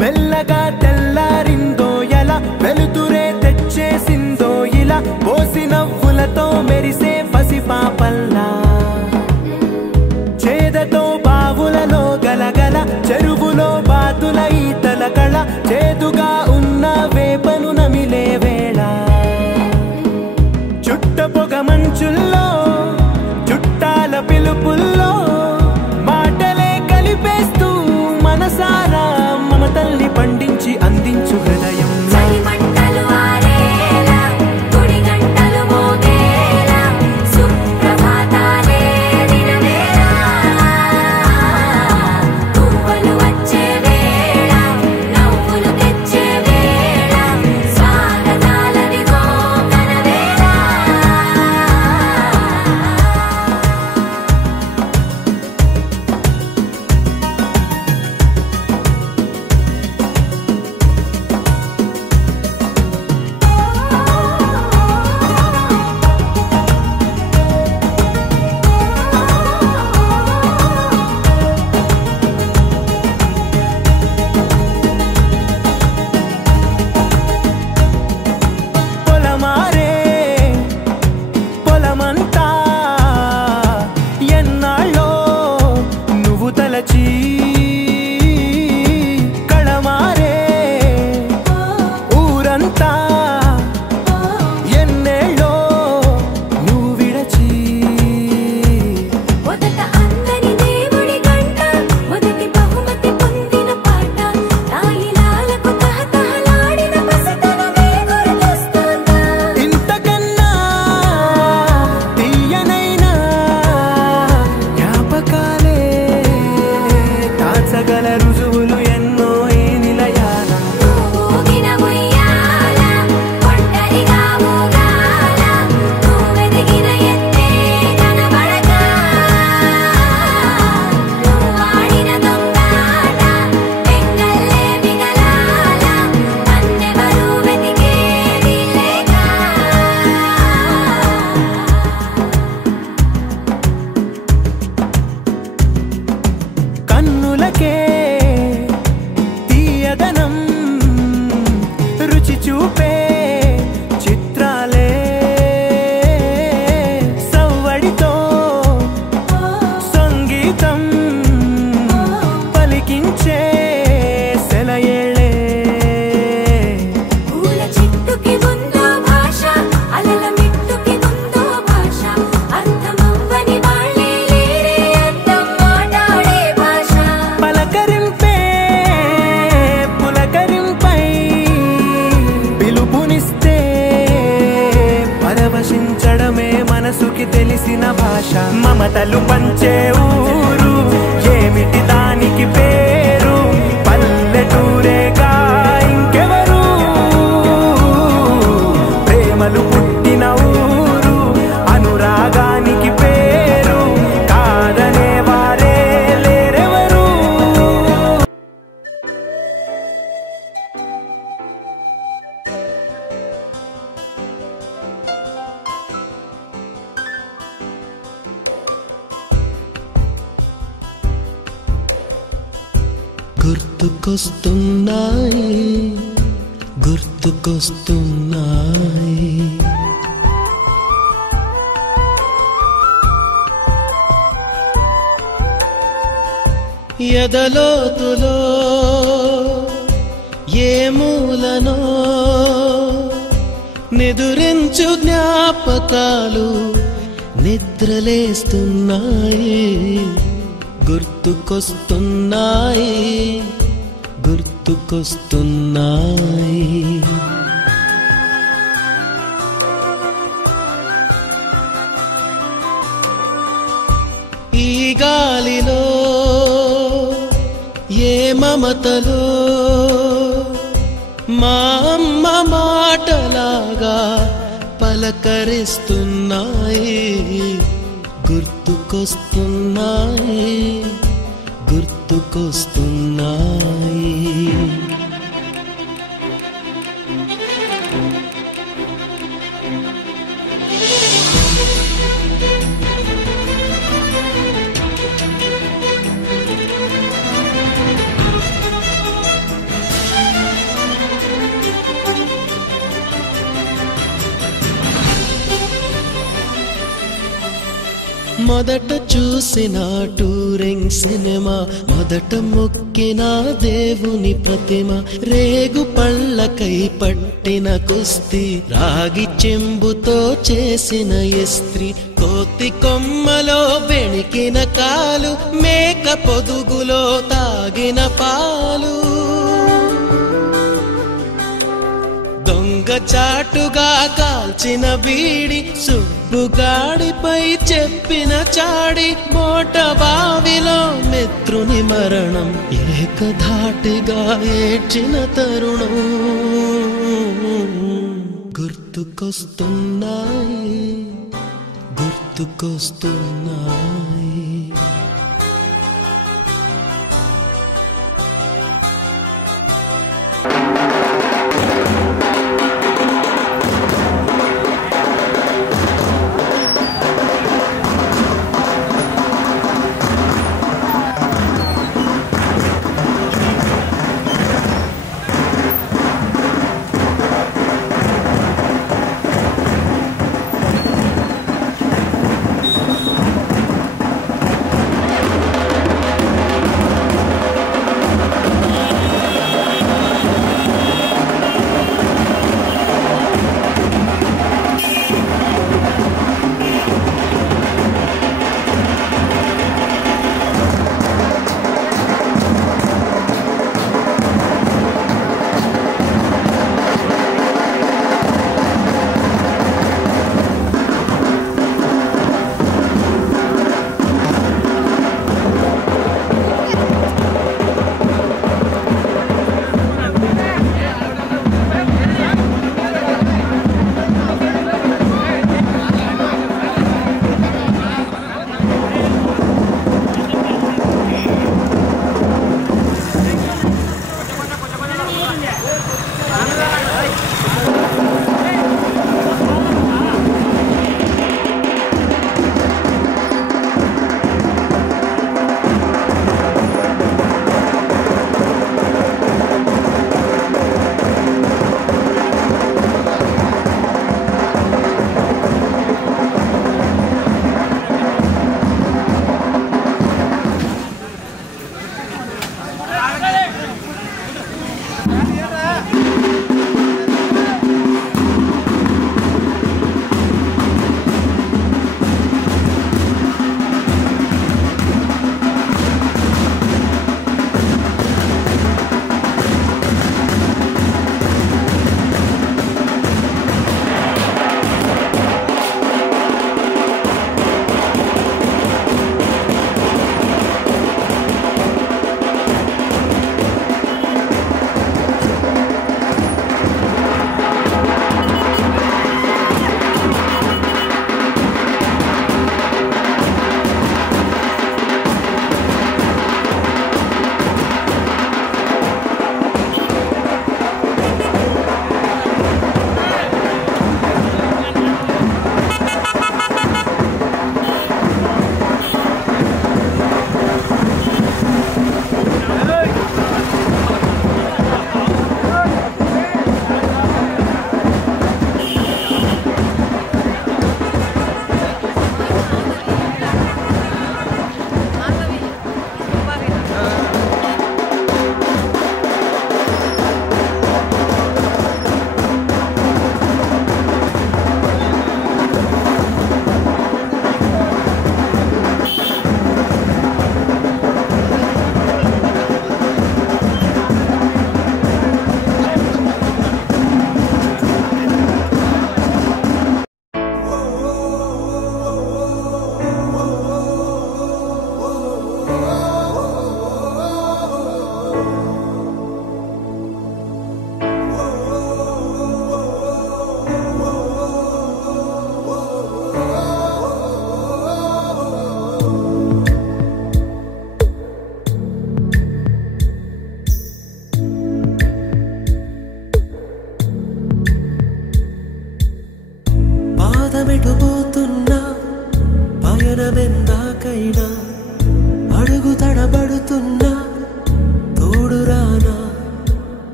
మెల్లగా తెల్లారిందో ఎలా వెలుతురే తెచ్చేసిందో ఇలా పోసి నవ్వులతో మెరిసే పసిపాపల్లా చేదతో బావులలో గలగల చెరువులో బాతుల ఈతల కళ చేదుగా ఉన్న వేపను నమిలే వేళ చుట్ట పొగ మంచుల్లో చుట్టాల పిలుపుల్లో మాటలే కలిపేస్తూ మనసారా మమతల్ని పండించి అందించు హృదయం కళమారే ఊరంతా ఎన్నేళ్ళో నువ్వు విడచి మొదట అందని దేవుడి గంట మొదటి బహుమతి పొందిన పాట తాయిలాలకు తహతహలాడిన పసితనమే గుర్తొస్తుందా ఇంతకన్నా తీయనైన జ్ఞాపకాలే దాచగల రుజువులు ఎన్నో ఈ నిలయాల ఊగిన ఉయ్యాల ఒంటరిగా ఊగాల నువ్వెదిగిన ఎత్తే కనబడక నువ్వాడిన దొంగాట పెంగల్లే మిగలాల నన్నెవరూ వెతికేది లేక కన్నులకే తీయదనం రుచి చూపే చిత్రాలే సవ్వడితో సంగీతం పలికించే సెలయేళ్ళే పూల చెట్టుకి ఉందో భాష అలల మిట్టుకి ఉందో భాష అర్థమవ్వని వాళ్ళే లేరే అర్థం మాట్లాడే భాష పలకరింపే పులకరింపై పిలుపునిస్తే పరవశించడమే మనసుకి తెలిసిన భాష మమతలు పంచే ఊరు ఏమిటి దానికి పేరు పల్లెటూరేగా ఇంకెవరు ప్రేమలు పుట్టిన ఊరు అనురాగానికి పేరు కాదనే వారే లేరెవరు గుర్తుకొస్తున్నాయి గుర్తుకొస్తున్నాయి ఎదలోతులో ఏ మూలనో నిదురించు జ్ఞాపకాలు నిద్రలేస్తున్నాయి గుర్తుకొస్తున్నాయి గుర్తుకొస్తున్నాయి ఈ సుడిగాలిలో ఏ మమతలో మా అమ్మ మాటలాగా పలకరిస్తున్నాయి, గుర్తుకొస్తున్నాయి, గుర్తుకొస్తున్నాయి. మొదట చూసిన టూరింగ్ సినిమా, మొదట మొక్కిన దేవుని ప్రతిమ, రేగు పళ్ళకై పట్టిన కుస్తీ, రాగి చెంబుతో చేసిన ఇస్త్రీ, కోతి కొమ్మలో బెణికిన కాలు, మేక పొదుగులో తాగిన పాలు, దొంగ చాటుగా కాల్చిన బీడి, సుబ్బుగాడిపై చెప్పిన చాడి, మోట బావిలో మిత్రుని మరణం, ఏకధాటిగా ఏడ్చిన తరుణం గుర్తుకొస్తున్నాయి, గుర్తుకొస్తున్నాయి.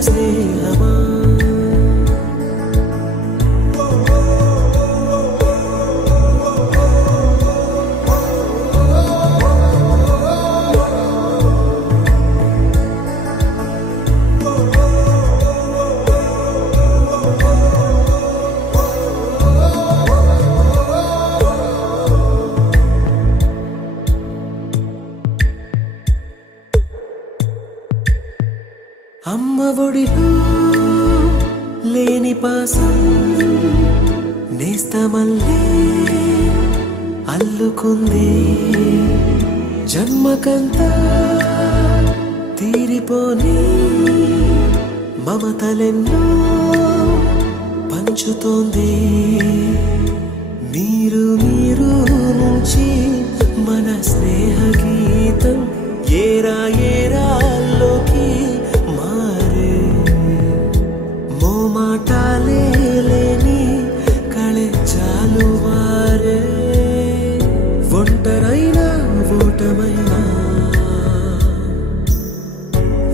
స్నేహమా అమ్మ ఒడిలో లేని పాసం నేస్తమల్లే అల్లుకుంది జన్మకంతా తీరిపోని మమతలెన్నో పంచుతోంది మీరు మీరు నుంచి మన స్నేహ గీతం ఏరా ఏరాల్లోకి మాటాలే లేని కళెచ్చాలు వారే ఒంటరైనా ఓటమైనా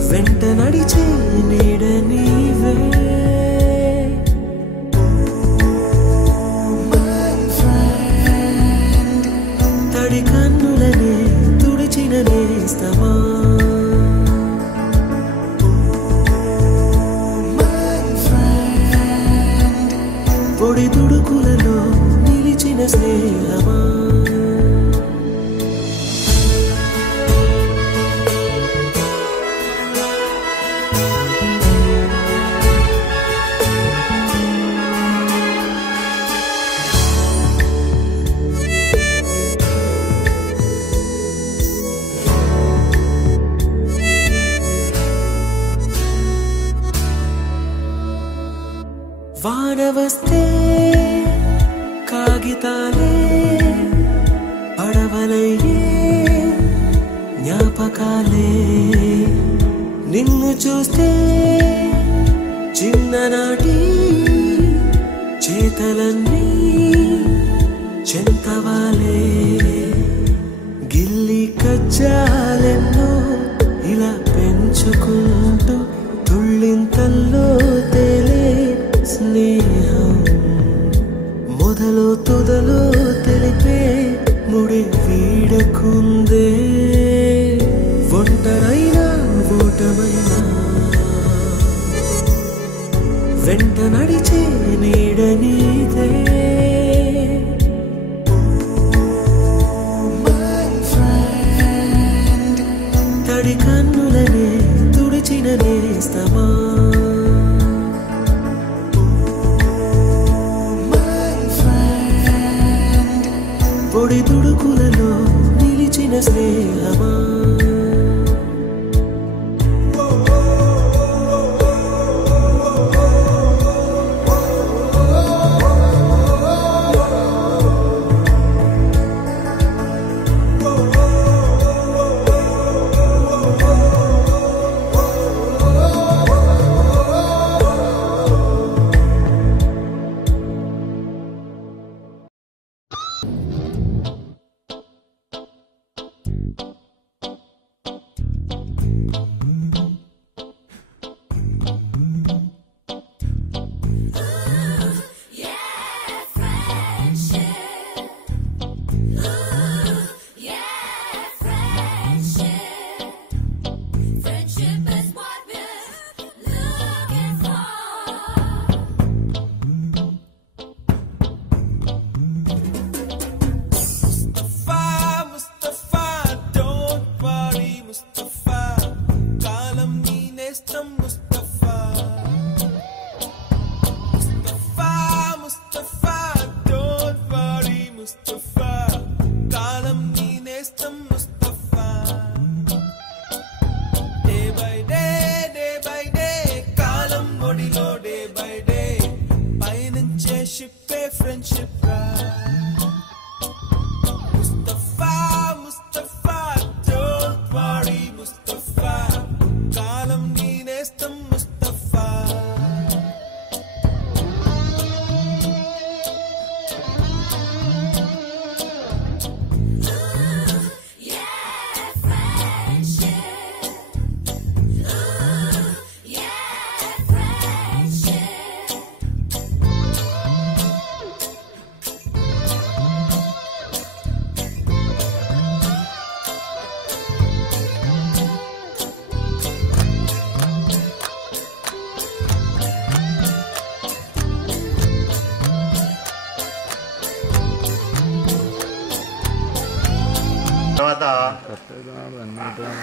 వెంట నడిచే నీడ నీవే తడి కన్నులనే తుడిచిన నేస్తమా పొడి తుడుకులలో నిలిచిన స్నేహమా వాన వస్తే కాగితాలే పడవలయ్యే జ్ఞాపకాలే నిన్ను చూస్తే చిన్ననాటి చేతలన్నీ చెంతవాలే గిల్లి కజ్జాలెన్నో ఇలా పెంచుకుంటూ తుళ్ళింతల్లో తేలే స్నేహం మొదలు తొదలు తెలిపే ముడి వీడకుందే ఒంటరైనా ఓటమైనా వెంట నడిచే నీడ నీదే తడి కన్నులనే తుడిచిన నేస్తమా పొడి తుడుకులలో నిలిచిన స్నేహమా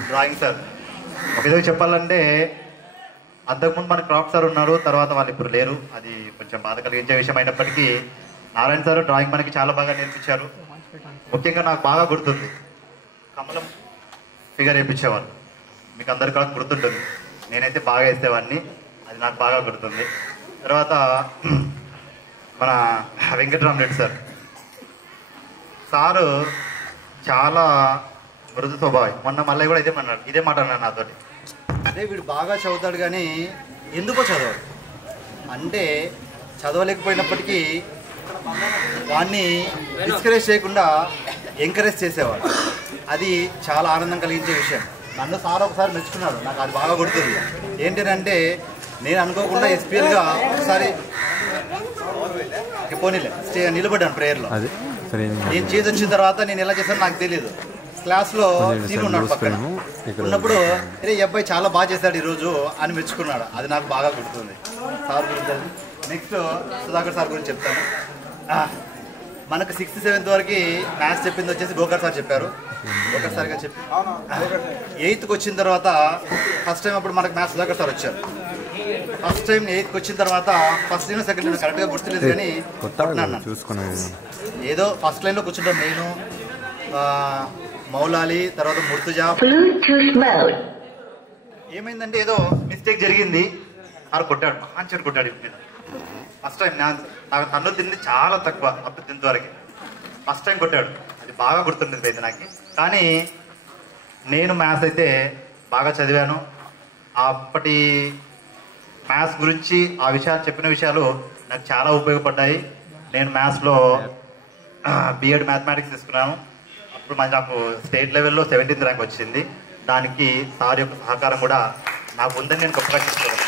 డ్రాయింగ్ సార్ ఒక విధంగా చెప్పాలంటే అంతకుముందు మన క్రాఫ్ట్ సార్ ఉన్నారు, తర్వాత వాళ్ళు ఇప్పుడు లేరు. అది కొంచెం బాధ కలిగించే విషయం అయినప్పటికీ నారాయణ సార్ డ్రాయింగ్ మనకి చాలా బాగా నేర్పించారు. ముఖ్యంగా నాకు బాగా గుర్తుంది కమలం ఫిగర్ వేయించేవారు. మీకు అందరికీ కూడా గుర్తుంటుంది. నేనైతే బాగా వేసేవాడిని, అది నాకు బాగా గుర్తుంది. తర్వాత మన వెంకటరామరెడ్డి సారు చాలా మృదు స్వభావం. మొన్న మళ్ళీ కూడా ఇదే మాట అన్నాడు నాతోటి. అంటే వీడు బాగా చదువుతాడు కానీ ఎందుకో చదవడు అంటే చదవలేకపోయినప్పటికీ వాడిని డిస్కరేజ్ చేయకుండా ఎంకరేజ్ చేసేవాడు. అది చాలా ఆనందం కలిగించే విషయం. నన్ను సార్ ఒకసారి మెచ్చుకున్నాడు, నాకు అది బాగా గుర్తుంది. ఏంటంటే నేను అనుకోకుండా ఎస్పీఎల్గా ఒకసారి పోనీలే నిలబడ్డాను ప్రేయర్లో. నేను చేసి వచ్చిన తర్వాత నేను ఎలా చేశాను నాకు తెలియదు. క్లాస్లో సీన్ ఉన్నాడు పక్కన ఉన్నప్పుడు అరే ఈ అబ్బాయి చాలా బాగా చేశాడు ఈరోజు అని మెచ్చుకున్నాడు. అది నాకు బాగా గుర్తుంది సార్ గురించి. నెక్స్ట్ సుధాకర్ సార్ గురించి చెప్తాను. మనకు 6th 7th వరకు మ్యాథ్స్ చెప్పింది వచ్చేసి గోకర్ సార్ చెప్పారు. గోకర్ సార్గా చెప్పి 8th వచ్చిన తర్వాత ఫస్ట్ టైం అప్పుడు మనకు మ్యాథ్స్ సుధాకర్ సార్ వచ్చారు. ఫస్ట్ టైం 8th వచ్చిన తర్వాత ఫస్ట్ లైన్ సెకండ్ లైన్ కరెక్ట్గా గుర్తులేదు కానీ ఏదో ఫస్ట్ లైన్లో కూర్చుంటాం నేను, మౌలాలి, తర్వాత ముర్తుజా. ఏమైందంటే ఏదో మిస్టేక్ జరిగింది. ఆరు కొట్టాడు, మంచిగా కొట్టాడు మీద. ఫస్ట్ టైం నాకు తన్ను తింది చాలా తక్కువ అప్ టు 10th వరకు. ఫస్ట్ టైం కొట్టాడు, అది బాగా గుర్తుండేది అయితే నాకు. కానీ నేను మ్యాథ్స్ అయితే బాగా చదివాను. అప్పటి మ్యాథ్స్ గురించి ఆ విషయాలు చెప్పిన విషయాలు నాకు చాలా ఉపయోగపడ్డాయి. నేను మ్యాథ్స్లో బిఎడ్ మ్యాథమెటిక్స్ తీసుకున్నాను. అప్పుడు నాకు స్టేట్ లెవెల్లో 17th ర్యాంక్ వచ్చింది. దానికి సార్ యొక్క సహకారం కూడా నాకు ఉందని నేను గొప్పగా చెప్తాను.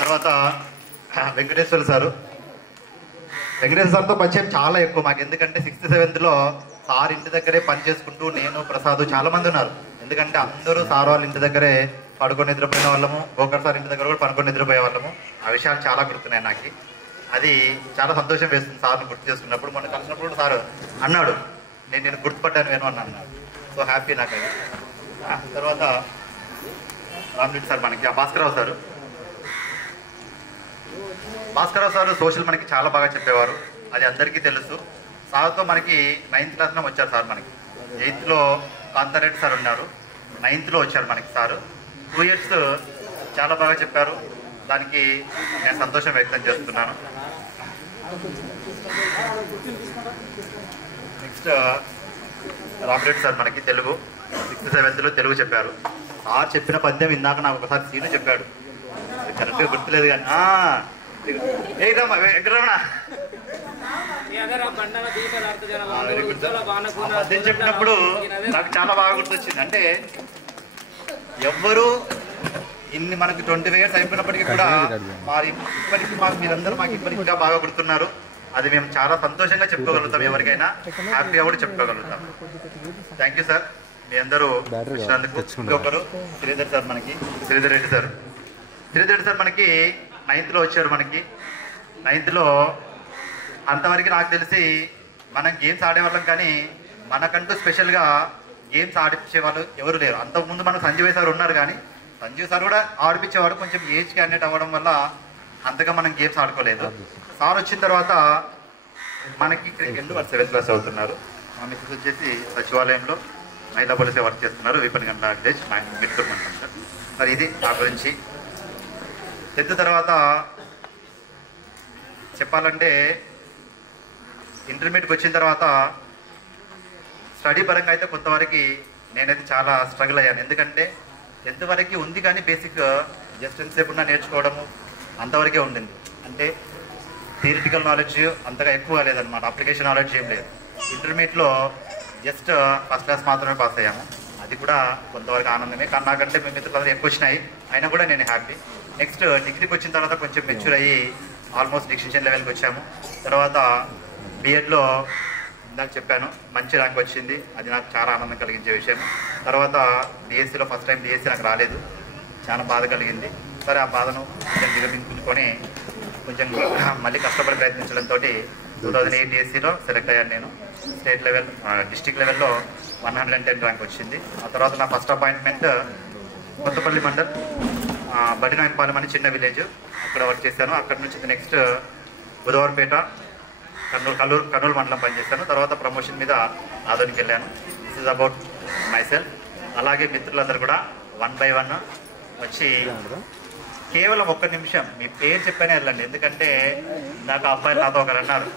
తర్వాత వెంకటేశ్వర సార్తో పరిచయం చాలా ఎక్కువ మాకు. ఎందుకంటే 6th 7thలో సార్ ఇంటి దగ్గరే పని చేసుకుంటూ నేను ప్రసాద్ చాలా మంది ఉన్నారు. ఎందుకంటే అందరూ సార్ వాళ్ళ ఇంటి దగ్గరే పడుకొని నిద్రపోయిన వాళ్ళము, గోకర్ సార్ ఇంటి దగ్గర కూడా పడుకొని నిద్రపోయే వాళ్ళము. ఆ విషయాలు చాలా గుర్తున్నాయి నాకు. అది చాలా సంతోషం వేస్తుంది సార్ను గుర్తు చేసుకున్నప్పుడు. మొన్న కలిసినప్పుడు సార్ అన్నాడు నేను గుర్తుపట్టాను వేను అని అన్నాడు. సో హ్యాపీ నాకు అది. తర్వాత రామరెడ్డి సార్ మనకి భాస్కరరావు సార్ సోషల్ మనకి చాలా బాగా చెప్పేవారు, అది అందరికీ తెలుసు. సార్తో మనకి 9th క్లాస్లో వచ్చారు సార్. మనకి 8thలో కాంతారెడ్డి సార్ ఉన్నారు, 9thలో వచ్చారు మనకి సార్. 2 years చాలా బాగా చెప్పారు, దానికి నేను సంతోషం వ్యక్తం చేస్తున్నాను. నెక్స్ట్ రామరెడ్డి సార్ మనకి తెలుగు 6th 7thలో తెలుగు చెప్పారు. సార్ చెప్పిన పద్యం ఇందాక నాకు ఒకసారి సీను చెప్పాడు, కరెక్ట్గా గుర్తులేదు కానీ వెంకటరమణ పద్యం చెప్పినప్పుడు నాకు చాలా బాగా గుర్తొచ్చింది. అంటే ఎవ్వరు ఇన్ని మనకి 20 years అయిపోయినప్పటికీ కూడా ఇప్పటికీ మీరందరూ మాకు ఇప్పటికి ఇంకా బాగా గుర్తున్నారు. అది మేము చాలా సంతోషంగా చెప్పుకోగలుగుతాం, ఎవరికైనా హ్యాపీగా కూడా చెప్పుకోగలుగుతాం. థ్యాంక్ యూ సార్, మీ అందరూ వచ్చినందుకు. ఇంకొకరు శ్రీధర్ రెడ్డి సార్ మనకి 9thలో వచ్చారు. మనకి 9thలో అంతవరకు నాకు తెలిసి మనం గేమ్స్ ఆడేవాళ్ళం, కానీ మనకంటూ స్పెషల్గా గేమ్స్ ఆడిపించే వాళ్ళు ఎవరు లేరు. అంతకుముందు మన సంజీవ్ సార్ ఉన్నారు, కానీ సంజీవ్ సార్ కూడా ఆడిపించేవాడు. కొంచెం ఏజ్ క్యాండిడేట్ అవ్వడం వల్ల అంతగా మనం గేమ్స్ ఆడుకోలేదు. సార్ వచ్చిన తర్వాత మనకి 7th క్లాస్ అవుతున్నారు. మా మిస్సెస్ వచ్చేసి సచివాలయంలో మహిళా పోలీసుగా వర్క్ చేస్తున్నారు. విపణిగంట విలేజ్ మిత్రులు అంటాం సార్. మరి ఇది నా గురించి. 10th తర్వాత చెప్పాలంటే ఇంటర్మీడియట్కి వచ్చిన తర్వాత స్టడీ పరంగా అయితే కొంతవరకు నేనైతే చాలా స్ట్రగుల్ అయ్యాను. ఎందుకంటే 10th వరకు ఉంది, కానీ బేసిక్ జస్ట్ ఎంతసేపు ఉన్నా నేర్చుకోవడము అంతవరకే ఉండింది. అంటే థియరిటికల్ నాలెడ్జ్ అంతగా ఎక్కువ లేదనమాట, అప్లికేషన్ నాలెడ్జ్ ఏం లేదు. ఇంటర్మీడియట్లో జస్ట్ ఫస్ట్ క్లాస్ మాత్రమే పాస్ అయ్యాము, అది కూడా కొంతవరకు ఆనందమే. కానీ నాకంటే మీ మిత్రులందరూ ఎక్కువ వచ్చినాయి, అయినా కూడా నేను హ్యాపీ. నెక్స్ట్ డిగ్రీకి వచ్చిన తర్వాత కొంచెం మెచ్యూర్ అయ్యి ఆల్మోస్ట్ డిస్టింక్షన్ లెవెల్కి వచ్చాము. తర్వాత బిఎడ్లో ఇందాక చెప్పాను మంచి ర్యాంక్ వచ్చింది, అది నాకు చాలా ఆనందం కలిగించే విషయం. తర్వాత డిఎస్సిలో ఫస్ట్ టైం డిఎస్సి నాకు రాలేదు, చాలా బాధ కలిగింది. సరే ఆ బాధను కొంచెం దిగమించుకొని కొంచెం మళ్ళీ కష్టపడి ప్రయత్నించడంతో 2008 డిఎస్సిలో సెలెక్ట్ అయ్యాను నేను. స్టేట్ లెవెల్ డిస్ట్రిక్ట్ లెవెల్లో 110 ర్యాంక్ వచ్చింది. ఆ తర్వాత నా ఫస్ట్ అపాయింట్మెంట్ కొత్తపల్లి మండల్ బడినాయకపాలెం అని చిన్న విలేజ్, అక్కడ వర్క్ చేశాను. అక్కడ నుంచి నెక్స్ట్ బుధవారపేట కర్నూలు మండలం పనిచేశాను. తర్వాత ప్రమోషన్ మీద ఆదోనికి వెళ్ళాను. This is about my self. అలాగే మిత్రులందరూ కూడా 1 by 1 వచ్చి కేవలం 1 నిమిషం మీ పేరు చెప్పానే వెళ్ళండి. ఎందుకంటే నాకు అబ్బాయిలు నాతో ఒకరు అన్నారు,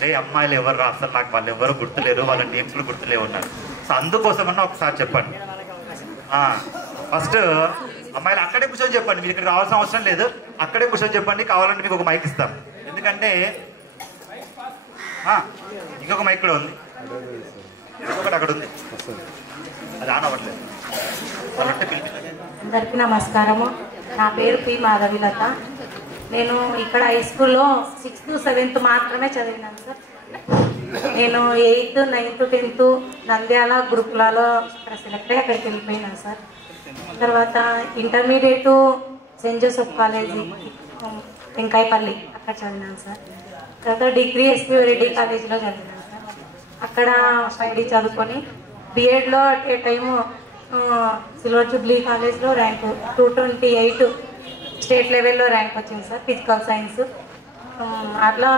రే అమ్మాయిలు ఎవరు రా, అసలు నాకు వాళ్ళు ఎవరు గుర్తులేరు, వాళ్ళ నేమ్స్ కూడా గుర్తులేవు ఉన్నారు. సో అందుకోసమన్నా ఒకసారి చెప్పండి. ఫస్ట్ అమ్మాయిలు అక్కడే కూర్చొని చెప్పండి, మీరు ఇక్కడ రావాల్సిన అవసరం లేదు, అక్కడే కూర్చొని చెప్పండి. కావాలంటే మీకు ఒక మైక్ ఇస్తాం. ఎందుకంటే ఇంకొక మైక్ కూడా ఉంది, ఇంకొకటి అక్కడ ఉంది, అది ఆన్ అవ్వట్లేదు. వాళ్ళంటే పిలిపించండి. అందరికీ నమస్కారము. నా పేరు పి మాధవిలత. నేను ఇక్కడ హై స్కూల్లో 6th 7th మాత్రమే చదివినాను సార్. నేను 8th 9th 10th నంద్యాల గురుకులాలో ఇక్కడ సెలెక్ట్ అయ్యి అక్కడికి వెళ్ళిపోయినాను సార్. తర్వాత ఇంటర్మీడియట్ సెయింట్ జోసెఫ్ కాలేజీ వెంకాయపల్లి అక్కడ చదివినాను సార్. తర్వాత డిగ్రీ ఎస్పీ రెడ్డి కాలేజీలో చదివినాను సార్. అక్కడ స్టడీ చదువుకొని బిఎడ్లో ఏ టైము సిల్వర్ జూబ్లీ కాలేజ్లో ర్యాంకు 228 స్టేట్ లెవెల్లో ర్యాంక్ వచ్చింది సార్, ఫిజికల్ సైన్స్. అట్లా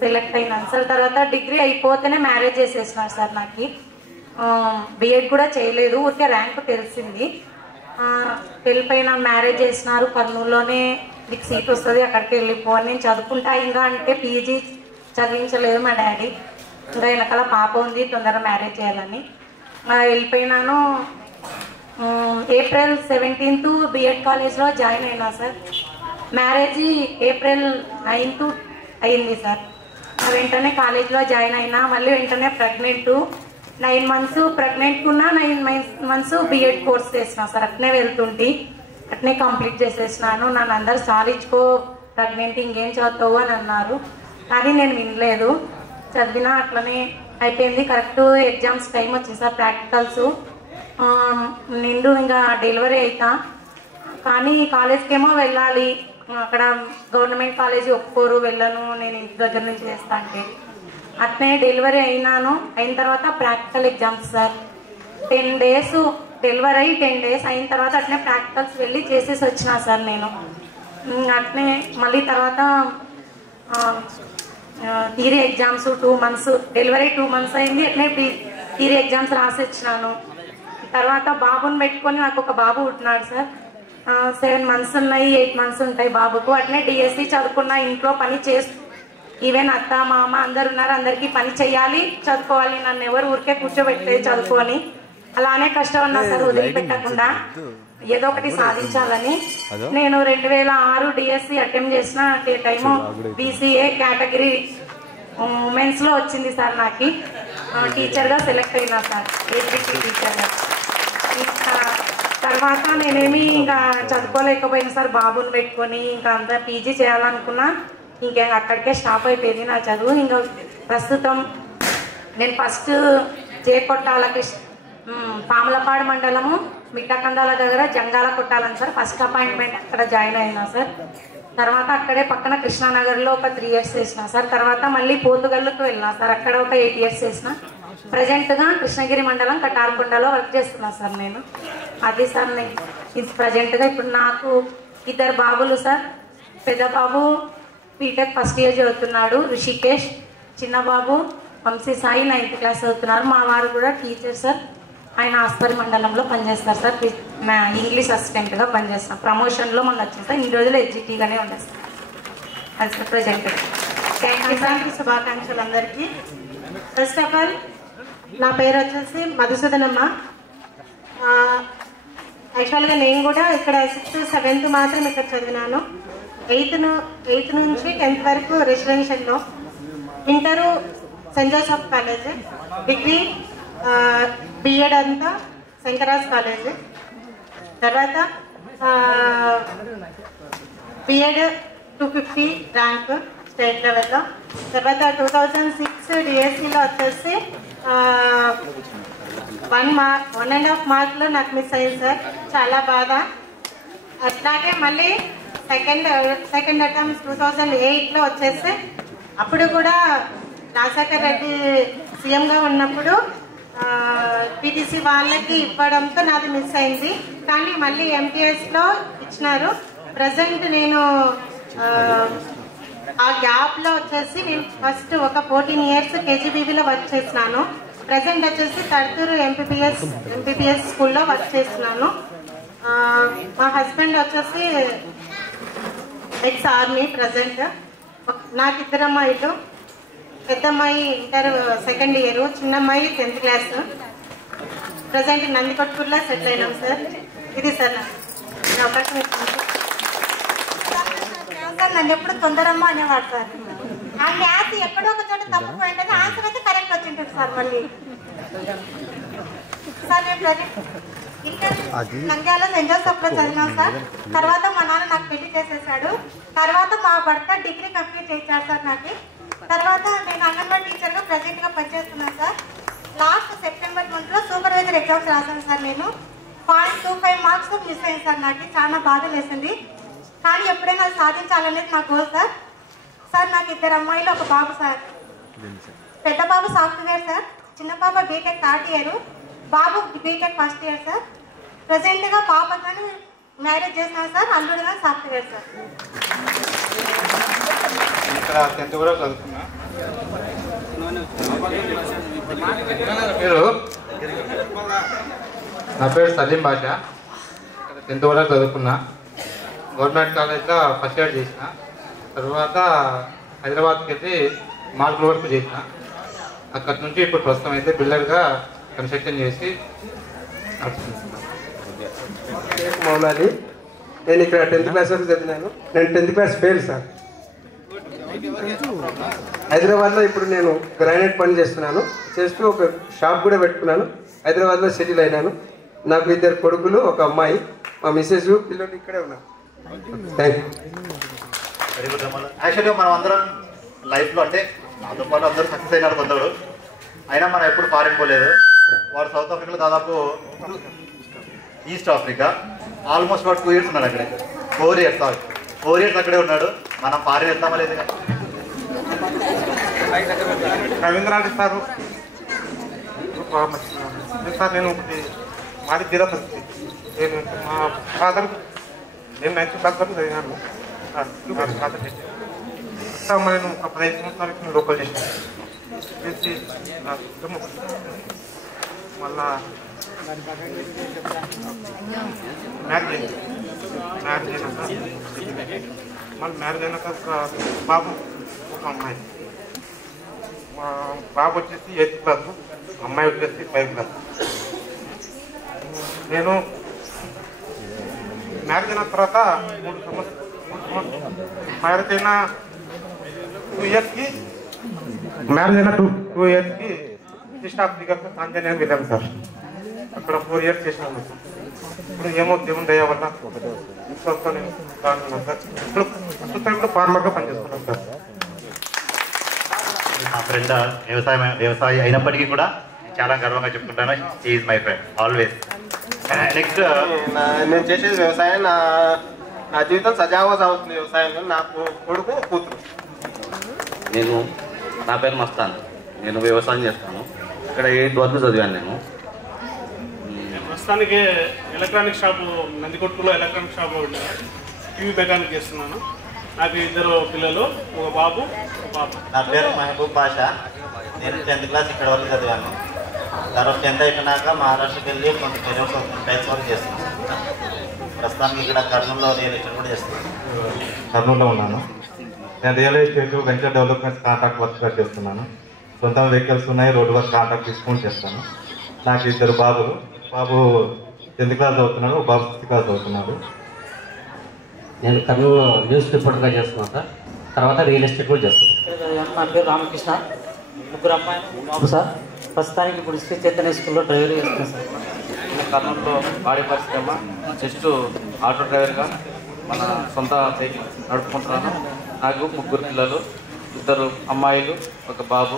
సెలెక్ట్ అయినాను సార్. తర్వాత డిగ్రీ అయిపోతేనే మ్యారేజ్ చేసేసినారు సార్. నాకు బిఎడ్ కూడా చేయలేదు, ఊరికే ర్యాంకు తెలిసింది. వెళ్ళిపోయిన మ్యారేజ్ చేసినారు. కర్నూలులోనే మీకు సీట్ వస్తుంది, అక్కడికి వెళ్ళిపోని నేను చదువుకుంటా ఇంకా అంటే పీజీ చదివించలేదు మా డాడీ. ఇంకా వెనకాల పాప ఉంది, తొందరగా మ్యారేజ్ చేయాలని వెళ్ళిపోయినాను. April 17th బిఎడ్ కాలేజ్లో జాయిన్ అయినా సార్. మ్యారేజ్ April 9th అయింది సార్. వెంటనే కాలేజ్లో జాయిన్ అయినా, మళ్ళీ వెంటనే ప్రెగ్నెంట్ 9 months ప్రెగ్నెంట్ ఉన్నా 9 months బిఎడ్ కోర్స్ చేసిన సార్. అట్నే వెళ్తుంటే అట్నే కంప్లీట్ చేసేసినాను. నన్ను అందరు సాధించుకో ప్రెగ్నెంట్ ఇంకేం చదువుతావు అని అన్నారు, కానీ నేను వినలేదు. చదివినా అట్లనే అయిపోయింది. కరెక్ట్ ఎగ్జామ్స్ టైం వచ్చింది సార్, ప్రాక్టికల్స్ నిండు ఇంకా డెలివరీ అవుతా. కానీ కాలేజ్కి ఏమో వెళ్ళాలి, అక్కడ గవర్నమెంట్ కాలేజీ ఒప్పుకోరు, వెళ్ళను, నేను ఇంటి దగ్గర నుంచి చేస్తా అంటే. అట్నే డెలివరీ అయినాను. అయిన తర్వాత practical exams sir. 10 days delivery అయ్యి 10 days అయిన తర్వాత అట్నే ప్రాక్టికల్స్ వెళ్ళి చేసేసి వచ్చినా సార్ నేను. అట్నే మళ్ళీ తర్వాత theory exams 2 months, delivery 2 months అయింది. అట్నే థియరీ ఎగ్జామ్స్ రాసి వచ్చినాను. తర్వాత బాబుని పెట్టుకొని నాకు ఒక బాబు పుట్టినాడు సార్. 7 months ఉన్నాయి, 8 months ఉంటాయి బాబుకు. అట్నే డిఎస్సి చదువుకున్న, ఇంట్లో పని చేస్తూ, ఈవెన్ అత్త మామ అందరు ఉన్నారు, అందరికీ పని చేయాలి, చదువుకోవాలి. నన్ను ఎవరు ఊరికే కూర్చోబెట్టేది చదువుకొని. అలానే కష్టం ఉన్నా సార్, వదిలిపెట్టకుండా ఏదో ఒకటి సాధించాలని. నేను 2006 డిఎస్సి అటెంప్ట్ చేసిన టైము బీసీఏ కేటగిరీ ఉమెన్స్ లో వచ్చింది సార్. నాకు టీచర్గా సెలెక్ట్ అయినా సార్, ఏపీటీ టీచర్గా. తర్వాత నేనేమి ఇంకా చదువుకోలేకపోయినా సార్, బాబుని పెట్టుకొని. ఇంకా అంతా పీజీ చేయాలనుకున్నా, ఇంకా అక్కడికే స్టాప్ అయిపోయింది నా చదువు. ఇంకా ప్రస్తుతం నేను ఫస్ట్ చేకొట్టాల పాములపాడు మండలము మిట్టకందాల దగ్గర జంగాల కొట్టాలని సార్ ఫస్ట్ అపాయింట్మెంట్ అక్కడ జాయిన్ అయినా సార్. తర్వాత అక్కడే పక్కన కృష్ణానగర్లో ఒక 3 years చేసిన సార్. తర్వాత మళ్ళీ పోతుగల్లుకు వెళ్ళినా సార్, అక్కడ ఒక 8 years చేసిన. ప్రజెంట్గా కృష్ణగిరి మండలం కటార్కొండలో వర్క్ చేస్తున్నా సార్ నేను. అది సార్ ఇది ప్రజెంట్గా. ఇప్పుడు నాకు 2 బాబులు సార్. పెద్ద బాబు బీటెక్ ఫస్ట్ ఇయర్ చదువుతున్నాడు, ఋషికేష్. చిన్న బాబు వంశీ సాయి 9th class చదువుతున్నారు. మా వారు కూడా టీచర్ సార్, ఆయన ఆస్పరి మండలంలో పనిచేస్తారు సార్. ఇంగ్లీష్ అసిస్టెంట్గా పనిచేస్తాం. ప్రమోషన్లో మొన్న వచ్చింది సార్. ఇన్ని రోజులు ఎగ్జిక్యూటివ్గానే ఉండేది సార్. అది sir present. Thank you sir. శుభాకాంక్షలు అందరికీ. ఫస్ట్ ఆఫ్ ఆల్ నా పేరు వచ్చేసి మధుసూదనమ్మ. యాక్చువల్గా నేను కూడా ఇక్కడ 6th 7th మాత్రం ఇక్కడ చదివినాను. 8th నుంచి 10th వరకు రెసిడెన్షియల్లో, inter Saint Joseph college, degree BEd అంతా శంకరాజ్ కాలేజ్. తర్వాత బిఎడ్ 250 ర్యాంక్ స్టేట్ లెవెల్లో. తర్వాత 2006 డిఎస్సిలో వచ్చేసి 1.5 మార్కులు నాకు మిస్ అయ్యింది సార్. చాలా బాధ. అట్లాగే మళ్ళీ సెకండ్ అటెంప్ట్ 2008లో వచ్చేసి, అప్పుడు కూడా రాజశేఖర్ రెడ్డి సీఎంగా ఉన్నప్పుడు పీటీసీ వాళ్ళకి ఇవ్వడంతో నాది మిస్ అయింది. కానీ మళ్ళీ ఎంపీఎస్లో ఇచ్చినారు. ప్రజెంట్ నేను ఆ గ్యాప్లో వచ్చేసి నేను ఫస్ట్ ఒక 14 years కేజీబీబీలో వర్క్ చేస్తున్నాను. ప్రజెంట్ వచ్చేసి తడుతూరు ఎంపీపీఎస్ స్కూల్లో వర్క్ చేస్తున్నాను. మా హస్బెండ్ వచ్చేసి ఎక్స్ ఆర్మీ. ప్రజెంట్ నాకు 2 అమ్మాయిలు. పెద్ద అమ్మాయి ఇంటర్ 2nd year, చిన్న అమ్మాయి 10th class. ప్రజెంట్ నందికొట్కూరులో సెటిల్ అయినాం సార్. ఇది సార్ నా అవకాశం ఇచ్చింది. నన్ను ఎప్పుడు తొందరమ్మా అనేవాడు సార్. ఆ మ్యాథ్ ఎక్కడో ఒక చోట తప్పిపోయింటే ఆన్సర్ అయితే కరెక్ట్ వచ్చింటుంది సార్. మళ్ళీ సార్ నేను ప్రజెంట్ ఇంటర్ నంద్యాల సెంట్ జోసెఫ్లో చదివినాం సార్. తర్వాత మా నాన్న నాకు పెళ్లి చేసేసాడు. తర్వాత మా భర్త డిగ్రీ కంప్లీట్ చేశాడు సార్ నాకు. తర్వాత నేను అంగన్వాడీ టీచర్గా ప్రజెంట్గా పనిచేస్తున్నాను sir. Last September 20 supervisor exams రాశాను సార్. నేను 0.25 marks మిస్ అయింది సార్. నాకు చాలా బాధ వేసింది. కానీ ఎప్పుడైనా సాధించాలనేది నా గోల్ సార్. సార్ నాకు 2 అమ్మాయిలు, 1 బాబు సార్. పెద్ద బాబు సాఫ్ట్వేర్ సార్, చిన్న పాప బీటెక్ 3rd year, బాబు బీటెక్ 1st year సార్. ప్రెసెంట్గా పాపని మ్యారేజ్ చేసినాను సార్. అల్లుడుగా software sir. ఇక్కడ 10th కూడా చదువుకున్నా. నా పేరు సలీం బాషా. 10th కూడా చదువుకున్నా. గవర్నమెంట్ కాలేజ్లో ఫస్ట్ ఇయర్ చేసిన. తర్వాత హైదరాబాద్కి వెళ్ళి మార్కుల వరకు చేసిన. అక్కడి నుంచి ఇప్పుడు ప్రస్తుతం అయితే బిల్డర్గా కన్స్ట్రక్షన్ చేసి మౌలాలి. నేను ఇక్కడ 10th class వరకు చదివినాను. నేను 10th class ఫెయిల్ సార్. హైదరాబాద్లో ఇప్పుడు నేను గ్రానైట్ పని చేస్తున్నాను. చేస్తూ ఒక షాప్ కూడా పెట్టుకున్నాను. హైదరాబాద్లో సెటిల్ అయినాను. నాకు 2 కొడుకులు, 1 అమ్మాయి. మా మిస్సెస్, పిల్లలు ఇక్కడే ఉన్నారు. Thank you. Very good. యాక్చువల్గా మనం అందరం లైఫ్లో అంటే నాతో పాటు అందరూ సక్సెస్ అయినారు కొందరు. అయినా మనం ఎప్పుడు ఫారిన్ పోలేదు. వాడు సౌత్ ఆఫ్రికాలో దాదాపు ఈస్ట్ ఆఫ్రికా ఆల్మోస్ట్ వాడు 2 years ఉన్నాడు అక్కడే. 4 years అక్కడే ఉన్నాడు. మనం ఫారిన్ వెళ్తామా లేదు. రవీంద్రనాథ్ సార్ సార్ నేను మాది తీరా పరిస్థితి. నేను మా ఫాదర్ నేను 9th class వరకు చదివినాను. ఫాదర్ నేను ఒక 5 సంవత్సరాలకి లోకల్ చేసాను. చేసి మళ్ళా మ్యారేజ్ అయినాక మళ్ళీ మ్యారేజ్ అయినాక బాబు, 1 అమ్మాయి. మా బాబు వచ్చేసి 8th class, అమ్మాయి వచ్చేసి 5th class. నేను మ్యారేజ్ అయిన తర్వాత 3 సంవత్సరాలు మ్యారేజ్ అయిన 2 yearsకి ఈస్ట్ ఆఫ్రికాకు తాంజానియా వెళ్ళాను సార్. అక్కడ 4 years చేసినాను. ఇప్పుడు ఏమో దేవుని దయ వల్ల ఇంట్లో నేను బాగున్నాను సార్. ఇప్పుడు ఫార్మర్గా పనిచేస్తున్నాను సార్. నా ఫ్రెండ్ వ్యవసాయి అయినప్పటికీ కూడా చాలా గర్వంగా చెప్పుకుంటాను. Is my friend always. Next నేను చేసేది వ్యవసాయం. నా జీవితం సజావుగా సాగుతుంది వ్యవసాయంలో. నాకు కొడుకు, కూతురు. నా పేరు మస్తాన్. నేను వ్యవసాయం చేస్తాను. ఇక్కడ 8th వరకు చదివాను నేను. ప్రస్తుతానికి ఎలక్ట్రానిక్ షాపు నందికొట్కూరులో ఎలక్ట్రానిక్ షాపు టీవీ మెకానిక్ చేస్తున్నాను. నాకు 2 పిల్లలు, 1 బాబు, 1 పాప. నా పేరు మహబూబ్ బాషా. నేను 10th class ఇక్కడ వరకు చదివాను. తర్వాత 10th అయిపోయినాక మహారాష్ట్రకి వెళ్ళి కొంత టైల్స్ వర్క్ చేస్తున్నాను. ప్రస్తుతానికి ఇక్కడ కర్నూలులో రియల్ ఎస్టేట్ కూడా చేస్తున్నాను. కర్నూలులో ఉన్నాను. నేను real estate venture development contract work చేస్తున్నాను. సొంత వెహికల్స్ ఉన్నాయి. రోడ్ వర్క్ కాంట్రాక్ట్ తీసుకొని చేస్తాను. నాకు 2 బాబులు. బాబు 10th class చదువుతున్నాడు, బాబు 6th class చదువుతున్నాడు. నేను కర్నూలు న్యూస్ రిపోర్టర్గా చేస్తున్నాను సార్. తర్వాత రియల్ ఎస్టేట్ కూడా చేస్తున్నాను. నా పేరు రామకృష్ణ. 3 అమ్మాయిలు, బాబు సార్. ప్రస్తుతానికి ఇప్పుడు శ్రీ చైతన్య స్కూల్లో డ్రైవర్ చేస్తున్నాను సార్. నేను కర్నూలులో పాడి పరిశ్రమ జస్ట్ ఆటో డ్రైవర్గా మన సొంత సైకిల్ నడుపుకుంటున్నాను. నాకు 3 పిల్లలు, 2 అమ్మాయిలు, 1 బాబు.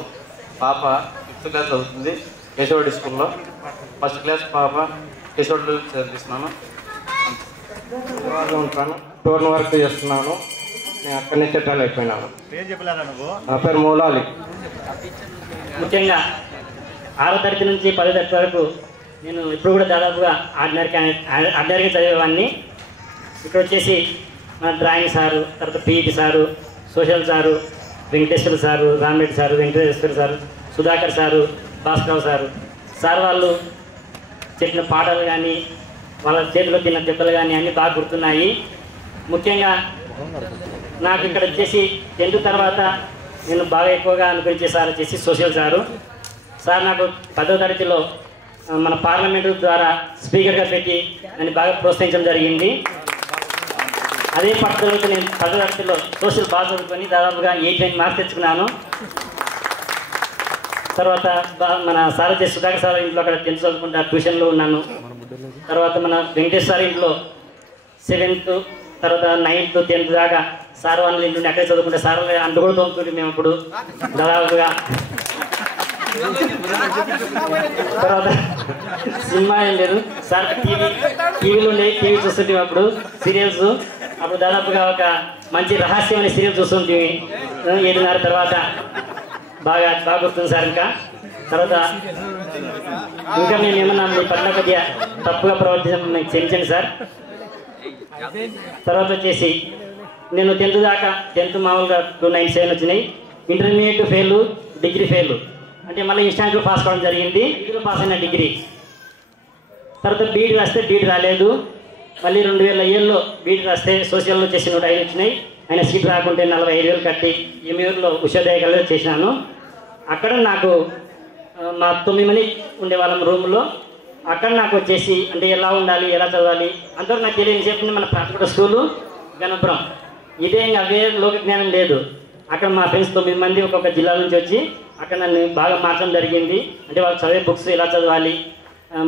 పాప 5th class చదువుతుంది కేశవరెడ్డి స్కూల్లో. 1st class పాప కేశవరెడ్డి చదివిస్తున్నాను. ఉంటాను. టోర్న్ వర్క్ చేస్తున్నాను. నేను అక్కడి నుంచి సెటిల్ అయిపోయినాను. పేరు చెప్పలేరా నువ్వు? నా పేరు మౌలాలి. ముఖ్యంగా 6వ తరగతి నుంచి 10వ తరగతి వరకు నేను ఇప్పుడు కూడా దాదాపుగా ఆర్డినరీగా చదివేవాడిని. ఇక్కడ వచ్చేసి మన డ్రాయింగ్ సారు, తర్వాత PET sir, social sir, Venkateswara sir, Rama Reddy sir, Venkateswara sir, Sudhakar sir, Bhaskar sir sir వాళ్ళు చెప్పిన పాటలు కానీ వాళ్ళ చేతిలో తిన్న దెబ్బలు కానీ అన్నీ బాగా గుర్తున్నాయి. ముఖ్యంగా నాకు ఇక్కడ వచ్చేసి 10th తర్వాత నేను బాగా ఎక్కువగా అనుకరించే సార్ వచ్చేసి సోషల్ సారు. సార్ నాకు 10వ తరగతిలో మన పార్లమెంటు ద్వారా స్పీకర్గా పెట్టి నన్ను బాగా ప్రోత్సహించడం జరిగింది. అదే పట్టుదలతో నేను 10వ తరగతిలో సోషల్ బాగా చదువుకొని దాదాపుగా 89 మార్క్స్ తెచ్చుకున్నాను. తర్వాత మన సార్ వచ్చేసి సుధాకర్ సార్ ఇంట్లో అక్కడ 10th చదువుకుంటా ట్యూషన్లో ఉన్నాను. తర్వాత మన వెంకటేష్ సార్ ఇంట్లో 7th, తర్వాత 9th, 10th దాకా సార్ వాళ్ళ ఇంటి అక్కడే చదువుకుంటే సార్ అందుకూడా తోముతుంటే మేము ఇప్పుడు దాదాపుగా. తర్వాత సినిమా ఏం లేదు సార్, టీవీలో టీవీ చూస్తుంటే అప్పుడు సీరియల్స్, అప్పుడు దాదాపుగా ఒక మంచి రహస్యమైన సీరియల్ చూస్తుంటే 7:30 తర్వాత బాగా గుర్తుంది సార్. తర్వాత మేము ఏమన్నా మీ పట్ల కొద్దిగా తప్పుగా ప్రవర్తించడం మీకు క్షమించండి సార్. తర్వాత వచ్చేసి నేను 10th దాకా 10th మామూలుగా 297 వచ్చినాయి. ఇంటర్మీడియట్ ఫెయిల్, డిగ్రీ ఫెయిల్, అంటే మళ్ళీ ఇన్స్టాంట్లో పాస్ కావడం జరిగింది. డిగ్రీలో పాస్ అయిన డిగ్రీ. తర్వాత బీఈడీ రాస్తే బీఈడీ రాలేదు. మళ్ళీ 2007లో బీఈడీ రాస్తే సోషల్లో వచ్చేసి 105 వచ్చినాయి. ఆయన సీట్ రాకుంటే 45,000 కట్టి ఎమ్యూర్లో ఉషోదయ కాలేజీలో చేసినాను. అక్కడ నాకు మా 9 మంది ఉండేవాళ్ళం రూమ్లో. అక్కడ నాకు వచ్చేసి అంటే ఎలా ఉండాలి, ఎలా చదవాలి అంతవరకు నాకు తెలియని చెప్పిన మన ప్రాథమిక స్కూలు గణపురం. ఇదే ఇంకా వేరే లోక జ్ఞానం లేదు. అక్కడ మా ఫ్రెండ్స్ 9 మంది ఒక్కొక్క జిల్లా నుంచి వచ్చి అక్కడ నన్ను బాగా మార్చడం జరిగింది. అంటే వాళ్ళు చదివే బుక్స్ ఎలా చదవాలి,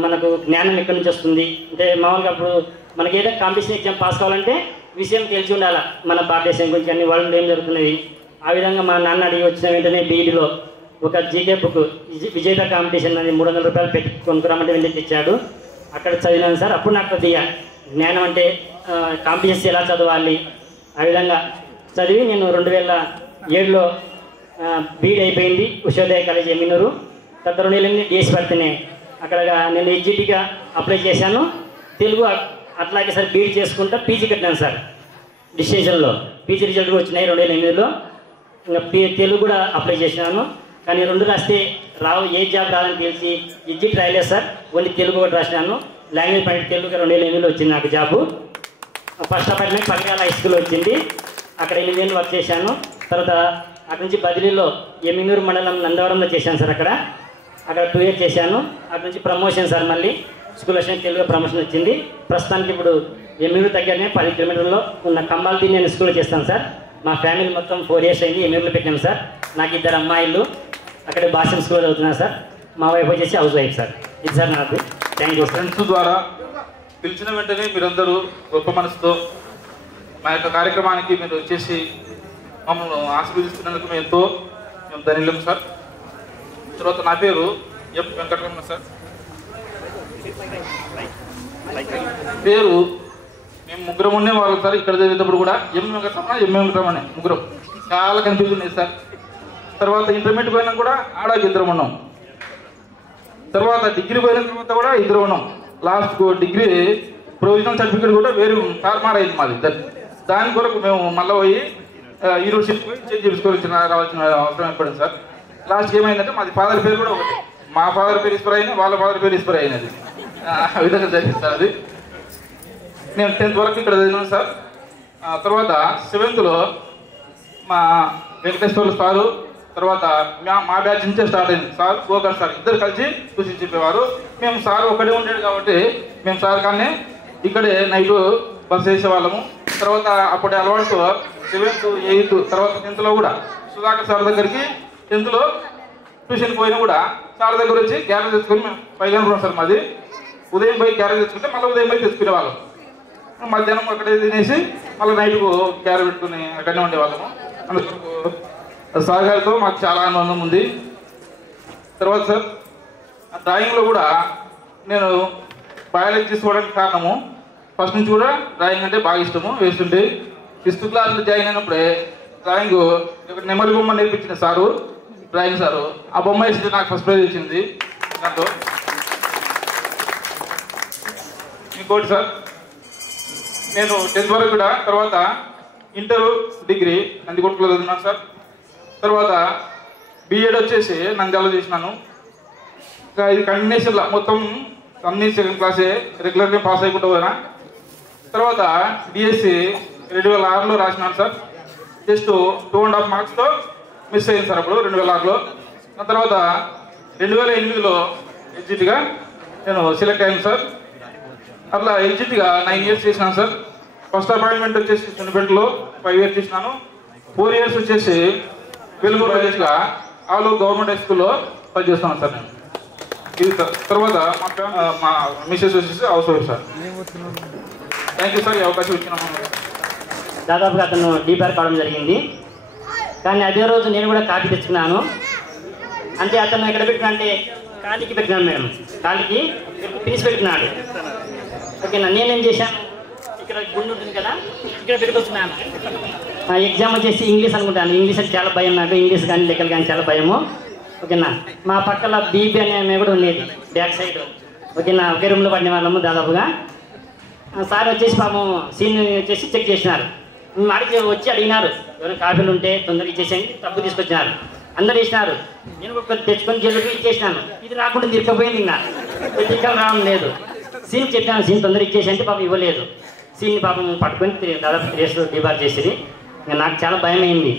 మనకు జ్ఞానం ఎక్కడి నుంచి వస్తుంది, అంటే మామూలుగా అప్పుడు మనకి ఏదైనా కాంపిటీషన్ ఎగ్జామ్ పాస్ కావాలంటే విషయం తెలిసి ఉండాలి మన భారతదేశం గురించి, అన్ని వరల్డ్ ఏం జరుగుతున్నది. ఆ విధంగా మా నాన్న అడిగి వచ్చిన వెంటనే బీఈడీలో ఒక జీకే బుక్ విజేత కాంపిటీషన్ అని 300 రూపాయలు పెట్టి కొనుక్కురామంటే వెళ్ళి తెచ్చాడు. అక్కడ చదివినాను సార్. అప్పుడు నాకు కొద్దిగా జ్ఞానం అంటే కాంపిటీషన్స్ ఎలా చదవాలి ఆ విధంగా చదివి నేను 2007లో బీఈడీ అయిపోయింది ఉషోదయ కాలేజ్ ఎమ్మినూరు. తర్వాత 2008 డిఎస్ పడితేనే అక్కడ నేను ఎగ్జిట్గా అప్లై చేశాను. తెలుగు అట్లాగే సార్ బీఈడీ చేసుకుంటా పీజీ కట్టాను సార్. డిస్టింక్షన్లో పీజీ రిజల్ట్ కూడా వచ్చినాయి 2008లో. ఇంకా తెలుగు కూడా అప్లై చేసినాను. కానీ 2 రాస్తే రావు, ఏ జాబ్ రాదని తెలిసి ఎగ్జిట్ రాయలేదు సార్. ఓన్లీ తెలుగు కూడా రాసినాను. లాంగ్వేజ్ పాయింట్ తెలుగు 2008లో వచ్చింది నాకు జాబు. ఫస్ట్ అపాయింట్మెంట్ పల్లికాల హై స్కూల్లో వచ్చింది. అక్కడ 8 ఏళ్ళు వర్క్ చేశాను. తర్వాత అక్కడ నుంచి బదిలీలో ఎమ్మినూరు మండలం నందవరంలో చేశాను సార్. అక్కడ 2 years చేశాను. అక్కడ నుంచి ప్రమోషన్ సార్, మళ్ళీ స్కూల్ అసిస్టెంట్ తెలుగు ప్రమోషన్ వచ్చింది. ప్రస్తుతానికి ఇప్పుడు ఎమ్మినూరు దగ్గరనే 10 కిలోమీటర్లో ఉన్న కంబాల్తీ నేను స్కూల్లో చేస్తాను సార్. మా ఫ్యామిలీ మొత్తం 4 years అయింది ఎమ్మినూరులో పెట్టాము సార్. నాకు 2 అమ్మాయిలు అక్కడ భాషం స్కూల్లో చదువుతున్నారు సార్. మా వైఫ్ వచ్చేసి హౌస్ వైఫ్ సార్. ఇది సార్ నాకు. Thank you. ఫ్రెండ్స్ ద్వారా పిలిచిన వెంటనే మీరందరూ గొప్ప మనసుతో మా యొక్క కార్యక్రమానికి మీరు వచ్చేసి మమ్మల్ని ఆశీర్వదిస్తున్నందుకు మేము ధన్యులం సార్. తర్వాత నా పేరు ఎఫ్ వెంకటరమణ సార్. పేరు మేము 3 ఉండేవాళ్ళం సార్. ఇక్కడ చదివేటప్పుడు కూడా ఎం వెంకటరమణ ముగ్గురం చాలా కన్ఫ్యూజ్ ఉన్నాయి సార్. తర్వాత ఇంటర్మీడియట్ పోయినా కూడా ఆడ 2 ఉన్నాం. తర్వాత డిగ్రీ పోయిన తర్వాత కూడా 2 ఉన్నాం. లాస్ట్ డిగ్రీ ప్రొవిజనల్ సర్టిఫికేట్ కూడా వేరు తారుమారైంది మాది. దాని కొరకు మేము మళ్ళీ పోయి యూనివర్సిటీ పోయి చేంజ్ చేసుకోవాల్సిన రావాల్సిన అవసరం ఏర్పడింది సార్. లాస్ట్ ఏమైందంటే మాది ఫాదర్ పేరు కూడా ఒకటి. మా ఫాదర్ పేరు ఇస్పర్ అయినా వాళ్ళ ఫాదర్ పేరు ఇస్పర్ అయినది. ఆ విధంగా జరిగింది సార్. అది నేను 10th వరకు ఇక్కడ చదివాను సార్. తర్వాత 7thలో మా వెంకటేశ్వర్లు సారు, తర్వాత మా బ్యాచ్ నుంచే స్టార్ట్ అయింది సార్. గోకర్ సార్ ఇద్దరు కలిసి చూసి చెప్పేవారు. మేము సార్ ఒకటే ఉండేది కాబట్టి మేము సార్ కానీ ఇక్కడే నైట్ బస్ వేసేవాళ్ళము. తర్వాత అప్పటి అలవాటు 7th, 8th, తర్వాత 10thలో కూడా సుధాకర్ సార్ దగ్గరికి 10thలో ట్యూషన్ పోయినా కూడా సార్ దగ్గర వచ్చి క్యారేజ్ తెచ్చుకొని మేము పైగా సార్ మాది. ఉదయం పోయి క్యారేజ్ తెచ్చుకుంటే మళ్ళీ ఉదయం పోయి తెచ్చుకునే వాళ్ళం. మధ్యాహ్నం అక్కడే తినేసి మళ్ళీ నైట్కు క్యారేజ్ పెట్టుకుని అక్కడనే ఉండేవాళ్ళము. అందుకు సార్ గారితో మాకు చాలా ఆనందం ఉంది. తర్వాత సార్ డ్రాయింగ్లో కూడా నేను బయాలజీ తీసుకోవడానికి కారణము ఫస్ట్ నుంచి కూడా డ్రాయింగ్ అంటే బాగా ఇష్టము వేస్తుంటే 5th క్లాస్లో జాయిన్ అయినప్పుడే డ్రాయింగ్ నెమలి బొమ్మ నేర్పించిన సారు డ్రాయింగ్ సారు. ఆ బొమ్మ వేసి నాకు ఫస్ట్ ప్రైజ్ ఇచ్చింది దాంట్లో. ఇంకోటి సార్, నేను 10th వరకు కూడా, తర్వాత ఇంటర్ డిగ్రీ నందికొట్కూరులో చదివినాను సార్. తర్వాత బీఎడ్ వచ్చేసి నంద్యాలలో చేసినాను. ఇంకా ఇది కంటిన్యూషన్లో మొత్తం అన్ని 2nd క్లాసే రెగ్యులర్గా పాస్ అయిపోతూ పోయినా. తర్వాత డిఎస్సి 2006లో రాసినాను సార్. జస్ట్ 2.5 మార్క్స్తో మిస్ అయింది సార్ అప్పుడు 2006లో. దాని తర్వాత 2008లో ఎగ్జిట్గా నేను సెలెక్ట్ అయ్యాను సార్. అట్లా ఎగ్జిట్గా 9 years చేసినాను సార్. ఫస్ట్ అపాయింట్మెంట్ వచ్చేసి సున్నిపేటలో 5 years చేసినాను. 4 years వచ్చేసి వెలుగురు ప్రదేశ్గా ఆల్ గవర్నమెంట్ హై స్కూల్లో పనిచేస్తున్నాను సార్ నేను. ఇది తర్వాత మా మిస్సెస్ వచ్చేసి house wife sir. Thank you sir, ఈ అవకాశం ఇచ్చినాము. దాదాపుగా అతను డీపార్ కావడం జరిగింది. కానీ అదే రోజు నేను కూడా కాపీ తెచ్చుకున్నాను. అంటే అతను ఎక్కడ పెట్టినా అంటే కాలికి పెట్టినాను మేడం, కాలికి పిలిచి పెట్టుకున్నాడు. ఓకేనా, నేనేం చేశాను, ఇక్కడ గుండు ఉంటుంది కదా, ఇక్కడ పెట్టుకొచ్చున్నాను. ఎగ్జామ్ వచ్చేసి ఇంగ్లీష్ అనుకుంటాను. ఇంగ్లీష్ అంటే చాలా భయం నాకు, ఇంగ్లీష్ కానీ లెక్కలు కానీ చాలా భయము. ఓకేనా, మా పక్కల బీబీ అనే ఆమె కూడా ఉండేది బ్యాక్ సైడ్. ఓకేనా, ఒకే రూమ్లో పడిన వాళ్ళము దాదాపుగా. సార్ వచ్చేసి పాపం సీన్ వచ్చేసి చెక్ చేసినారు. అడిగి వచ్చి అడిగినారు, ఎవరైనా కాఫీలు ఉంటే తొందరగా ఇచ్చేసేయండి, తప్పు తీసుకొచ్చినారు. అందరు ఇచ్చినారు. నేను ఒక తెచ్చుకొని జల్లుకి ఇచ్చేసినాను. ఇది రాకుండా తిరగపోయింది. ఇంకా తిరగలు రావడం లేదు. సీన్ చెప్పాను, సీన్ తొందరగా ఇచ్చేసి అంటే పాపం ఇవ్వలేదు. సీన్ని పాపం పట్టుకొని దాదాపు 3 years డిబార్ చేసేది. ఇంకా నాకు చాలా భయం అయింది.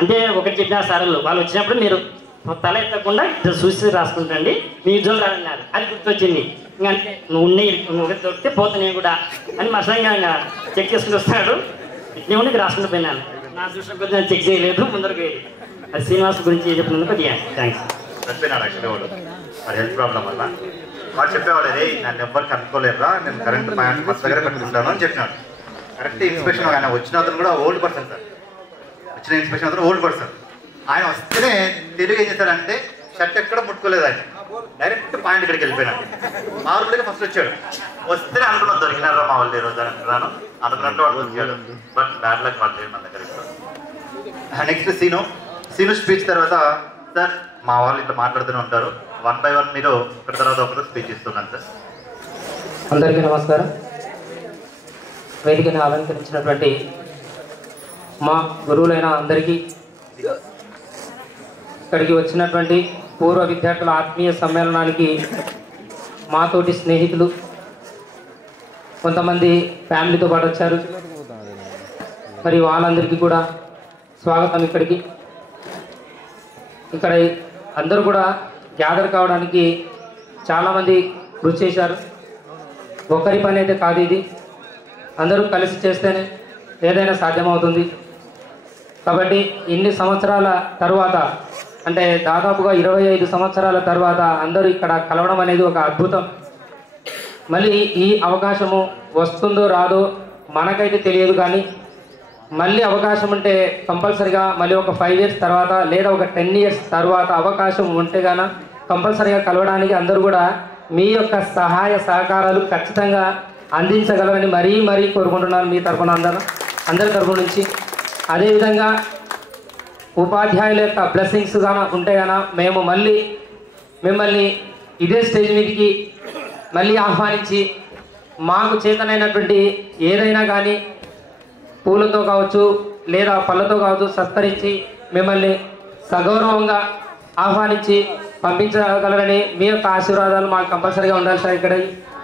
అంటే ఒకటి చెప్పినారు సార్లు, వాళ్ళు వచ్చినప్పుడు మీరు తల ఎత్తకుండా చూసి రాసుకుంటండి, మీ ఉద్యోగం రాదన్నారు. అది గుర్తొచ్చింది. ఇంకా అంటే నువ్వు ఉన్నాయి ఒకటి దొరికితే పోతా నేను కూడా అని మసంగా ఇంకా చెక్ చేసుకుని వస్తాడు. ఇట్నే ఉండి రాసుకుంటూ పోయినాను. నా దృష్టి కొద్దిగా చెక్ చేయలేదు, ముందరకు వేయలేదు. అది శ్రీనివాస్ గురించి చెప్పినందుకు థ్యాంక్స్. చనిపోయినాడు యాక్చువల్లీ వాడు, మరి హెల్త్ ప్రాబ్లం వల్ల. వాడు చెప్పేవాడు, అదే నన్ను ఎవ్వరు కనుక్కోలేరురా, నేను కరెంట్ బస్ దగ్గర పెట్టుకుంటాను అని చెప్పినాడు. కరెక్ట్ ఇన్స్పెక్షన్ ఆయన వచ్చిన అతను కూడా ఓల్డ్ పర్సన్ సార్. వచ్చిన ఇన్స్పెక్షన్ అతను ఓల్డ్ పర్సన్. ఆయన వస్తేనే తెలుగు ఏం చేశాడంటే షర్ట్ ఎక్కడ ముట్టుకోలేదు, ఆయన డైరెక్ట్ పాయింట్ ఇక్కడికి వెళ్ళిపోయినాడు. మా ఊళ్ళో ఫస్ట్ వచ్చాడు. వస్తేనే అనుకున్నాను దొరికినారా మా వాళ్ళు ఈరోజు అనుకున్నాను. అనుకున్నట్టు వాడు దొరికాడు. బట్ బ్యాడ్ లక్ వాళ్ళు లేదు మన దగ్గర. నెక్స్ట్ సీను స్పీచ్ తర్వాత, సార్ మా వాళ్ళు ఇట్లా మాట్లాడుతూనే ఉంటారు, 1 by 1 మీరు ఒకటి తర్వాత ఒకరు స్పీచ్ ఇస్తున్నాను సార్. అందరికీ నమస్కారం. వేదికను అలంకరించినటువంటి మా గురువులైన అందరికీ, ఇక్కడికి వచ్చినటువంటి పూర్వ విద్యార్థుల ఆత్మీయ సమ్మేళనానికి మాతోటి స్నేహితులు కొంతమంది ఫ్యామిలీతో పాటు వచ్చారు. మరి వాళ్ళందరికీ కూడా స్వాగతం. ఇక్కడ అందరూ కూడా గ్యాదర్ కావడానికి చాలామంది కృషి చేశారు. ఒక్కరి పని అయితే కాదు ఇది, అందరూ కలిసి చేస్తేనే ఏదైనా సాధ్యమవుతుంది. కాబట్టి ఇన్ని సంవత్సరాల తర్వాత, అంటే దాదాపుగా 25 సంవత్సరాల తర్వాత అందరూ ఇక్కడ కలవడం అనేది ఒక అద్భుతం. మళ్ళీ ఈ అవకాశము వస్తుందో రాదో మనకైతే తెలియదు, కానీ మళ్ళీ అవకాశం ఉంటే కంపల్సరిగా మళ్ళీ ఒక 5 years తర్వాత లేదా ఒక 10 years తర్వాత అవకాశం ఉంటే గాన కంపల్సరిగా కలవడానికి అందరూ కూడా మీ యొక్క సహాయ సహకారాలు ఖచ్చితంగా అందించగలరని మరీ మరీ కోరుకుంటున్నాను మీ తరఫున, అందరి తరఫు నుంచి. అదేవిధంగా ఉపాధ్యాయుల యొక్క బ్లెస్సింగ్స్ గాన ఉంటే గాన మేము మళ్ళీ మిమ్మల్ని ఇదే స్టేజ్ మీదకి మళ్ళీ ఆహ్వానించి మాకు చేతనైనటువంటి ఏదైనా కానీ పూలతో కావచ్చు లేదా పళ్ళతో కావచ్చు సత్కరించి మిమ్మల్ని సగౌరవంగా ఆహ్వానించి పంపించగలరని మీ యొక్క ఆశీర్వాదాలు మాకు కంపల్సరీగా ఉండాలి సార్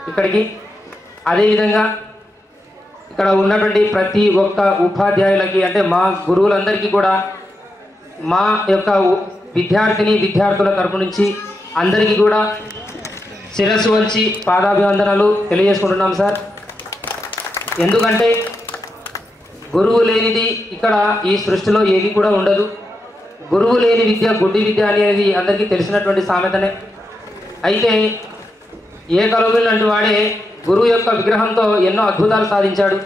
ఇక్కడికి. అదేవిధంగా ఇక్కడ ఉన్నటువంటి ప్రతి ఒక్క ఉపాధ్యాయులకి, అంటే మా గురువులందరికీ కూడా మా యొక్క విద్యార్థుల తరపు నుంచి అందరికీ కూడా శిరస్సు వంచి పాదాభివందనాలు తెలియజేసుకుంటున్నాం సార్. ఎందుకంటే గురువు లేనిది ఇక్కడ ఈ సృష్టిలో ఏది కూడా ఉండదు. గురువు లేని విద్య గుడ్డి విద్య అనేది అందరికీ తెలిసినటువంటి సామెతనే. అయితే ఏకలవ్యుడు లాంటి వాడే గురువు యొక్క విగ్రహంతో ఎన్నో అద్భుతాలు సాధించాడు.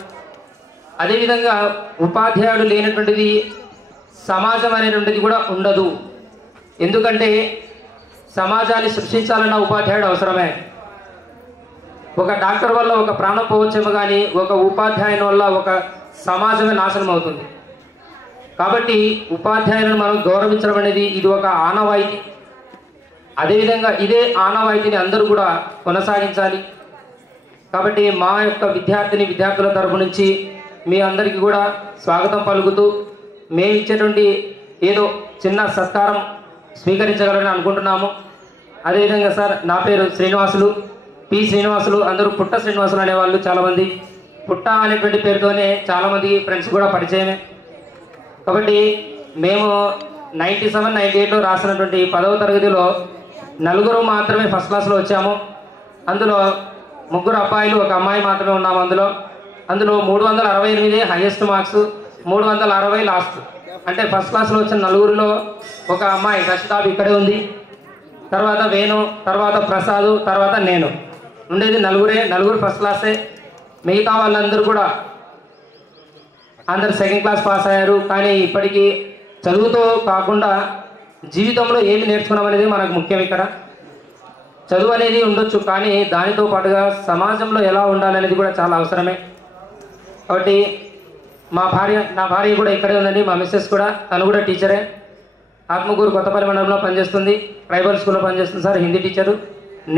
అదేవిధంగా ఉపాధ్యాయుడు లేనటువంటిది సమాజం అనేటువంటిది కూడా ఉండదు. ఎందుకంటే సమాజాన్ని సృష్టించాలన్న ఉపాధ్యాయుడు అవసరమే. ఒక డాక్టర్ వల్ల ఒక ప్రాణం పోవచ్చేమో కానీ ఒక ఉపాధ్యాయుని వల్ల ఒక సమాజమే నాశనం అవుతుంది. కాబట్టి ఉపాధ్యాయులను మనం గౌరవించడం అనేది ఇది ఒక ఆనవాయితీ. అదేవిధంగా ఇదే ఆనవాయితీని అందరూ కూడా కొనసాగించాలి. కాబట్టి మా యొక్క విద్యార్థుల తరపు నుంచి మీ అందరికీ కూడా స్వాగతం పలుకుతూ మేము ఇచ్చేటువంటి ఏదో చిన్న సత్కారం స్వీకరించగలరని అనుకుంటున్నాము. అదేవిధంగా సార్, నా పేరు శ్రీనివాసులు, పి శ్రీనివాసులు, అందరూ పుట్ట శ్రీనివాసులు అనేవాళ్ళు చాలామంది. పుట్ట అనేటువంటి పేరుతోనే చాలామంది ఫ్రెండ్స్ కూడా పరిచయమే. కాబట్టి మేము 97, 98లో రాసినటువంటి 10వ తరగతిలో 4 మాత్రమే ఫస్ట్ క్లాస్లో వచ్చాము. అందులో 3 అబ్బాయిలు, 1 అమ్మాయి మాత్రమే ఉన్నాము. అందులో 368 హైయెస్ట్ మార్క్స్, 360 లాస్ట్. అంటే ఫస్ట్ క్లాస్లో వచ్చిన 4లో 1 అమ్మాయి రషితాబ్ ఇక్కడే ఉంది, తర్వాత వేణు, తర్వాత ప్రసాద్, తర్వాత నేను. ఉండేది 4 ఫస్ట్ క్లాసే. మిగతా వాళ్ళందరూ కూడా అందరు సెకండ్ క్లాస్ పాస్ అయ్యారు. కానీ ఇప్పటికీ చదువుతో కాకుండా జీవితంలో ఏమి నేర్చుకున్నాం అనేది మనకు ముఖ్యం. ఇక్కడ చదువు అనేది ఉండొచ్చు, కానీ దానితో పాటుగా సమాజంలో ఎలా ఉండాలనేది కూడా చాలా అవసరమే. కాబట్టి నా భార్య కూడా ఇక్కడే ఉందండి, మా మిస్సెస్ కూడా, తను కూడా టీచరే. ఆత్మకూరు కొత్తపల్లి మండలంలో పనిచేస్తుంది, ట్రైబల్ స్కూల్లో పనిచేస్తుంది సార్, హిందీ టీచరు.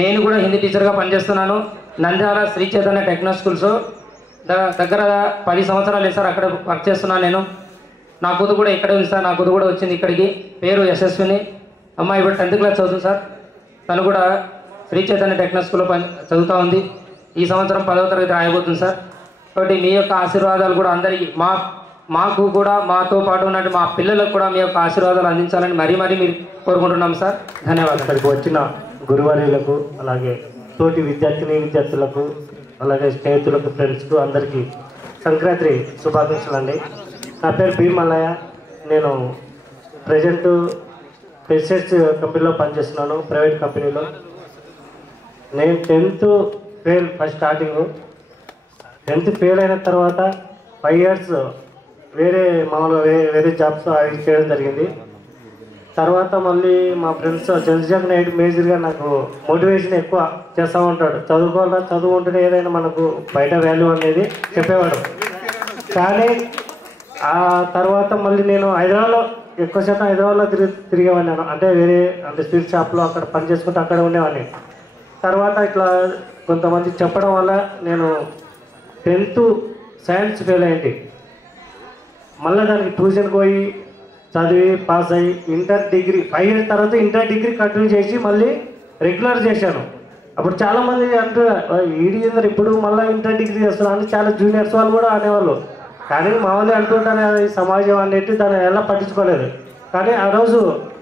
నేను కూడా హిందీ టీచర్గా పనిచేస్తున్నాను. నంద్యాల శ్రీ చైతన్య టెక్నో స్కూల్స్ దగ్గర 10 సంవత్సరాలు సార్ అక్కడ వర్క్ చేస్తున్నాను నేను. నా కూతురు కూడా ఇక్కడే ఉంది సార్, నా కూతురు కూడా వచ్చింది ఇక్కడికి, పేరు యశస్విని. అమ్మాయి ఇప్పుడు 10th క్లాస్ చదువుతుంది సార్, తను కూడా శ్రీ చైతన్య టెక్నో స్కూల్లో చదువుతూ ఉంది. ఈ సంవత్సరం 10వ తరగతి రాయబోతుంది సార్. కాబట్టి మీ యొక్క ఆశీర్వాదాలు కూడా అందరికీ, మాకు కూడా, మాతో పాటు ఉన్నట్టు మా పిల్లలకు కూడా మీ యొక్క ఆశీర్వాదాలు అందించాలని మరీ మీరు కోరుకుంటున్నాం సార్. ధన్యవాదాలు. ఇక్కడికి వచ్చిన గురువర్యులకు, అలాగే తోటి విద్యార్థులకు, అలాగే స్నేహితులకు, ఫ్రెండ్స్కు అందరికీ సంక్రాంతి శుభాకాంక్షలు అండి. నా పేరు పి మల్లయ్య. నేను ప్రజెంట్ పెస్టిసైడ్స్ కంపెనీలో పనిచేస్తున్నాను, ప్రైవేట్ కంపెనీలో. నేను 10th fail first starting. 10th fail అయిన తర్వాత 5 years మామూలుగా వేరే జాబ్స్ అవి చేయడం జరిగింది. తర్వాత మళ్ళీ మా ఫ్రెండ్స్ చంద్రశేఖర్ నాయుడు మేజర్గా నాకు మోటివేషన్ ఎక్కువ చేస్తూ ఉంటాడు. చదువుకోవాలా, చదువుకుంటేనే ఏదైనా మనకు బయట వాల్యూ అనేది చెప్పేవాడు. కానీ ఆ తర్వాత మళ్ళీ నేను హైదరాబాద్లో ఎక్కువ శాతం హైదరాబాద్లో తిరిగేవాడిని. అంటే స్వీట్ షాప్లో అక్కడ పని చేసుకుంటూ అక్కడ ఉండేవాడిని. తర్వాత ఇట్లా కొంతమంది చెప్పడం వల్ల నేను 10th సైన్స్ ఫెయిల్ అయ్యింది. మళ్ళీ దానికి ట్యూషన్కి పోయి చదివి పాస్ అయ్యి ఇంటర్ డిగ్రీ 5 years తర్వాత ఇంటర్ డిగ్రీ కంటిన్యూ చేసి మళ్ళీ రెగ్యులర్ చేశాను. అప్పుడు చాలామంది అంటున్నారు, ఈడీ ఇప్పుడు మళ్ళీ ఇంటర్ డిగ్రీ చేస్తున్నా అని చాలా జూనియర్స్ వాళ్ళు కూడా అనేవాళ్ళు. కానీ మామూలుగా అంటుంటాను ఈ సమాజం అనేది దాన్ని ఎలా పట్టించుకోలేదు. కానీ ఆ రోజు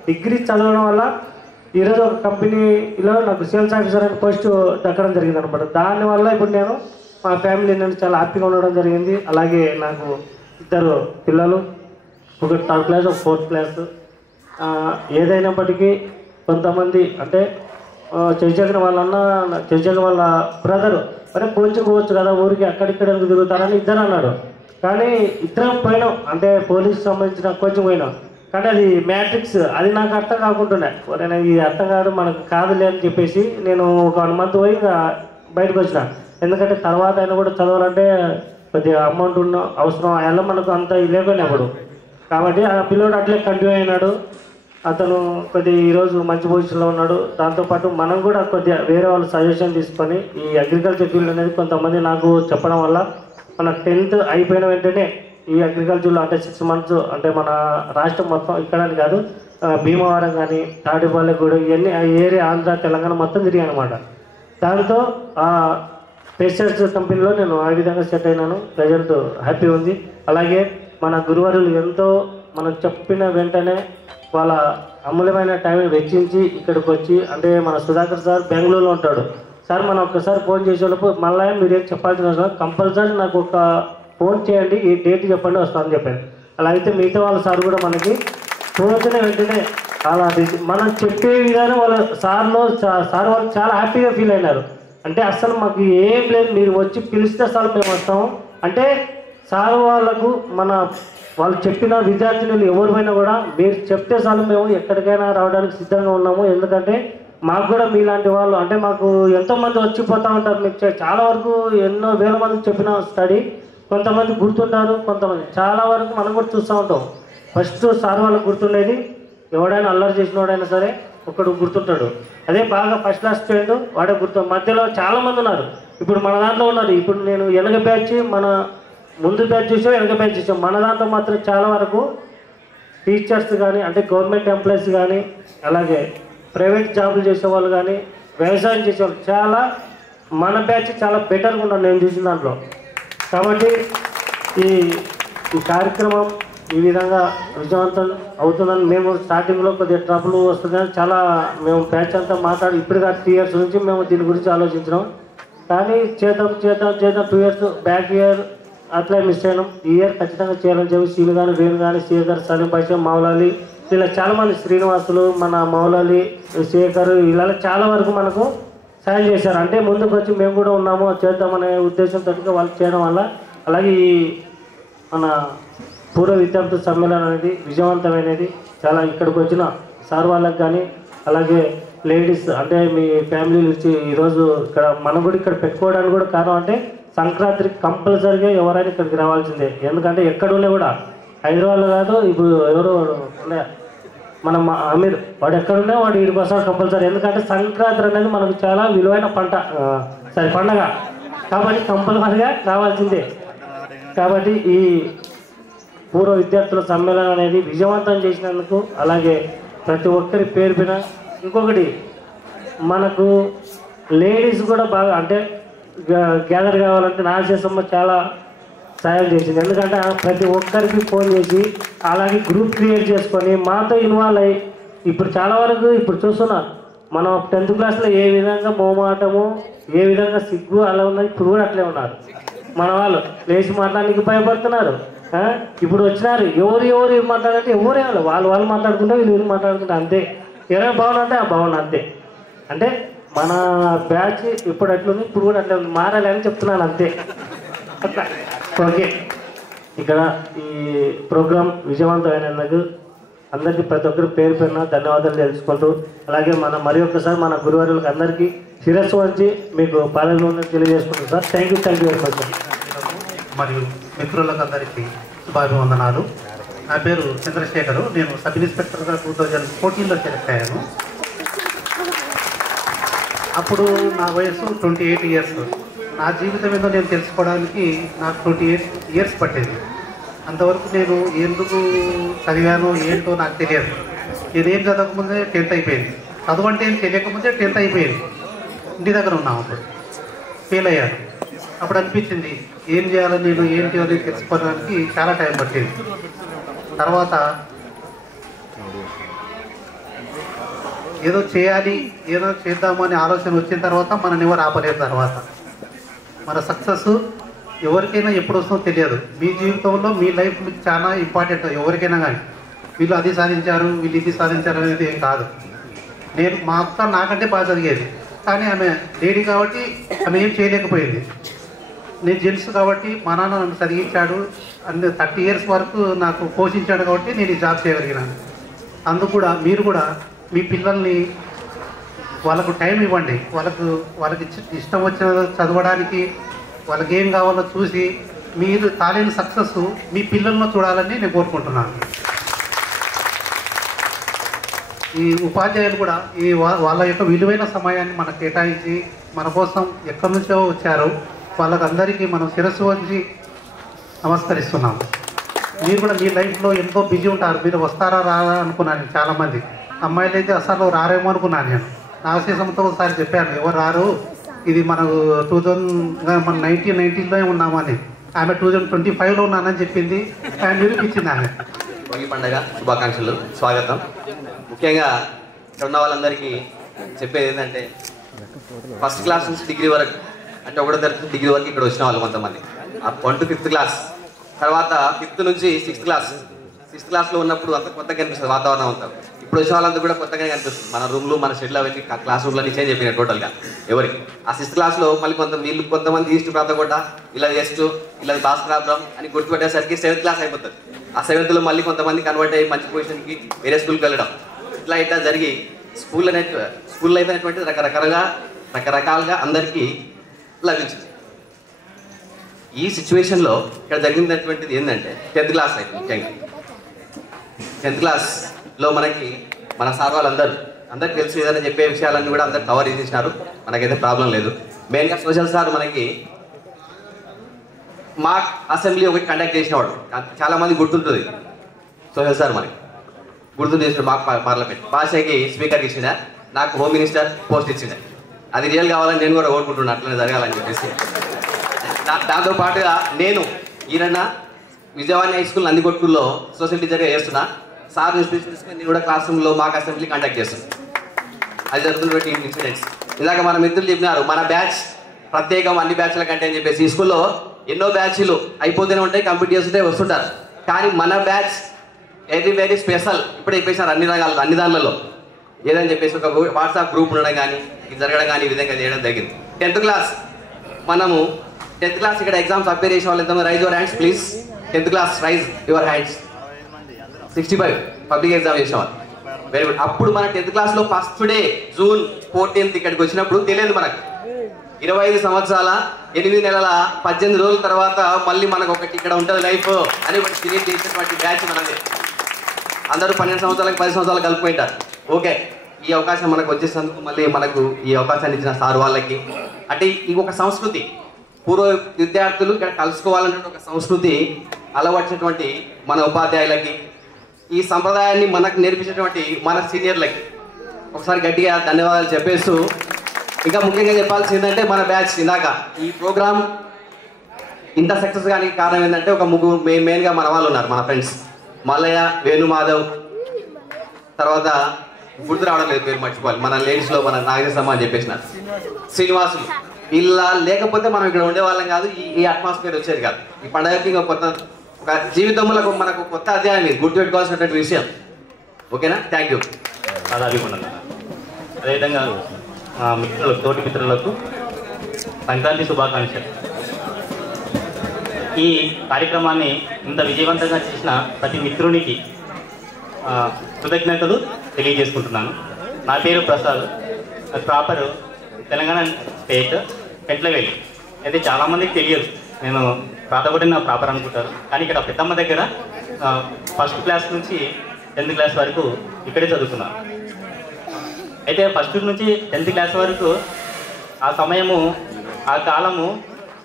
డిగ్రీ చదవడం వల్ల ఈరోజు ఒక కంపెనీలో నాకు సేల్స్ ఆఫీసర్ అనే పోస్ట్ దక్కడం జరిగింది అనమాట. దానివల్ల ఇప్పుడు నేను మా ఫ్యామిలీ నేను చాలా హ్యాపీగా ఉండడం జరిగింది. అలాగే నాకు 2 పిల్లలు, ఒకటి 3rd class, ఒక 4th class. ఏదైనప్పటికీ కొంతమంది అంటే చంద్రశేఖర్ వాళ్ళ బ్రదరు అంటే పోవచ్చు కదా ఊరికి అక్కడిక్కడ తిరుగుతారని ఇద్దరు అన్నాడు. కానీ ఇద్దరం పోయినాం, అంటే పోలీసు సంబంధించిన కోచింగ్ పోయినాం. కానీ అది మ్యాట్రిక్స్, అది నాకు అర్థం కాకుంటున్నాయి. ఇది అర్థం కాదు మనకు కాదులే అని చెప్పేసి నేను ఒక 1 month పోయి బయటకు వచ్చిన. ఎందుకంటే తర్వాత ఆయన కూడా చదవాలంటే కొద్దిగా అమౌంట్ ఉన్న అవసరం, అలా మనకు అంత లేకపోయినప్పుడు. కాబట్టి ఆ పిల్లోడు అట్లే కంటిన్యూ అయినాడు. అతను కొద్దిగా ఈరోజు మంచి పొజిషన్లో ఉన్నాడు. దాంతోపాటు మనం కూడా కొద్దిగా వేరే వాళ్ళు సజెషన్ తీసుకొని ఈ అగ్రికల్చర్ ఫీల్డ్ అనేది కొంతమంది నాకు చెప్పడం వల్ల మన 10th అయిపోయిన వెంటనే ఈ అగ్రికల్చర్లో అంటే 6 months అంటే మన రాష్ట్రం మొత్తం ఇక్కడ కాదు, భీమవరం కానీ తాటిపల్లెగూడెం ఇవన్నీ ఏరియా ఆంధ్ర తెలంగాణ మొత్తం తిరిగాను అనమాట. దాంతో పెస్టిసైడ్స్ కంపెనీలో నేను ఆ విధంగా సెట్ అయినాను. ప్రజెంట్ హ్యాపీ ఉంది. అలాగే మన గురువారులు ఎంతో మనకు చెప్పిన వెంటనే వాళ్ళ అమూల్యమైన టైం వెచ్చించి ఇక్కడికి వచ్చి, అంటే మన సుధాకర్ సార్ బెంగళూరులో ఉంటాడు సార్, మనం ఒక్కసారి ఫోన్ చేసేటప్పుడు మళ్ళీ మీరేం చెప్పాల్సిన అవసరం కంపల్సరీ నాకు ఒక ఫోన్ చేయండి, ఈ డేట్ చెప్పండి వస్తామని చెప్పాను. అలా అయితే మిగతా వాళ్ళ సార్ కూడా మనకి ఫోన్ వచ్చిన వెంటనే అలా మనం చెప్పే విధానం వాళ్ళ సార్ వాళ్ళు చాలా హ్యాపీగా ఫీల్ అయినారు. అంటే అసలు మాకు ఏం లేదు, మీరు వచ్చి పిలిస్తే అసలు మేము వస్తాము అంటే సార్ వాళ్ళకు వాళ్ళు చెప్పిన విద్యార్థులు ఎవరిపైనా కూడా మీరు చెప్తే చాలు మేము ఎక్కడికైనా రావడానికి సిద్ధంగా ఉన్నాము. ఎందుకంటే మాకు కూడా మీలాంటి వాళ్ళు అంటే మాకు ఎంతోమంది వచ్చిపోతూ ఉంటారు. మీకు చాలా వరకు ఎన్నో వేల మందికి చెప్పిన స్టడీ కొంతమంది గుర్తుంటారు, కొంతమంది చాలా వరకు మనం కూడా చూస్తూ ఉంటాం. ఫస్ట్ సార్ వాళ్ళకి గుర్తుండేది ఎవడైనా అల్లరి చేసినోడైనా సరే ఒకడు గుర్తుంటాడు. అదే బాగా ఫస్ట్ క్లాస్ స్టూడెంట్ వాడే గుర్తు. మధ్యలో చాలామంది ఉన్నారు. ఇప్పుడు మన దాంట్లో ఉన్నారు. ఇప్పుడు నేను వెనక బ్యాచ్, మన ముందు బ్యాచ్ చూసాం, వెనక బ్యాచ్ చూసాం. మన దాంట్లో మాత్రం చాలా వరకు టీచర్స్ కానీ, అంటే గవర్నమెంట్ ఎంప్లాయీస్ కానీ, అలాగే ప్రైవేట్ జాబులు చేసేవాళ్ళు కానీ, వ్యవసాయం చేసేవాళ్ళు చాలా మన బ్యాచ్ చాలా బెటర్గా ఉన్నాను నేను చూసిన దాంట్లో. కాబట్టి ఈ కార్యక్రమం ఈ విధంగా విజయవంతం అవుతుందని మేము స్టార్టింగ్లో కొద్దిగా ట్రబుల్ వస్తుందని చాలా మేము బ్యాచ్ అంతా మాట్లాడి ఇప్పుడు కాదు 3 years నుంచి మేము దీని గురించి ఆలోచించినాం. కానీ చేద్దాం 2 years బ్యాక్ ఇయర్ అట్లా మిస్ అయినాం. ఈ ఇయర్ ఖచ్చితంగా చేయాలని చెప్పి సీను కానీ, వేణు కానీ, శేఖర్, సలీం భాష, మౌలాలి ఇలా చాలామంది శ్రీనివాసులు, మన మౌలాలి, శేఖర్ ఇలా చాలా వరకు మనకు సాయం చేశారు. అంటే ముందుకు వచ్చి మేము కూడా ఉన్నాము చేద్దామనే ఉద్దేశంతో వాళ్ళు చేయడం వల్ల అలాగే ఈ మన పూర్వ విద్యార్థుల సమ్మేళనం అనేది విజయవంతమైనది. చాలా ఇక్కడికి వచ్చిన సార్ వాళ్ళకి కానీ, అలాగే లేడీస్ అంటే మీ ఫ్యామిలీలు వచ్చి ఈరోజు ఇక్కడ మనం కూడా ఇక్కడ పెట్టుకోవడానికి కూడా కారణం అంటే సంక్రాంతికి కంపల్సరీగా ఎవరైనా ఇక్కడికి రావాల్సిందే. ఎందుకంటే ఎక్కడున్నా కూడా హైదరాబాద్లో కాదు, ఇప్పుడు ఎవరు మన అమీర్ వాడు ఎక్కడున్నా వాడు వీడికి వస్తాడు కంపల్సరీ. ఎందుకంటే సంక్రాంతి అనేది మనకు చాలా విలువైన పండగ కాబట్టి కంపల్సరీగా రావాల్సిందే. కాబట్టి ఈ పూర్వ విద్యార్థుల సమ్మేళనం అనేది విజయవంతం చేసినందుకు అలాగే ప్రతి ఒక్కరి పేరు పైన ఇంకొకటి మనకు లేడీస్ కూడా బాగా అంటే గ్యాదర్ కావాలంటే నాగేశమ్మ చాలా సాయం చేసింది. ఎందుకంటే ప్రతి ఒక్కరికి ఫోన్ చేసి అలాగే గ్రూప్ క్రియేట్ చేసుకొని మాతో ఇన్వాల్వ్ అయ్యి ఇప్పుడు చాలా వరకు ఇప్పుడు చూస్తున్నా మనం 10th క్లాస్లో ఏ విధంగా మోమాటము ఏ విధంగా సిగ్గు అలా ఉన్నది ఇప్పుడు కూడా అట్లే ఉన్నారు. మన వాళ్ళు లేచి మాట్లాడడానికి భయపడుతున్నారు. ఇప్పుడు వచ్చినారు ఎవరు మాట్లాడంటే ఎవరే వాళ్ళు మాట్లాడుకుంటే వీళ్ళు మాట్లాడుకుంటే అంతే. ఎవరైనా బాగుందంటే ఆ బాగున్నా అంతే. అంటే మన బ్యాచ్ ఇప్పుడు అట్లుంది ఇప్పుడు కూడా అట్లా ఉంది, మారాలి అని చెప్తున్నాను అంతే. అట్లా ఓకే. ఇక్కడ ఈ ప్రోగ్రాం విజయవంతమైనందుకు అందరికీ ప్రతి ఒక్కరి పేరు పేరున ధన్యవాదాలు తెలుసుకుంటూ అలాగే మరి ఒక్కసారి మన గురువారులకు అందరికీ శిరస్సు వంచి మీకు పాలన తెలియజేసుకుంటాం sir. Thank you very much sir. మరియు మిత్రులకు అందరికీ శుభాభివందనాలు. నా పేరు చంద్రశేఖరు. నేను సబ్ ఇన్స్పెక్టర్గా 2014లో సెలెక్ట్ అయ్యాను. అప్పుడు నా వయసు 28 years. నా జీవితం ఏదో నేను తెలుసుకోవడానికి నాకు 28 years పట్టేది. అంతవరకు నేను ఎందుకు చదివానో ఏంటో నాకు తెలియదు. నేనేం చదవకముందే 10th అయిపోయింది. చదువు అంటే ఏం తెలియకముందే 10th అయిపోయింది. ఇంటి దగ్గర ఉన్నాము. అప్పుడు ఫెయిల్ అయ్యాను. అప్పుడు అనిపించింది ఏం చేయాలని నేను ఏంటి అనేది తెలుసుకోవడానికి చాలా టైం పట్టింది. తర్వాత ఏదో చేయాలి ఏదో చేద్దాము అనే ఆలోచన వచ్చిన తర్వాత మనం ఎవరు ఆపలేరు. తర్వాత మన సక్సెస్ ఎవరికైనా ఎప్పుడు వస్తుందో తెలియదు. మీ జీవితంలో మీ లైఫ్ మీకు చాలా ఇంపార్టెంట్. ఎవరికైనా కానీ వీళ్ళు అది సాధించారు వీళ్ళు ఇది సాధించారు అనేది ఏం కాదు. మా అక్క నాకంటే బాగా చదివేది, కానీ ఆమె లేడీ కాబట్టి ఆమె ఏం చేయలేకపోయింది. నేను జెంట్స్ కాబట్టి మా నాన్న నన్ను చదివించాడు. 30 years వరకు నాకు పోషించాడు కాబట్టి నేను ఈ జాబ్ చేయగలిగినాను. అందుకు కూడా మీరు కూడా మీ పిల్లల్ని వాళ్ళకు టైం ఇవ్వండి. వాళ్ళకి ఇష్టం వచ్చిన చదవడానికి వాళ్ళకి ఏం కావాలో చూసి మీరు తాలేని సక్సెస్ మీ పిల్లల్లో చూడాలని నేను కోరుకుంటున్నాను. ఈ ఉపాధ్యాయులు కూడా వాళ్ళ యొక్క విలువైన సమయాన్ని మనకు కేటాయించి మన కోసం ఎక్కడి నుంచో వచ్చారు. వాళ్ళకందరికీ మనం శిరస్సు వంచి నమస్కరిస్తున్నాము. మీరు కూడా మీ లైఫ్లో ఎంతో బిజీ ఉంటారు. మీరు వస్తారా రారా అనుకున్నాను. చాలామంది అమ్మాయిలు అయితే అసలు రారేమో అనుకున్నాను. నేను నాగశేషంతో ఒకసారి చెప్పాను ఎవరు రారు, ఇది మనకు 1990లో ఉన్నామని. ఆమె 2025లో ఉన్నానని చెప్పింది. ఆమె నిరూపించింది. ఆమె భోగి పండుగ శుభాకాంక్షలు, స్వాగతం. ముఖ్యంగా ఇక్కడ ఉన్న వాళ్ళందరికీ చెప్పేది ఏంటంటే ఫస్ట్ క్లాస్ నుంచి డిగ్రీ వరకు అంటే 1వ తరగతి డిగ్రీ వరకు ఇక్కడ వచ్చిన వాళ్ళు కొంతమంది 1 to 5th క్లాస్, తర్వాత 5th నుంచి 6th క్లాస్. 6th క్లాస్లో ఉన్నప్పుడు అంత కొత్తగా కనిపిస్తుంది వాతావరణం అంతా. ఇప్పుడు వచ్చిన వాళ్ళంతా కూడా కొత్తగానే కనిపిస్తుంది. మన రూమ్లు మన షెడ్లు అవన్నీ క్లాస్ రూమ్లన్నీ చేంజ్ అయిపోయినాయి టోటల్గా. ఎవరికి ఆ 6th క్లాస్లో మళ్ళీ వీళ్ళు కొంతమంది ఈస్ట్ ప్రాంతకోట ఇలా ఎస్ట్ ఇలా భాస్కరాపురం అని గుర్తుపెట్టేసరికి 7th క్లాస్ అయిపోతుంది. ఆ 7thలో మళ్ళీ కొంతమంది కన్వర్ట్ అయ్యి మంచి పొజిషన్కి వేరే స్కూల్కి వెళ్ళడం ఇట్లా జరిగి స్కూల్ లైఫ్ అనేటువంటిది రకరకాలుగా అందరికీ లభించింది. ఈ సిచ్యువేషన్లో ఇక్కడ జరిగినటువంటిది ఏంటంటే 10th క్లాస్ లైఫ్. ముఖ్యంగా 10th క్లాస్లో మనకి మన సార్ వాళ్ళందరూ అందరికి తెలుసు ఏదైనా చెప్పే విషయాలన్నీ కూడా అందరు కవర్ చేసేసినారు. మనకైతే ప్రాబ్లం లేదు. మెయిన్గా సోషల్ సార్ మనకి మాక్ అసెంబ్లీ ఒకటి కండక్ట్ చేసినవాడు. చాలామంది గుర్తుంటుంది. సోషల్ సార్ మనకి గుర్తు చేసిన మాక్ పార్లమెంట్ భాషకి స్పీకర్కి ఇచ్చిన, నాకు హోమ్ మినిస్టర్ పోస్ట్ ఇచ్చిండ. అది రియల్ కావాలని నేను కూడా ఓడుకుంటున్నాను, అట్లనే జరగాలని చెప్పేసి. దాంతో పాటుగా నేను ఈరన్న విజయవాడ హై స్కూల్ నందికొట్కూరులో సోషల్ టీచర్గా చేస్తున్నా. సార్ తీసుకుని నేను కూడా క్లాస్ రూమ్లో మాక్ అసెంబ్లీ కండక్ట్ చేస్తున్నాను. అది జరుగుతున్నటువంటి ఇన్సిడెంట్స్. ఇందాక మన మిత్రులు చెప్పినారు మన బ్యాచ్ ప్రత్యేకం అన్ని బ్యాచ్ల కంటే అని చెప్పేసి. ఈ స్కూల్లో ఎన్నో బ్యాచ్లు అయిపోతూనే ఉంటాయి, కంప్లీట్ చేస్తుంటే వస్తుంటారు. కానీ మన బ్యాచ్ వెరీ స్పెషల్. ఇప్పుడే చెప్పేసినారు అన్ని రంగాల్లో అన్ని దానిలలో ఏదని చెప్పేసి ఒక వాట్సాప్ గ్రూప్ ఉండడం కానీ ఇది జరగడం కానీ ఈ విధంగా చేయడం జరిగింది. 10th క్లాస్ మనము 10th క్లాస్ ఇక్కడ ఎగ్జామ్స్ అపేర్ చేసే వాళ్ళు ఎంతమంది raise your hands please. 10th class raise your hands. 65 public exam చేసేవాళ్ళు. Very good. అప్పుడు మన 10th క్లాస్లో ఫస్ట్ డే June 14th ఇక్కడికి వచ్చినప్పుడు తెలియదు మనకు 25 సంవత్సరాల 8 నెలల 18 రోజుల తర్వాత మళ్ళీ మనకు ఒకటి ఇక్కడ ఉంటుంది లైఫ్ అని ఒకటి క్రియేట్ చేసినటువంటి బ్యాచ్ మనది. అందరూ 12 సంవత్సరాలకు 10 సంవత్సరాలు కలిపిపోయింటారు. ఓకే, ఈ అవకాశం మనకు వచ్చేసినందుకు మళ్ళీ మనకు ఈ అవకాశాన్ని ఇచ్చిన సార్ వాళ్ళకి, అంటే ఈ ఒక సంస్కృతి పూర్వ విద్యార్థులు ఇక్కడ కలుసుకోవాలనే ఒక సంస్కృతి అలవర్చినటువంటి మన ఉపాధ్యాయులకి, ఈ సంప్రదాయాన్ని మనకు నేర్పించినటువంటి మన సీనియర్లకి ఒకసారి గట్టిగా ధన్యవాదాలు చెప్పేస్తూ, ఇంకా ముఖ్యంగా చెప్పాల్సి ఏంటంటే మన బ్యాచ్ ఇందాక ఈ ప్రోగ్రామ్ ఇంత సక్సెస్ కానీ కారణం ఏంటంటే ఒక ముగ్గురు మెయిన్గా మన వాళ్ళు ఉన్నారు. మన ఫ్రెండ్స్ మల్లయ్య, వేణుమాధవ్, తర్వాత గుర్తు రావడం లేదు పేరు మర్చిపోవాలి, మన లేడీస్లో మన నాగేశమ్మ అని చెప్పేసినారు, శ్రీనివాసులు. ఇలా లేకపోతే మనం ఇక్కడ ఉండేవాళ్ళం కాదు, ఈ అట్మాస్ఫియర్ వచ్చేది కాదు. ఈ పండుగకి ఒక కొత్త ఒక జీవితంలో మనకు కొత్త అధ్యాయం ఇది గుర్తుపెట్టుకోవాల్సినటువంటి విషయం. ఓకేనా? Thank you. అదేవిధంగా మిత్రులకు తోటి మిత్రులకు సంక్రాంతి శుభాకాంక్షలు. ఈ కార్యక్రమాన్ని ఇంత విజయవంతంగా చేసిన ప్రతి మిత్రునికి కృతజ్ఞతలు తెలియజేసుకుంటున్నాను. నా పేరు ప్రసాద్, ప్రాపర్ తెలంగాణ స్టేట్ పెంట్లవేలి. అయితే చాలామందికి తెలియదు, నేను ప్రాతపడిన ప్రాపర్ అనుకుంటారు. కానీ ఇక్కడ పెద్దమ్మ దగ్గర ఫస్ట్ క్లాస్ నుంచి 10th క్లాస్ వరకు ఇక్కడే చదువుకున్నాను. అయితే ఫస్ట్ నుంచి 10th క్లాస్ వరకు ఆ సమయము ఆ కాలము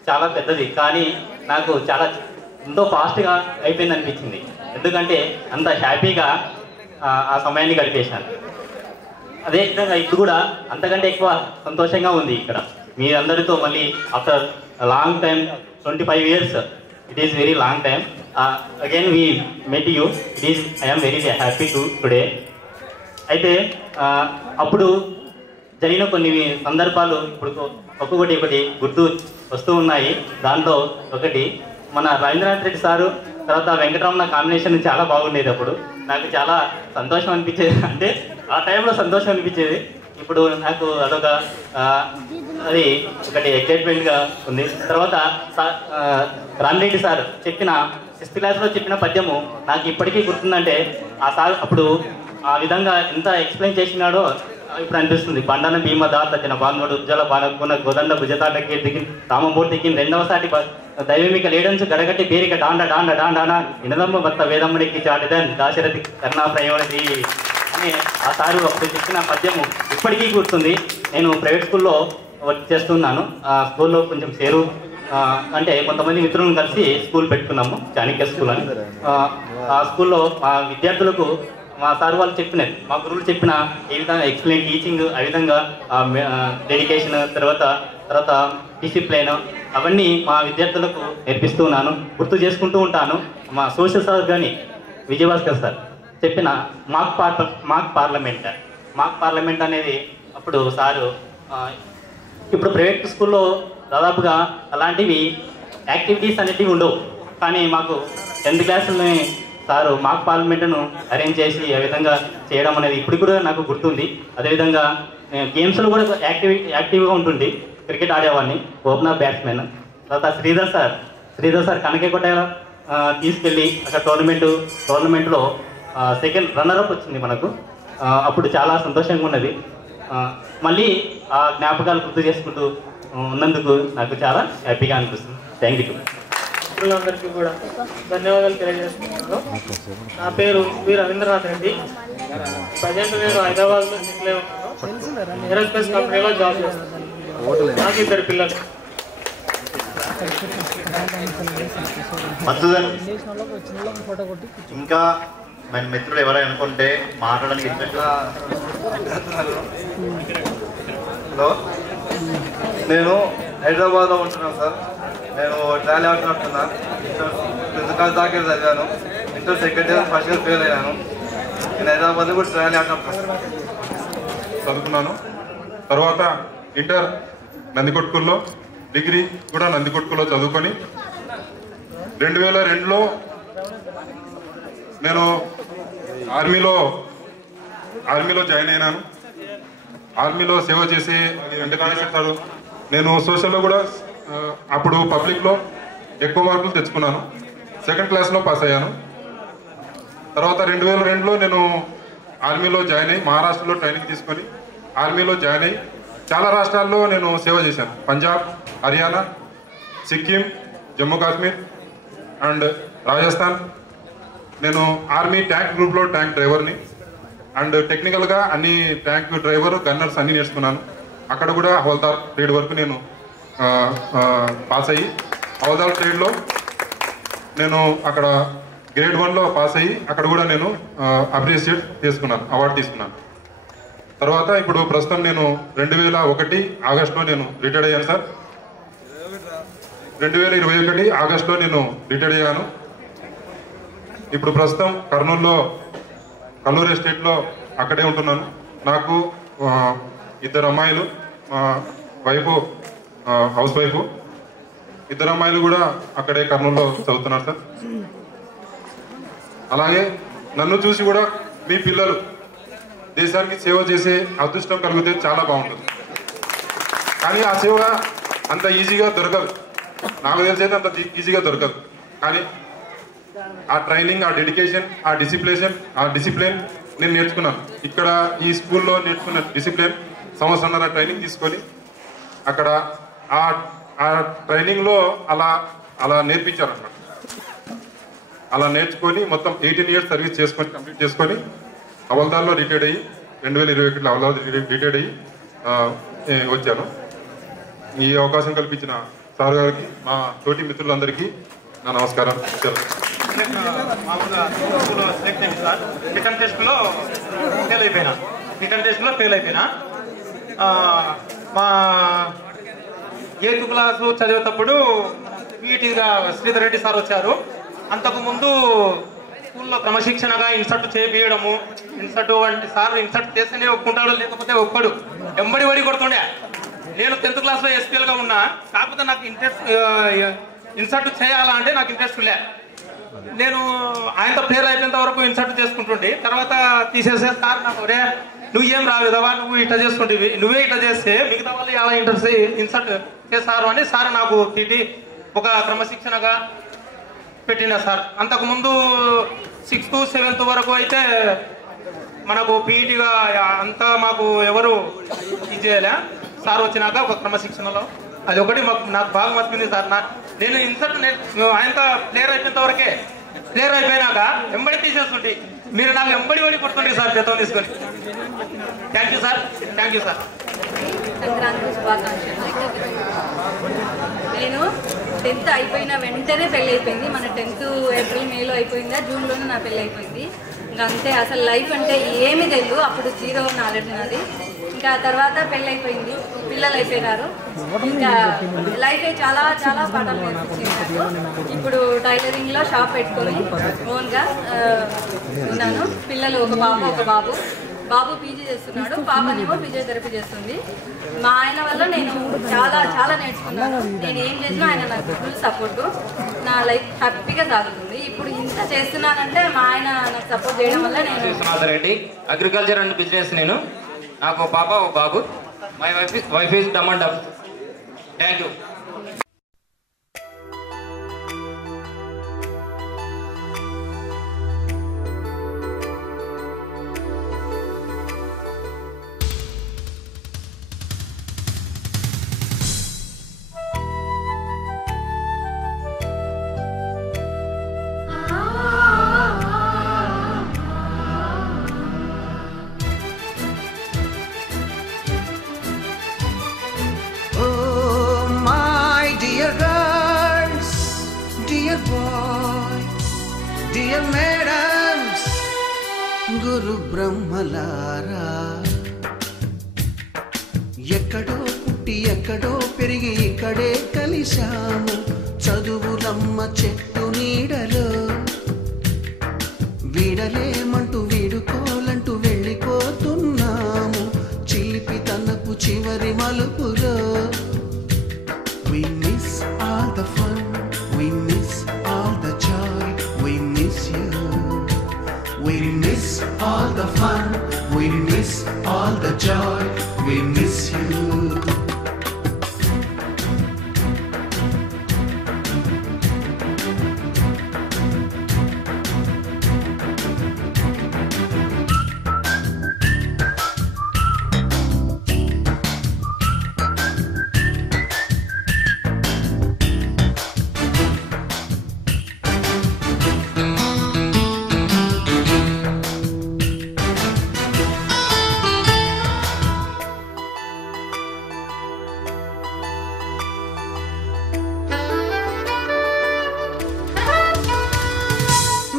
చాలా పెద్దది, కానీ నాకు చాలా ఎంతో ఫాస్ట్గా అయిపోయింది అనిపించింది. ఎందుకంటే అంత హ్యాపీగా ఆ సమయాన్ని గడిపేశాను. అదేవిధంగా ఇప్పుడు కూడా అంతకంటే ఎక్కువ సంతోషంగా ఉంది ఇక్కడ మీ అందరితో మళ్ళీ after long time 25 years. It is very long time. Again we met you. It is I'm very happy today. అయితే అప్పుడు జరిగిన కొన్ని సందర్భాలు ఇప్పుడు ఒక్కొక్కటి గుర్తు వస్తూ ఉన్నాయి. దాంట్లో ఒకటి మన రవీంద్రనాథ్ రెడ్డి సారు తర్వాత వెంకటరమణ కాంబినేషన్ చాలా బాగుండేది. అప్పుడు నాకు చాలా సంతోషం అనిపించేది. అంటే ఆ టైంలో సంతోషం అనిపించేది. ఇప్పుడు నాకు అదొక అది ఒకటి ఎక్సైట్మెంట్గా ఉంది. తర్వాత రామిరెడ్డి సార్ చెప్పిన 6th క్లాస్లో చెప్పిన పద్యము నాకు ఇప్పటికీ గుర్తుందంటే ఆ సార్ అప్పుడు ఆ విధంగా ఎంత ఎక్స్ప్లెయిన్ చేసినాడో ఇప్పుడు అనిపిస్తుంది. బండన భీమ దాతన బాంధుడు ఉజ్జల బాణకున్న గోదండ భుజతాట కీర్తికి రామమూర్తికి రెండవసారి దైవమిక లేడంచు గడగట్టి పేరిక డాండ డాండ డాండాన ఇనదమ్మ భర్త వేదమ్ముడికి చాటిదన్ దాశరథి కరుణా ప్రయోజనది అని ఆ సారు అప్పుడు చెప్పిన పద్యము ఇప్పటికీ గుర్తుంది. నేను ప్రైవేట్ స్కూల్లో వర్క్ చేస్తున్నాను. ఆ స్కూల్లో కొంచెం అంటే కొంతమంది మిత్రులను కలిసి స్కూల్ పెట్టుకున్నాము, చాణక్య స్కూల్ అని. ఆ స్కూల్లో మా విద్యార్థులకు మా సార్ వాళ్ళు చెప్పినారు, మా గురువులు చెప్పిన ఏ విధంగా ఎక్స్ప్లెయిన్ టీచింగ్, ఆ విధంగా డెడికేషన్, తర్వాత డిసిప్లైన్ అవన్నీ మా విద్యార్థులకు నేర్పిస్తూ ఉన్నాను, గుర్తు చేసుకుంటూ ఉంటాను. మా సోషల్ సార్ కానీ విజయభాస్కర్ సార్ చెప్పిన మాక్ పార్లమెంట్ అనేది అప్పుడు సారు ఇప్పుడు ప్రైవేట్ స్కూల్లో దాదాపుగా అలాంటివి యాక్టివిటీస్ అనేటివి ఉండవు. కానీ మాకు 10th క్లాస్లోనే సారు మాక్ పార్లమెంట్ను అరేంజ్ చేసి ఆ విధంగా చేయడం అనేది ఇప్పుడు కూడా నాకు గుర్తుంది. అదేవిధంగా గేమ్స్లో కూడా యాక్టివ్గా ఉంటుంది. క్రికెట్ ఆడేవాడిని, ఓపెనర్ బ్యాట్స్మెన్. తర్వాత శ్రీధర్ సార్ కనకేకోట తీసుకెళ్ళి అక్కడ టోర్నమెంట్లో సెకండ్ రన్నరప్ వచ్చింది మనకు. అప్పుడు చాలా సంతోషంగా ఉన్నది. మళ్ళీ ఆ జ్ఞాపకాలు గుర్తు చేసుకుంటూ ఉన్నందుకు నాకు చాలా హ్యాపీగా అనిపిస్తుంది. Thank you. మిత్రులందరికీ కూడా ధన్యవాదాలు తెలియజేస్తున్నాను. నా పేరు వి రవీంద్రనాథ్ రెడ్డి. ప్రజెంట్ నేను హైదరాబాద్లో సెటిల్ అయి ఉన్నాను. ఏరోస్పేస్ కంపెనీలో జాబ్ చేస్తున్నాను. నాకు 2 పిల్లలు. ఇంకా మన మిత్రులు ఎవరైనా అనుకుంటే మాట్లాడడానికి హలో, నేను హైదరాబాద్లో ఉంటున్నాను సార్. నేను ట్రాలీ ఆడుతున్నా. 10th క్లాస్ దాకా చదివాను. Inter second year first year fail అయ్యాను. నేను హైదరాబాద్లో కూడా ట్రాలీ ఆడుతున్నాను చదువుకున్నాను. తర్వాత ఇంటర్ నందికొట్కూరులో, డిగ్రీ కూడా నందికొట్కూరులో చదువుకొని 2002లో నేను ఆర్మీలో జాయిన్ అయినాను. ఆర్మీలో సేవ చేసి నేను సోషల్లో కూడా అప్పుడు పబ్లిక్లో ఎక్కువ మార్కులు తెచ్చుకున్నాను. 2nd క్లాస్లో పాస్ అయ్యాను. తర్వాత 2002లో నేను ఆర్మీలో జాయిన్ అయ్యి మహారాష్ట్రలో ట్రైనింగ్ తీసుకొని ఆర్మీలో జాయిన్ అయ్యి చాలా రాష్ట్రాల్లో నేను సేవ చేశాను. పంజాబ్, హర్యానా, సిక్కిం, జమ్మూ కాశ్మీర్ అండ్ రాజస్థాన్. నేను ఆర్మీ ట్యాంక్ గ్రూప్లో ట్యాంక్ డ్రైవర్ని అండ్ టెక్నికల్గా అన్ని ట్యాంక్ డ్రైవర్, గన్నర్స్ అన్నీ నేర్చుకున్నాను. అక్కడ కూడా హవల్దార్ ట్రేడ్ వరకు నేను పాస్ అయ్యి హవల్దార్ ట్రేడ్లో నేను అక్కడ గ్రేడ్ 1లో పాస్ అయ్యి అక్కడ కూడా నేను అప్రిషియేట్ తీసుకున్నాను, అవార్డు తీసుకున్నాను. తర్వాత ఇప్పుడు ప్రస్తుతం నేను 2001 ఆగస్టులో నేను రిటైర్డ్ అయ్యాను సార్. 2021 ఆగస్టులో నేను రిటైర్డ్ అయ్యాను. ఇప్పుడు ప్రస్తుతం కర్నూలు ఎస్టేట్లో అక్కడే ఉంటున్నాను. నాకు 2 అమ్మాయిలు, వైఫ్ హౌస్ వైఫ్. 2 అమ్మాయిలు కూడా అక్కడే కర్నూలులో చదువుతున్నారు సార్. అలాగే నన్ను చూసి కూడా మీ పిల్లలు దేశానికి సేవ చేసే అదృష్టం కలిగితే చాలా బాగుంటుంది. కానీ ఆ సేవ అంత ఈజీగా దొరకదు. నాకు తెలిసైతే అంత ఈజీగా దొరకదు. కానీ ఆ ట్రైనింగ్, ఆ డెడికేషన్, ఆ డిసిప్లిన్ నేను నేర్చుకున్నాను. ఇక్కడ ఈ స్కూల్లో నేర్చుకున్న డిసిప్లిన్ సంవత్సరాల ట్రైనింగ్ తీసుకొని అక్కడ ఆ ట్రైనింగ్లో అలా నేర్పించారన్నమాట. అలా నేర్చుకొని మొత్తం 18 years సర్వీస్ కంప్లీట్ చేసుకొని హవల్దార్లో రిటైర్డ్ అయ్యి 2021లో హవల్దార్ రిటైర్డ్ అయ్యి వచ్చాను. ఈ అవకాశం కల్పించిన సార్ గారికి, మా తోటి మిత్రులందరికీ నా నమస్కారం. రిటర్న్ టెస్ట్లో ఫెయిల్ అయిపోయినా మా 8th క్లాసు చదివేటప్పుడు పీటీగా శ్రీధర్ రెడ్డి సార్ వచ్చారు. అంతకుముందు స్కూల్లో క్రమశిక్షణగా ఇన్సర్ట్ చేయించడము, ఇన్సర్ట్ వంటి సార్ ఇన్సర్ట్ చేస్తేనే ఒప్పుకుంటాడు, లేకపోతే ఒక్కడు ఎంబడి వడి కొడుతుండే. నేను 10th క్లాస్లో ఎస్పీఎల్గా ఉన్నా. కాకపోతే నాకు ఇన్సర్ట్ చేయాలా అంటే నాకు ఇంట్రెస్ట్ లే. నేను ఆయనతో ఫెయిల్ అయిపోయేంత వరకు ఇన్సర్ట్ చేసుకుంటుండే. తర్వాత తీసేసే సార్ నాకు, రే నువ్వేం రాలేదవా, నువ్వు ఇట్లా చేసుకుంటేవి, నువ్వే ఇట్లా చేస్తే మిగతా వాళ్ళు ఎలా ఇన్సర్ట్ చేస్తారు అని సార్ నాకు తిట్టి ఒక క్రమశిక్షణగా పెట్టిన సార్. అంతకుముందు 6th 7th వరకు అయితే మనకు పీఈటీగా అంతా మాకు ఎవరు ఇది చేయలే. సార్ వచ్చినాక ఒక క్రమశిక్షణలో అది ఒకటి నాకు బాగా మర్చిపోయింది సార్. నేను ఇన్సర్ట్ ఆయనతో ప్లేయర్ అయిపోయేంత వరకే. ప్లేయర్ అయిపోయినాక ఎంబడి తీసేస్తుంటే మీరు నాకు ఎంబడి వడి కొడుతుండే సార్ జీతం తీసుకొని. Thank you sir. సంక్రాంతి శుభాకాంక్షలు. నేను 10th అయిపోయిన వెంటనే పెళ్ళి అయిపోయింది. మన 10th ఏప్రిల్ మేలో అయిపోయిందా, జూన్లోనే నా పెళ్ళి అయిపోయింది. ఇంకా అంతే, అసలు లైఫ్ అంటే ఏమీ తెలియదు. అప్పుడు 0 నాలెడ్జ్ నాది. ఇంకా తర్వాత పెళ్ళి అయిపోయింది, పిల్లలు అయిపోయినారు. ఇంకా లైఫే చాలా చాలా పాఠాలు నేర్పించింది నాకు. ఇప్పుడు టైలరింగ్లో షాప్ పెట్టుకొని ఓన్గా ఉన్నాను. పిల్లలు ఒక పాప ఒక బాబు. బాబు పీజీ చేస్తున్నాడు, పాపనేమో ఫిజియోథెరపీ చేస్తుంది. మా ఆయన వల్ల నేను చాలా చాలా నేర్చుకున్నాను. నేను ఏం చేసినా ఆయన నాకు ఫుల్ సపోర్టు. నా లైఫ్ హ్యాపీగా సాగుతుంది. ఇప్పుడు ఇంత చేస్తున్నానంటే మా ఆయన నాకు సపోర్ట్ చేయడం వల్ల నేను. Reddy, agriculture and business. నేను నాకు ఒక పాప ఒక బాబు. My wife is dumb and deaf. Thank you. Dear madams గురు బ్రహ్మలారా, ఎక్కడో పుట్టి ఎక్కడో పెరిగి ఇక్కడే కలిశాము చదువులమ్మ చెట్టు నీడలో. వీడలేమంటూ వీడుకోలంటూ వెళ్ళిపోతున్నాము చిలిపి తనపు చివరి మలుపులో. We miss all the fun, we miss all the joy, we miss you. We miss all the fun, we miss all the joy, we miss you.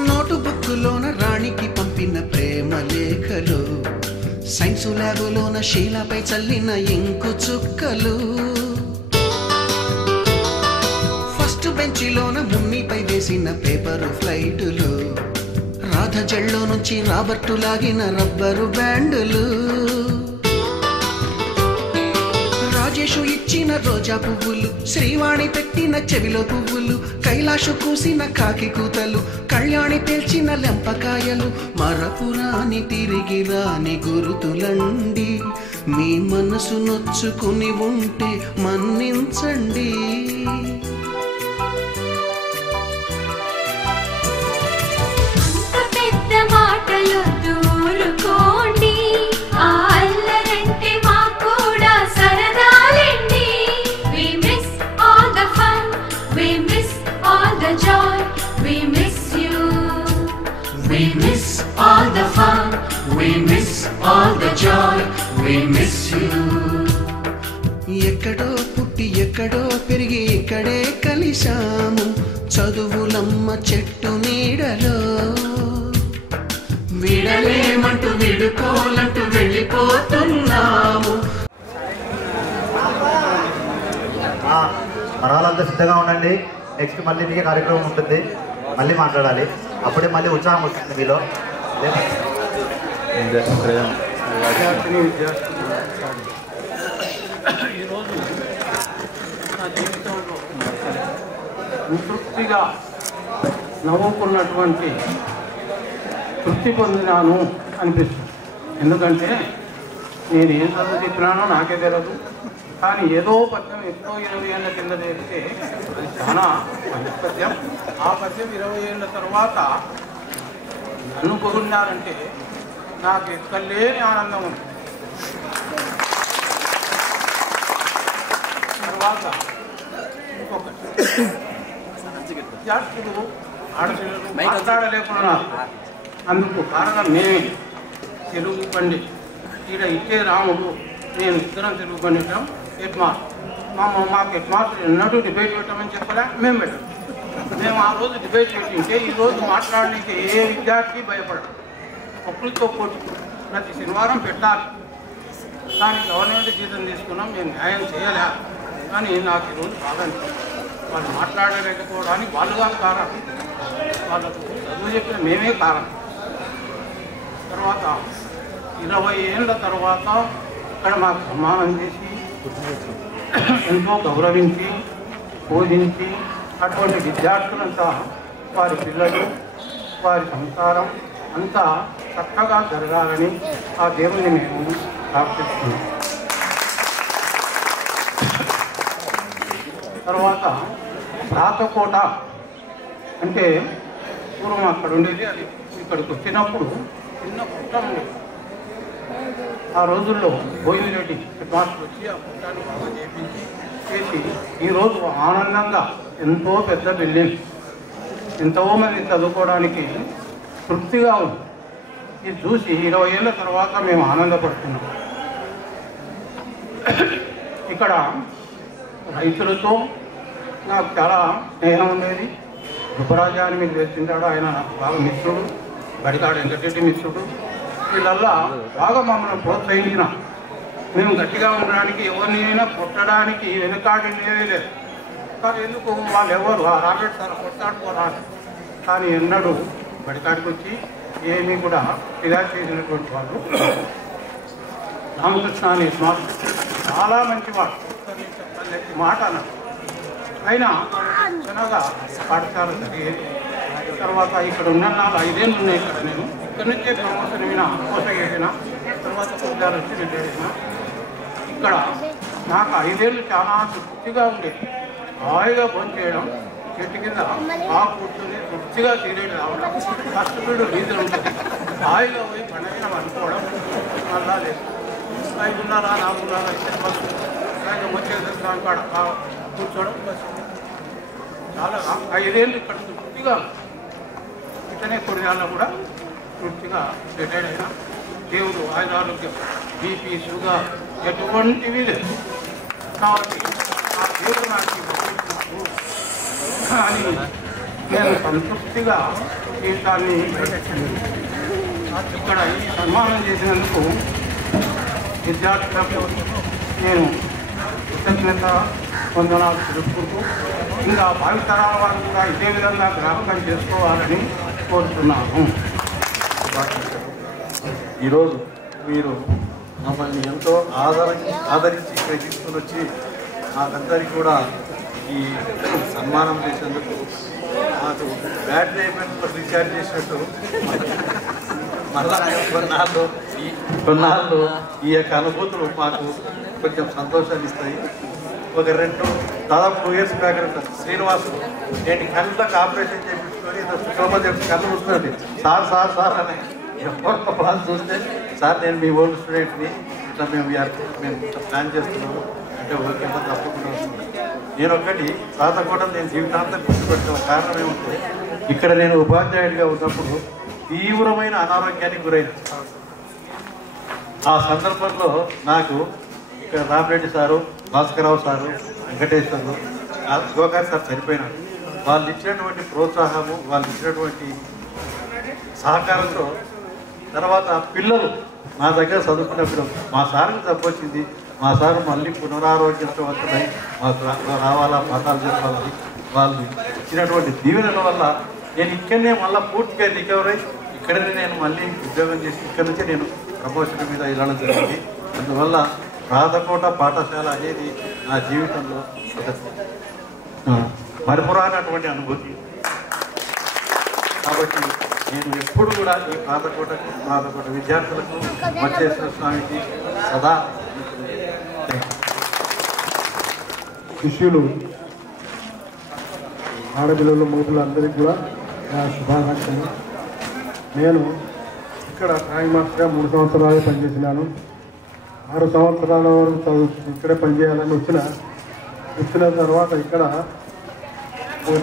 నోటుబుక్కులోన రాణికి పంపిన ప్రేమ లేఖలు, సైన్సు ల్యాబులోన శీలపై చల్లిన ఇంకు చుక్కలు, ఫస్ట్ బెంచిలోన మున్నిపై వేసిన పేపరు ఫ్లైటులు, రాధ జల్లో నుంచి రాబర్టు లాగిన rubber బ్యాండులు, Rajesh ఇచ్చిన రోజా పువ్వులు, శ్రీవాణి పెట్టిన చెవిలో పువ్వులు, కైలాషు కూసిన కాకి కూతలు, కళ్యాణి పేల్చిన లెంపకాయలు, మరపురాని తిరిగి రాని గురుతులండి. మీ మనసు నొచ్చుకుని ఉంటే మన్నించండి. పెద్ద మాటలు దూరుకోండి, ఆ అల్లరంటే మాకు కూడా సరదాలండి. We miss all the fun, we miss all the joy, we miss you. We miss all the fun, we miss all the joy, we miss you. ఎక్కడో పుట్టి ఎక్కడో పెరిగి ఇక్కడే కలిశాము చదువులమ్మ చెట్టు నీడలో. వీడలేమంటూ వీడుకోలంటూ వెళ్ళిపోతున్నాము. మన వాళ్ళంతా సిద్ధంగా ఉండండి. నెక్స్ట్ మళ్ళీ దిగే కార్యక్రమం ఉంటుంది, మళ్ళీ మాట్లాడాలి. అప్పుడే మళ్ళీ ఉత్సాహం వస్తుంది మీలో. ఈరోజు నా జీవితంలో సంతృప్తిగా నవ్వుకున్నటువంటి తృప్తి పొందినాను అనిపిస్తుంది. ఎందుకంటే నేను ఏం చదువు చెప్పినానో నాకే తెలియదు, కానీ ఏదో పద్యం ఎప్పుడో 20 ఏళ్ళ కింద చేస్తే అది చాలా మంచి పద్యం. ఆ పద్యం 20 ఏళ్ళ తర్వాత నన్ను పొగిడినారంటే నాకు ఎక్కలేని ఆనందం ఉంది. తర్వాత ఇంకొకటి, విద్యార్థులు ఆడపిల్లలు మాట్లాడలేకున్నారు. అందుకు కారణం నేనే. తెలుగు పండిట్ ఈడ ఇచ్చే రాముడు నేను ఇద్దరం తెలుగు పండితం. హెడ్ మాస్టర్ మాకు హెడ్ మాస్టర్ ఎన్నడూ డిబేట్ పెట్టమని చెప్పలే, మేము పెట్టాం. మేము ఆ రోజు డిబేట్ పెట్టింటే ఈరోజు మాట్లాడడానికి ఏ విద్యార్థి భయపడరు. ఒక్కరితో పోటీ ప్రతి శనివారం పెట్టాలి. కానీ గవర్నమెంట్ జీతం తీసుకున్నాం, మేము న్యాయం చేయలే. కానీ నాకు ఈరోజు బాగా అనిపిస్తుంది. వాళ్ళు మాట్లాడలేకపోవడానికి వాళ్ళు కాదు కారణం, వాళ్ళకు చదువు చెప్పిన మేమే కారణం. తర్వాత 20 ఏళ్ళ తర్వాత ఇక్కడ మాకు సన్మానం చేసి ఎంతో గౌరవించి బోధించి అటువంటి విద్యార్థులంతా వారి పిల్లలు వారి సంసారం అంతా చక్కగా జరగాలని ఆ దేవుని మేము ప్రార్థిస్తున్నాం. తర్వాత రాతకోట అంటే పూర్వం అక్కడ ఉండేది, అది ఇక్కడికి వచ్చినప్పుడు చిన్న పుట్ట ఉండేది. ఆ రోజుల్లో బోయినరెడ్డి మాస్టర్ వచ్చి ఆ పుట్టాన్ని బాగా చేసి ఈరోజు ఆనందంగా ఎంతో పెద్ద బిల్డింగ్, ఎంతోమంది చదువుకోవడానికి తృప్తిగా ఉంది. ఇది చూసి 20 ఏళ్ళ తర్వాత మేము ఆనందపడుతున్నాం. ఇక్కడ రైతులతో నాకు చాలా స్నేహం ఉండేది. దుబ్బరాజా అని మీకు తెలిసింటాడు, ఆయన నాకు బాగా మిత్రుడు, బడికాడు వెంకటరెడ్డి మిత్రుడు. వీళ్ళల్లా బాగా మమ్మల్ని ప్రోత్సహించిన. మేము గట్టిగా ఉండడానికి ఎవరినైనా కొట్టడానికి వెనుకాడినేది లేదు. కానీ ఎందుకు వాళ్ళు ఎవరు రాబెట్ సార్ కొట్టాడుకోరాదు. కానీ ఎన్నడూ బడికాడికి వచ్చి ఏమీ కూడా ఫిర్యాదు చేసినటువంటి వాళ్ళు. రామకృష్ణ అనే మాస్టర్ చాలా మంచివాడు, మాట అన్నాడు. అయినా చిన్నగా పాఠశాల జరిగేది. తర్వాత ఇక్కడ ఉన్న 5 ఏళ్ళు ఉన్నాయి. ఇక్కడ నేను ఇక్కడ నుంచే ప్రమోషన్ అయినా కోసగేసిన తర్వాత ఉద్యోగాలు వచ్చి రిటైర్ అయినా. ఇక్కడ నాకు 5 ఏళ్ళు చాలా తృప్తిగా ఉండేది. హాయిగా భోజనం చేయడం, చెట్టు కింద ఆకు కూర్చొని తృప్తిగా సీరియల్ రావడం, కష్టపడి రీజన్ ఉంటుంది. హాయిగా పోయి పండుగ అనుకోవడం అలా లేదు. 5:30 4:30 ఇద్దరు బస్సు వచ్చేసరికి కాడ కూర్చోవడం బస్సు. చాలా 5 ఏళ్ళు ఇక్కడ తృప్తిగా ఇట్లనే కొరియాల్లో కూడా తృప్తిగా రిటైర్డ్ అయినా. దేవుడు ఆయుధారోగ్యం, బీపీ, షుగర్ ఎటువంటివి లేదు. కాబట్టి ఆ దేవుడు నాకు ఇవ్వబోతున్నప్పుడు కానీ నేను సంతృప్తిగా జీవితాన్ని ఇక్కడ ఈ సన్మానం చేసినందుకు విద్యార్థులకు నేను కృతజ్ఞత వందనాలు తెలుపుకుంటూ ఇంకా భావితరాల వారు కూడా ఇదే విధంగా జ్ఞాపకం చేసుకోవాలని కోరుతున్నాను. ఈరోజు మీరు మమ్మల్ని ఎంతో ఆదరించి ఇక్కడ తీసుకుని వచ్చి మాకందరికీ కూడా ఈ సన్మానం చేసేందుకు మాకు బ్యాటరీ అయిపోయిన రీఛార్జ్ చేసినట్టు మళ్ళా కొన్నాళ్ళు ఈ యొక్క అనుభూతులు మాకు కొంచెం సంతోషాన్ని ఇస్తాయి. ఒక దాదాపు 2 years బ్యాక్ శ్రీనివాసు నేను కళ్ళకి ఆపరేషన్ చేయించుకొని సుఖమని చెప్పి కళ్ళు చూస్తుంది. సార్ సార్ సార్ అని ఎవరు చూస్తే సార్ నేను మీ ఓల్డ్ స్టూడెంట్ని, ఇట్లా మేము ప్లాన్ చేస్తున్నాము అంటే ఓకే తప్పకుండా వస్తుంది. నేను ఒకటి రాతకోవడం నేను జీవితాంతం గుర్తుపెట్టిన కారణం ఏమంటే ఇక్కడ నేను ఉపాధ్యాయుడిగా ఉన్నప్పుడు తీవ్రమైన అనారోగ్యానికి గురైన ఆ సందర్భంలో నాకు ఇక్కడ Ramareddy sir, Bhaskararao sir, Venkateswarlu, Gokar sir చనిపోయినారు. వాళ్ళు ఇచ్చినటువంటి ప్రోత్సాహము, వాళ్ళు ఇచ్చినటువంటి సహకారంతో తర్వాత పిల్లలు నా దగ్గర చదువుకున్న పిల్లలు మా సార్కి తప్పొచ్చింది, మా సార్ మళ్ళీ పునరారోగ్యంతో వస్తున్నాయి, మాకు రావాలా పాఠాలు చెప్పాలని వాళ్ళు ఇచ్చినటువంటి దీవెనల వల్ల నేను ఇక్కడనే మళ్ళీ పూర్తిగా రికవర్ అయ్యి ఇక్కడనే నేను మళ్ళీ ఉద్యోగం చేసి ఇక్కడ నుంచే నేను ప్రమోషన్ మీద వెళ్ళడం జరిగింది. అందువల్ల రాధకోట పాఠశాల అనేది నా జీవితంలో మరపురానటువంటి అనుభూతి. కాబట్టి నేను ఎప్పుడు కూడా ఈ రాధకోట విద్యార్థులకు వచ్చేసిన స్వామికి సదా శిష్యులు, ఆడపిల్లలు, మగపిల్లలు అందరికీ కూడా నా శుభాకాంక్షలు. నేను ఇక్కడ డ్రాయింగ్ మాస్టర్గా 3 సంవత్సరాలు పనిచేసినాను. 6 సంవత్సరాల వరకు ఇక్కడే పనిచేయాలని వచ్చిన తర్వాత ఇక్కడ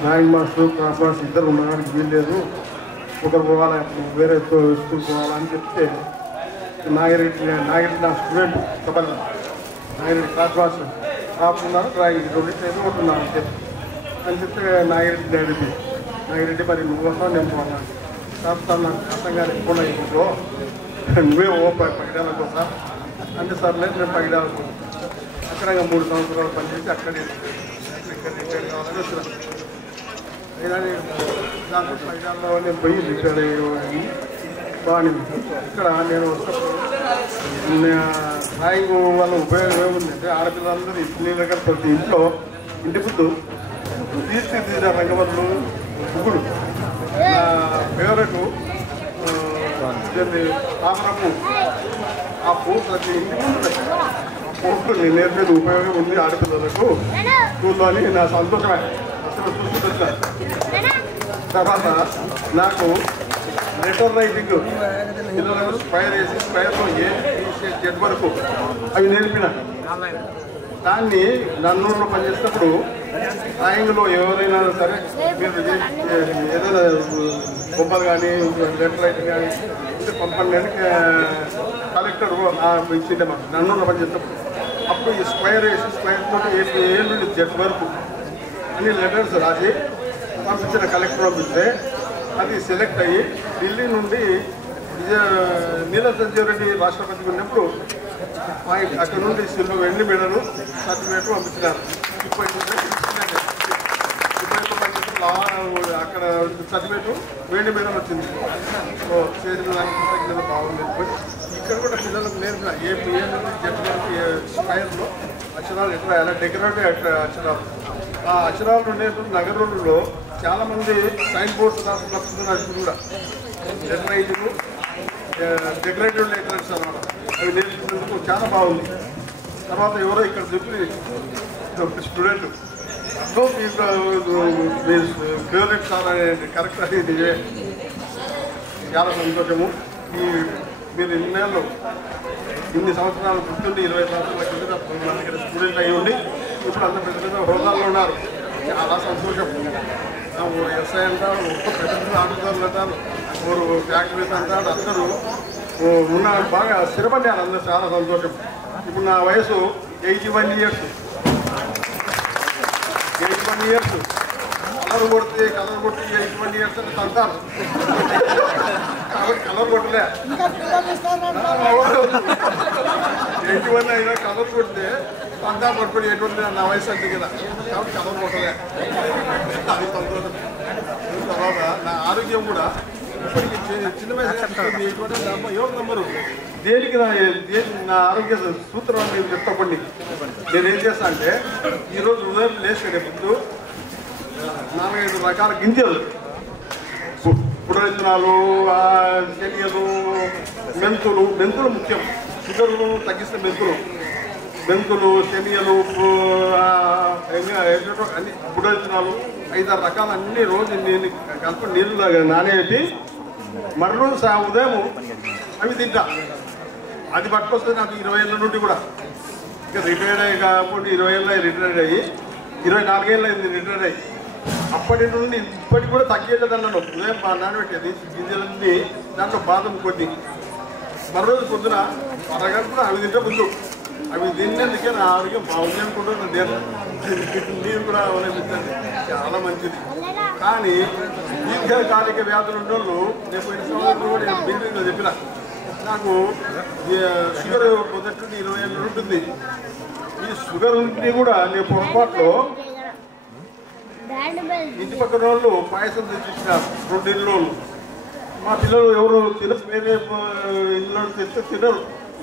డ్రాయింగ్ మాస్టర్, క్లాస్ మాస్టర్ ఇద్దరు ఉండడానికి వీల్లేదు, ఒకరు పోవాలి, వేరే స్కూల్ పోవాలని చెప్తే నాగిరెడ్డి నా స్టూడెంట్ చెప్పాలి, నాగిరెడ్డి క్లాస్ మాస్టర్ ఆపుకున్నారు, డ్రాయింగ్ రెండింటి ఉంటున్నాను అని చెప్తే నాగిరెడ్డి మరి నువ్వు వస్తావు నేను పోవాలి సార్, నాకు కష్టంగా ఎక్కువ ఇంట్లో నువ్వే పగిడాలకు వస్తా అంటే సార్ లేదు నేను పగిడాలకు అక్కడ 3 సంవత్సరాలు పనిచేసి అక్కడే ఇక్కడ రిటైర్ కావాలని వచ్చినాను. దాంట్లో పగిడాల్లో నేను పోయి రిటైర్ అయ్యి బాగా ఇక్కడ నేను డ్రాయింగ్ వల్ల ఉపయోగం ఏముందంటే ఆడపిల్లలందరూ ఇంటి దగ్గర ప్రతి ఇంటి ముందు తీర్చిదిద్దిన రంగవల్లు ముగ్గుడు నా ఫేవరెట్ తామరపు. ఆ పువ్వు ప్రతి ఇంటి ముందు ఆ పువ్వు నేను నేర్పేది ఉపయోగం ఉంది ఆడపిల్లలకు స్కూల్లో అని నా సంతోషమే అసలు చూసుకుంటున్నాను. తర్వాత నాకు లెటర్ రైటింగ్ పిల్లలను స్క్వైర్ వేసి స్క్వైర్లో జెడ్ వరకు అవి నేర్పిన. దాన్ని నన్నూరులో పనిచేసినప్పుడు డ్రాయింగ్లో ఎవరైనా సరే మీరు ఏదైనా బొమ్మలు కానీ లెటర్ రైటింగ్ కానీ ఉంటే పంపండి అని కలెక్టర్ ఇచ్చిండే మాకు నన్నూరులో పనిచేసినప్పుడు. అప్పుడు ఈ స్క్వైర్ వేసి స్క్వైర్ తోటి 7 నుండి జెడ్ వరకు అన్ని లెటర్స్ రాసి పంపించిన కలెక్టర్ పంపిస్తే అది సెలెక్ట్ అయ్యి ఢిల్లీ నుండి నీలం సంజీవ్ రెడ్డి రాష్ట్రపతికి ఉన్నప్పుడు అక్కడ నుండి వెండి మెడలు సర్టిఫికేట్ పంపించినారు. అక్కడ సర్టిఫికేట్ వెండి మెడల్ వచ్చింది. సో చేసిన దానికి కృతజ్ఞత బాగుంది. ఇక్కడ కూడా పిల్లలకు నేర్పిన ఏ స్టైల్లో అక్షరాలు ఎట్లా ఎలా డెకరేటివ్ అక్షరాలు ఆ అక్షరాలు నేర్పిన నగరంలో చాలామంది సైన్ బోర్డ్స్ రాస్తున్నారు. ఇప్పుడు కూడా లెటర్ రైటింగ్ డెకరేటివ్ లెటర్స్ అన్నమాట. అవి నేర్చుకునేందుకు చాలా బాగుంది. తర్వాత ఎవరో ఇక్కడ చెప్పి స్టూడెంట్ మీ ఫేవరెట్ సార్ అనేది కరెక్ట్ అనేది చాలా సంతోషము. మీరు ఇన్ని సంవత్సరాలు గుర్తుండి 20 సంవత్సరాల కింద మన దగ్గర స్టూడెంట్ అయ్యి ఉండి ఇప్పుడు అంత పెద్ద పెద్ద హోదాల్లో ఉన్నారు. చాలా సంతోషం. ఎస్ఐ అంటారు, పెద్ద పెద్ద ఆఫీసర్లు అంటారు, ఫ్యాక్టరీస్ అంటారు, అందరూ ఉన్నారు. బాగా స్థిరపడ్డారు అందరూ. చాలా సంతోషం. ఇప్పుడు నా వయసు 81 years. కలర్ కొడితే 81 years అని తంటారు. కాబట్టి కలర్ కొట్టలే 81 అయినా కలర్ కొడితే తంతా పట్టుకొని ఎటువంటి నా వయసు అంటే కదా. కాబట్టి కలర్ కొట్టలే. అది సంతోషం. తర్వాత నా ఆరోగ్యం కూడా ఇప్పటికీ చిన్న వయసు ఎవరు నమ్మరు. దేనికి నా ఆరోగ్య సూత్రం నేను చెప్తాపండి. నేనేం చేస్తా అంటే ఈరోజు ఉదయం లేచి ముందు 4-5 రకాల గింజలు, పుడవిత్తనాలు, శనగలు, మెంతులు ముఖ్యం. షుగర్ను తగ్గిస్తే మెంతులు, శనగలు, అన్ని పుడవిత్తనాలు 5-6 రకాలు అన్ని రోజు నేను కలిపి నీళ్ళు నానేటి మర్రోజు ఉదయం అవి తింటా. అది పట్టుకొస్తే నాకు 20 ఏళ్ళ నుండి కూడా ఇక రిటైర్డ్ అయ్యి కాబట్టి 20 ఏళ్ళ రిటైర్డ్ అయ్యి 24 ఏళ్ళు అయింది రిటైర్డ్ అయ్యి. అప్పటి నుండి ఇప్పటికి కూడా తగ్గేదన్నాను. ఉదయం నానబెట్టేది గింజలన్నీ దాంట్లో బాదం కొన్ని మరోజు పొద్దున అరగంట అవి తింటే ముందు అవి తిన్నందుకే నా ఆరోగ్యం బాగుంది అనుకుంటున్నాను. నీరు కూడా అవలంబించండి, చాలా మంచిది. కానీ దీర్ఘకాలిక వ్యాధులు ఉన్న వాళ్ళు నేను పోయిన సంవత్సరం కూడా నేను బిల్డింగ్లో చెప్పిన నాకు షుగర్ మొదటి నుండి 20 ఏళ్ళు ఉంటుంది. ఈ షుగర్ ఉంటే కూడా నేను పొరపాట్లో ఇంటి పక్కన వాళ్ళు పాయసం తెచ్చిచ్చినారు 2 ఇళ్ళు. మా పిల్లలు ఎవరు వేరే ఇళ్ళు తెస్తే తినరు,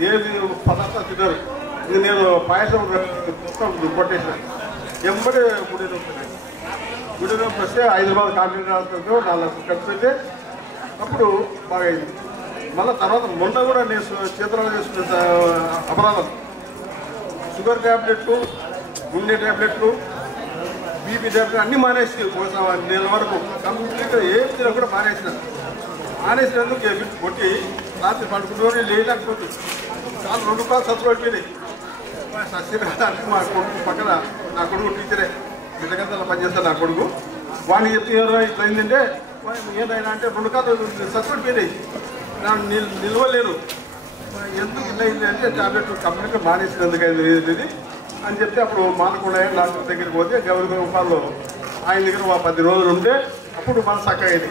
ఏది పదార్థాలు తినరు. ఇది నేను పాయసం మొత్తం పట్టేసిన ఎంబడే గుడి నొప్పి వస్తే హైదరాబాద్ కాంట్రాక్ట్ హాస్పిటల్తో 4 లక్షలు ఖర్చు పెడితే అప్పుడు బాగా అయింది. మళ్ళీ తర్వాత మొన్న కూడా నేను చేతులలో చేసుకున్న అపరాధం షుగర్ ట్యాబ్లెట్లు, గుండె ట్యాబ్లెట్లు, బీపీ ట్యాబ్లెట్లు అన్నీ మానేసి కోసం నెల వరకు కంప్లీట్గా ఏం తిన కూడా మానేసినందుకు కొట్టి రాత్రి పడుకుంటూ లేకపోతే చాలా 2 కాలు సత్తులు అయిపోయినాయి. సస్యకాలానికి మా కొడుకు పక్కన నా కొడుకు టీచరే బిడ్డగంతలో పనిచేస్తాను. నా కొడుకు వాడిని చెప్తే ఎవరో ఇట్లా అయిందంటే ఏదైనా అంటే 2 కాలు సత్తులు అయిపోయినాయి. నిల్వలేరు. ఎందుకు ఇలా అయింది అంటే టాబ్లెట్ కంప్లీట్గా మానేసినందుకు అయింది అని చెప్తే అప్పుడు మానకుండా డాక్టర్ దగ్గరికి పోతే గౌరవ రూపాయల్లో ఆయన దగ్గర 10 రోజులు ఉంటే అప్పుడు మన చక్కగా అయింది.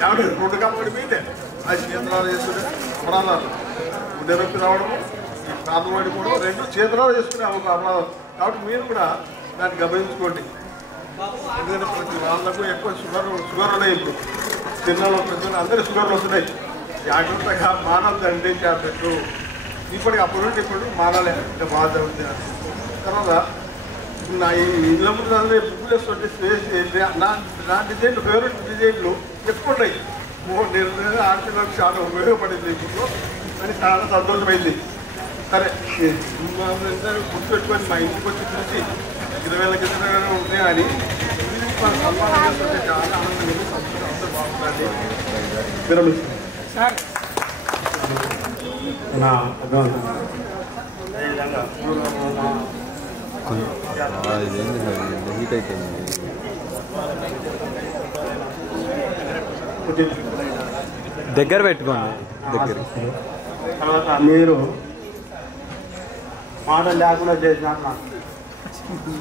కాబట్టి 2 కాలు పడిపోయిందే అది చేతులాలు చేసుకునే అపరాధాలు, గుండె నొప్పి రావడము, కాళ్ళు పడిపోవడం 2 చేతులాలు చేసుకునే ఒక అపరాధం. కాబట్టి మీరు కూడా దాన్ని గమనించుకోండి. ఎందుకంటే ప్రతి వాళ్ళకు ఎక్కువ షుగర్ ఉన్నాయి. ఇప్పుడు తిన్నాలో ప్రతి అందరూ షుగర్లు వస్తున్నాయి. జాగ్రత్తగా మానవద్దండి ట్యాబ్లెట్లు. ఇప్పటికి అప్పటి నుండి ఇప్పుడు మానాలే అంటే బాధ ఉంది. తర్వాత నా ఈ ఇళ్ళ ముందు అందరూ బుక్కులు వేస్తుంటే నా డిజైన్లు ఫేవరెట్ డిజైన్లు ఎక్కువ ఉన్నాయి. నేను ఆడపిల్లలకు చాలా ఉపయోగపడింది ఇప్పుడు అని చాలా సంతోషమైంది. సరే గుర్తుపెట్టుకొని మా ఇంటికి వచ్చి చూసి 20 ఏళ్ళ కింద ఉన్నాయి అని మనం సన్మానం చేస్తుంటే చాలా ఆనందంగా సంతోషం అంతా బాగుంటుంది. విరమిస్తుంది నా అదేవిధంగా హీట్ అయిపోయింది. దగ్గర పెట్టుకోండి. దగ్గర తర్వాత మీరు మాట లేకుండా చేసినారు. నాకు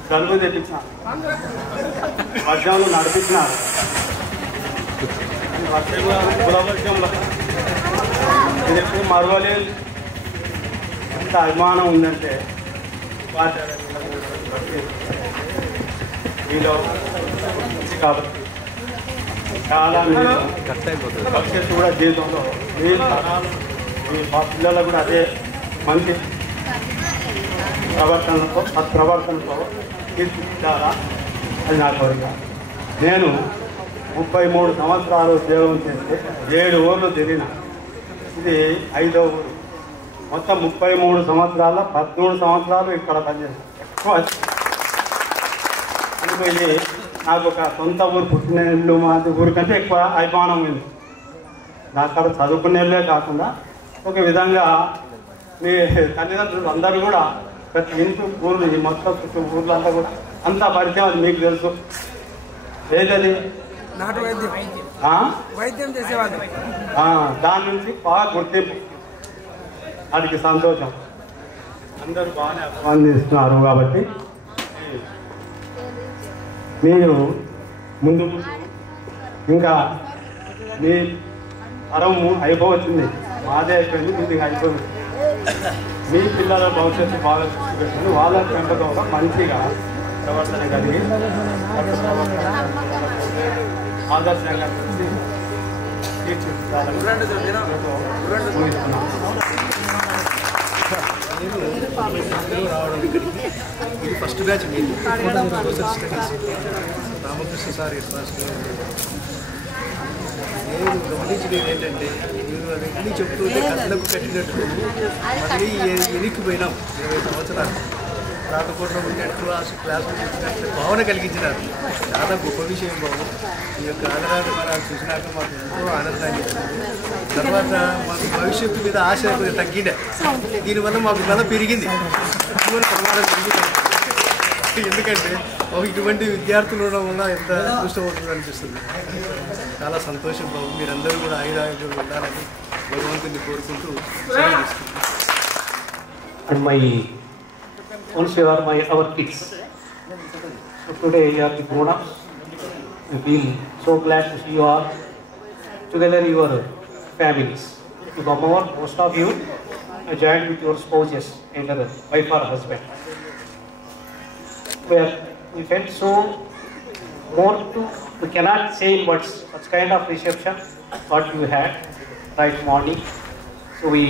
జలుబు తెప్పించిన వర్షంలో నడిపించినారు వర్షంలో ఇది ఎప్పుడు మరవలేదు. ఎంత అభిమానం ఉందంటే మీలో కాబట్టి చాలా భవిష్యత్తు కూడా జీవితంలో మీ తరాలు మీ పిల్లలకు కూడా అదే మంచి ప్రవర్తనతో సత్ప్రవర్తనతో తీర్చిదిద్దాలా అది నా కోరిక. నేను 33 సంవత్సరాలు ఉద్యోగం చేస్తే 7 ఊర్లు తిరిగిన. ఇది 5వ ఊరు. మొత్తం 33 సంవత్సరాల 13 సంవత్సరాలు ఇక్కడ పనిచేస్తాను. ఎక్కువ అనుకోయి నాకు ఒక సొంత ఊరు పుట్టిన ఇల్లు మాది ఊరి కంటే ఎక్కువ అభిమానం ఉంది. నాకు అక్కడ చదువుకునేళ్ళే కాకుండా ఒక విధంగా మీ తల్లిదండ్రులు అందరూ కూడా ప్రతి ఇంటి ఊర్లు ఈ మొత్తం చుట్టూ ఊర్లంతా కూడా అంతా పరిచయం. అది మీకు తెలుసు. ఏదది వైద్యం చేసేవాళ్ళు దాని నుంచి బాగా గుర్తింపు. వాడికి సంతోషం. అందరూ బాగానే అభినందిస్తున్నారు కాబట్టి మీరు ముందు ఇంకా మీ తరం అయిపోవచ్చింది. మాదే అయిపోయింది, మీకు అయిపోయింది. మీ పిల్లల భవిష్యత్తు బాగా దృష్టి పెట్టుకుని వాళ్ళ పెంపకంలో మంచిగా ప్రవర్తన కలిగి ఆదర్శంగా తీర్చిదిద్దాలని ఇది ఫస్ట్ బ్యాచ్ మీరు సోషల్ స్టడీస్ రామకృష్ణ సార్ నేను గమనించేది ఏంటంటే మీరు అవన్నీ చెప్తుంటే కళ్ళకు కట్టినట్టు మళ్ళీ ఎనికిపోయినాం 20 సంవత్సరాలు. రాతకోట్లో ఉన్నట్టు క్లాసులు చెప్పినట్టు భావన కలిగించినారు. చాలా గొప్ప విషయం బాబు. ఈ యొక్క ఆదరాభిమానాలు చూసినాక మాకు ఎంతో ఆనందాన్ని ఇస్తుంది. తర్వాత మాకు భవిష్యత్తు మీద ఆశ తగ్గిండే. దీనివల్ల మాకు బల పెరిగింది, ప్రమాదం పెరిగింది. ఎందుకంటే ఇటువంటి విద్యార్థులు ఉండడం వల్ల ఎంత అదృష్టమవుతుంది అనిపిస్తుంది. చాలా సంతోషం బాబు. మీరందరూ కూడా ఆయుధాయుధులు ఉండాలని భగవంతుని కోరుకుంటూ సెలవు తీసుకుంటున్నాను. Once you are our kids. So today you are the grown-ups. We feel so glad to see you all together, your families. To come over, most of you joined with your spouses, either wife or husband. Where we felt so more to, we cannot say in words such kind of reception what you had right morning. So we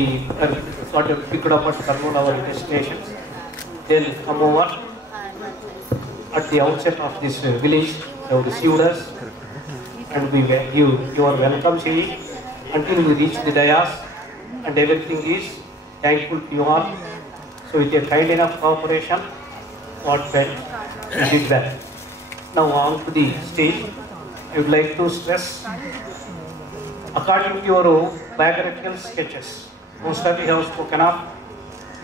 sort of picked up at Kurnool our destinations. Then come over at the outset of this village, they received us and we give your welcome saying until we reach the dayas, and everything is thankful to you all. So with a kind enough cooperation, what well, we did that. Now on to the stage, I would like to stress, according to your biographical sketches, most of you have spoken of.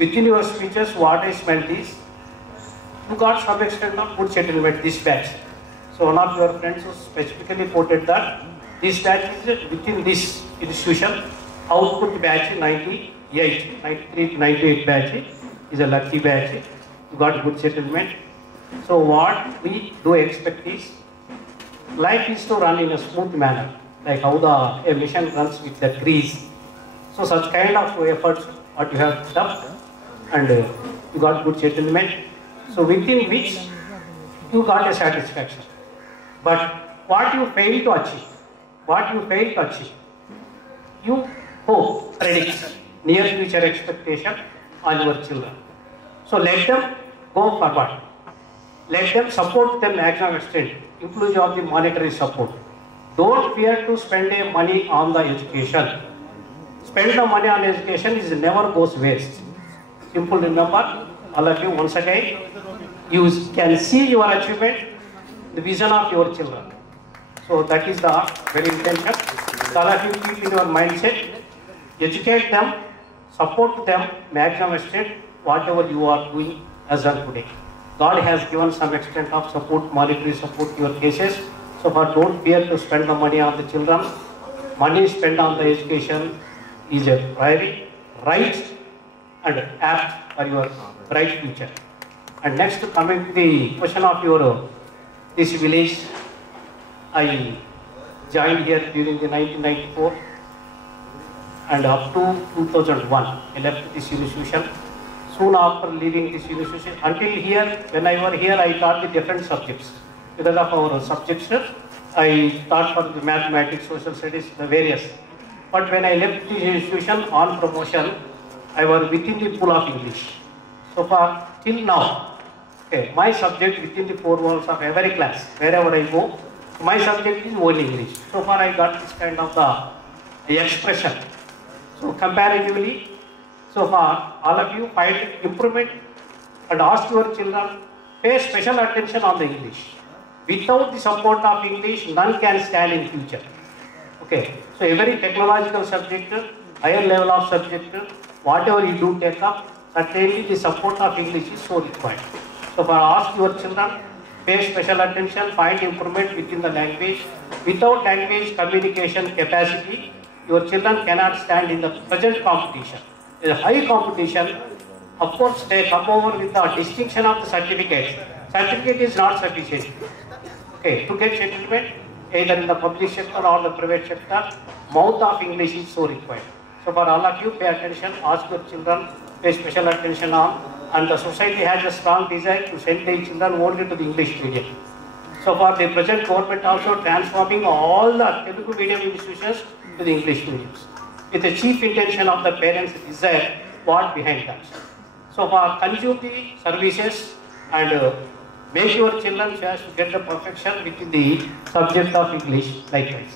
Within your speeches, what I meant is, you got some extent of good settlement this batch. So one of your friends who specifically quoted that this batch is within this institution, output batch 98, 93 to 98 batch is a lucky batch. You got good settlement. So what we do expect is, life is to run in a smooth manner, like how a mission runs with the grease. So such kind of efforts what you have done, and you got good settlement, so within which you got a satisfaction. But what you fail to achieve, you hope, predict near future expectation on your children. So let them go forward. Let them support them maximum extent, inclusive of the monetary support. Don't fear to spend money on the education. Spend the money on education is never goes waste. Simple remember, all of you once again, you can see your achievement, the vision of your children. So that is the very intention. All of you keep in your mindset, educate them, support them, maximum extent, whatever you are doing as of today. God has given some extent of support, monetary support to your cases. So but don't fear to spend the money on the children. Money spent on the education is a right and apt for your bright future. And next, coming to the question of your this village, I joined here during the 1994 and up to 2001 I left this institution. Soon after leaving this institution, until here, when I was here, I taught the different subjects. Because of our subjects, I taught for the mathematics, social studies, the various. But when I left this institution on promotion, I was within the pool of English. So far, till now, okay, my subject within the four walls of every class, wherever I go, my subject is only English. So far, I got this kind of the expression. So comparatively, so far, all of you find improvement and ask your children, pay special attention on the English. Without the support of English, none can stand in future. Okay, so every technological subject, higher level of subject, whatever you do take up, certainly the support of English is so required. So for ask your children, pay special attention, find improvement within the language. Without language communication capacity, your children cannot stand in the present competition. In a high competition, of course, they come over with the distinction of the certificate. Certificate is not sufficient. Okay, to get settlement, either in the public sector or the private sector, mouth of English is so required. So for all of you, pay attention, ask your children, pay special attention on, and the society has a strong desire to send their children only to the English medium. So for the present government also transforming all the Telugu medium institutions to the English mediums, with the chief intention of the parents' desire, what behind that. So for consume the services and make your children so as to get the perfection within the subject of English likewise.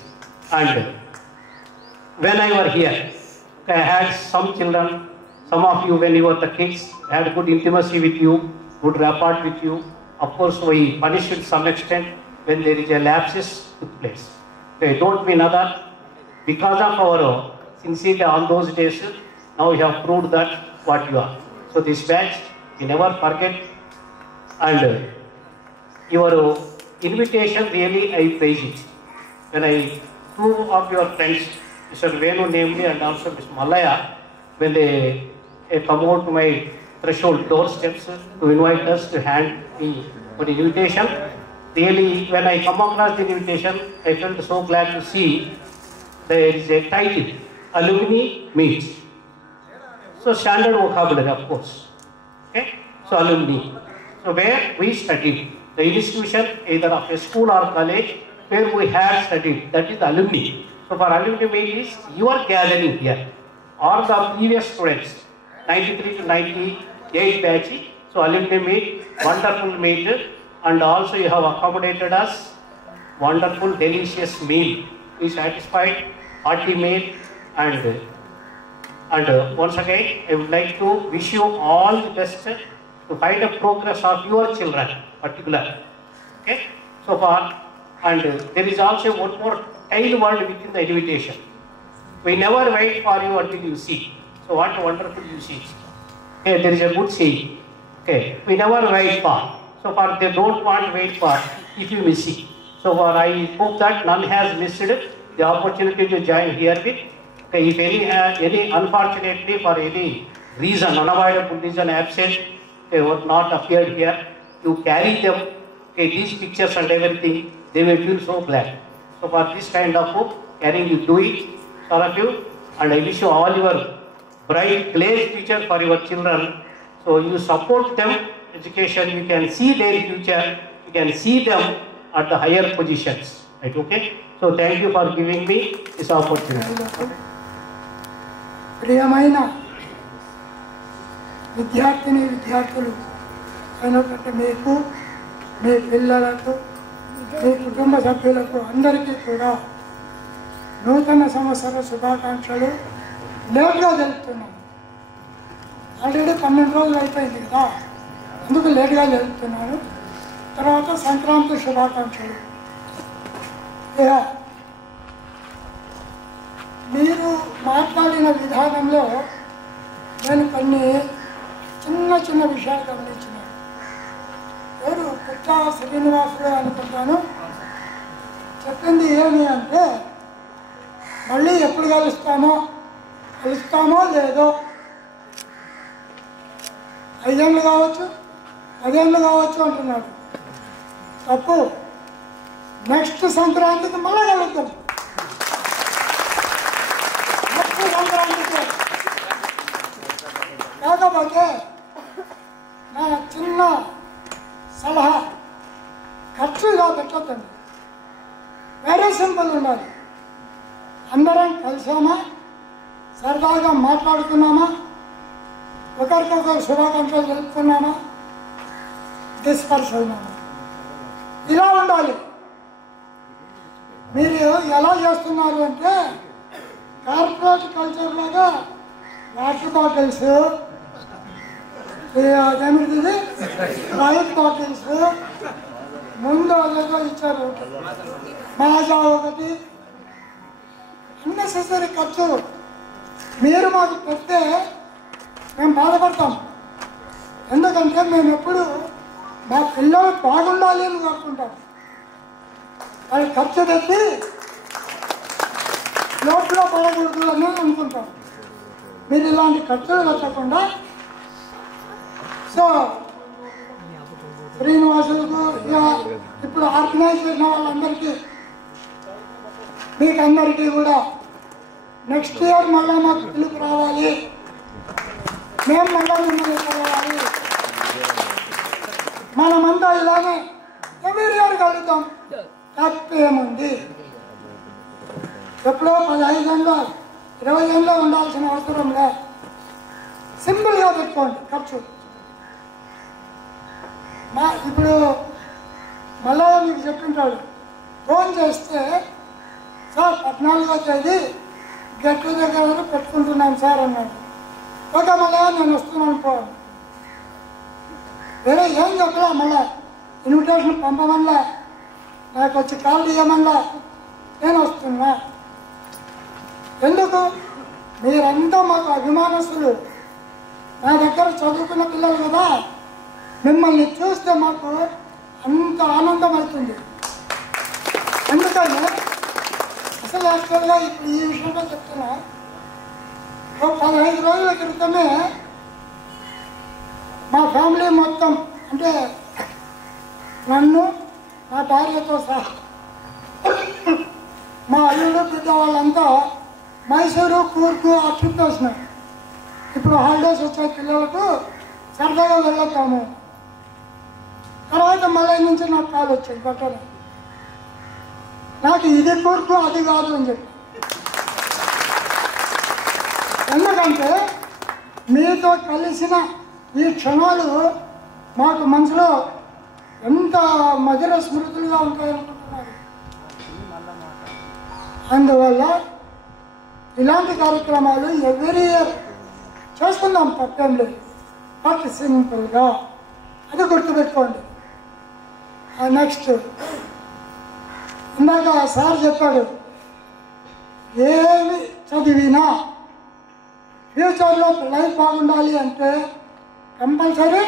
And when I was here, I had some children, some of you when you were the kids, had good intimacy with you, good rapport with you. Of course, we punish to some extent when there is a lapses took place. Okay, don't mean other. Because of our sincerity on those days, now you have proved that what you are. So this batch, we never forget. And your invitation, really, I praise it. When two of your friends, Mr. Venu namely and also Mr. Malaya, when they come out to my threshold doorsteps to invite us to hand me for the invitation, really, when I come across the invitation, I felt so glad to see there is a title, Alumni Meets. So standard vocabulary, of course. Okay? So alumni. So where we studied, the institution either of a school or college where we have studied, that is the alumni. So for alumni meet is your gathering here, or the previous students, 93 to 98 batch. So alumni meet, wonderful meet, and also you have accommodated us, wonderful delicious meal. We satisfied, hearty meal, and once again I would like to wish you all the best to find the progress of your children particular. Okay, so far, and there is also one more tiny word within the invitation. We never wait for you until you see. So what a wonderful you see. Okay, there is a good saying. Okay, we never wait for. So far they don't want to wait for if you miss it. So far I hope that none has missed the opportunity to join here with. Okay, if any unfortunately for any reason, unavoidable reason absent, they were not appeared here, you carry them, okay, these pictures and everything, they will feel so glad. So for this kind of hope, carrying you do it, all of you, and I wish you all your bright, glazed future for your children. So you support them, education, you can see their future, you can see them at the higher positions, right, okay? So thank you for giving me this opportunity. ప్రియమైన విద్యార్థిని విద్యార్థులు అయినటువంటి మీకు, మీ పిల్లలకు, మీ కుటుంబ సభ్యులకు అందరికీ కూడా నూతన సంవత్సర శుభాకాంక్షలు లేట్గా జరుపుతున్నాం. ఆల్రెడీ 12 రోజులు అయిపోయింది కదా, అందుకు లేట్గా జరుపుతున్నాను. తర్వాత సంక్రాంతి శుభాకాంక్షలు. మీరు మాట్లాడిన విధానంలో నేను కొన్ని చిన్న చిన్న విషయాలు గమనించినాను. ఎవరు పుట్టా శ్రీనివాసులు అనుకుంటాను, చెప్పింది ఏమి అంటే మళ్ళీ ఎప్పుడు కలుస్తామో లేదో, 5 ఏళ్ళు కావచ్చు, 10 ఏళ్ళు కావచ్చు అంటున్నాడు. తప్పు. నెక్స్ట్ సంక్రాంతికి మళ్ళా కలుద్దాం. నెక్స్ట్ సంక్రాంతికి. కాకపోతే నా చిన్న సలహా, ఖర్చుగా పెట్టద్దండి. వెరీ సింపుల్ ఉండాలి. అందరం కలిసామా, సరదాగా మాట్లాడుకున్నామా, ఒకరికొకరు శుభాకాంక్షలు తెలుపుకున్నామా, డిస్పర్స్ అయినామా, ఇలా ఉండాలి. మీరు ఎలా చేస్తున్నారు అంటే కార్పొరేట్ కల్చర్ లాగా వాటర్ బాటిల్స్, అదేమిటి రైట్ బాటిల్స్ ముందు అదేదో ఇచ్చారు, మాజా ఒకటి, అన్నెసెసరీ ఖర్చు. మీరు మాకు పెడితే మేము బాధపడతాం. ఎందుకంటే మేము ఎప్పుడు మా పిల్లలు బాగుండాలి అని కోరుకుంటాం. వాళ్ళు ఖర్చు పెట్టి లోపల పడకూడదు అని అనుకుంటాం. మీరు ఇలాంటి ఖర్చులు పెట్టకుండా సో శ్రీనివాసులకు ఇప్పుడు ఆర్గనైజ్ చేసిన వాళ్ళందరికీ మీకు అందరికీ కూడా నెక్స్ట్ ఇయర్ మళ్ళీ మాకు పిలుపు రావాలి, మేము మళ్ళీ మిమ్మల్ని కలవాలి. మనమంతా ఇలానే ఎవరి ఇయర్ కలుగుతాం. తప్పేముంది? ఎప్పుడో 15 ఏళ్ళు 20 ఏళ్ళు ఉండాల్సిన అవసరం లే. సింపుల్గా పెట్టుకోండి ఖర్చు. ఇప్పుడు మళ్ళా మీకు చెప్తుంటాడు, ఫోన్ చేస్తే సార్ 14వ తేదీ గెట్ టుగెదర్ పెట్టుకుంటున్నాం సార్ అన్నాడు. ఓకే మళ్ళా నేను వస్తున్నాను పో. వేరే ఏం చెప్పలా, మళ్ళా ఇన్విటేషన్ పంపమల్లా, నాకు వచ్చి కాల్ ఇవ్వమల్లా, నేను వస్తున్నా. ఎందుకు? మీరంతా మాకు అభిమానస్తులు, నా దగ్గర చదువుకున్న పిల్లలు కదా, మిమ్మల్ని చూస్తే మాకు అంత ఆనందం అవుతుంది. అందుకని అసలు యాక్చువల్గా ఇప్పుడు ఈ విషయంలో చెప్తున్నా, ఒక 15 రోజుల క్రితమే మా ఫ్యామిలీ మొత్తం, అంటే నన్ను నా భార్యతో సహా మా అల్లుడు బిడ్డ వాళ్ళంతా మైసూరు కూర్గు ఆ ట్రిప్ వేసినాం. ఇప్పుడు హాలిడేస్ వచ్చే పిల్లలకు సరదాగా వెళ్ళొద్దాము. తర్వాత మళ్ళీ నుంచి నాకు కాల్ వచ్చింది కొట్టడం, నాకు ఇది కూర్గు అది కాదు అని చెప్పి. ఎందుకంటే మీతో కలిసిన ఈ క్షణాలు మాకు మనసులో ఎంత మధుర స్మృతులుగా ఉంటాయనుకుంటున్నారు. అందువల్ల ఇలాంటి కార్యక్రమాలు ఎవ్రీ ఇయర్ చేసుకుందాం, తప్పేం లేదు. బట్ సింపుల్గా అది గుర్తుపెట్టుకోండి. నెక్స్ట్ ఇందాక సార్ చెప్పాడు, ఏమి చదివినా ఫ్యూచర్లో లైఫ్ బాగుండాలి అంటే కంపల్సరీ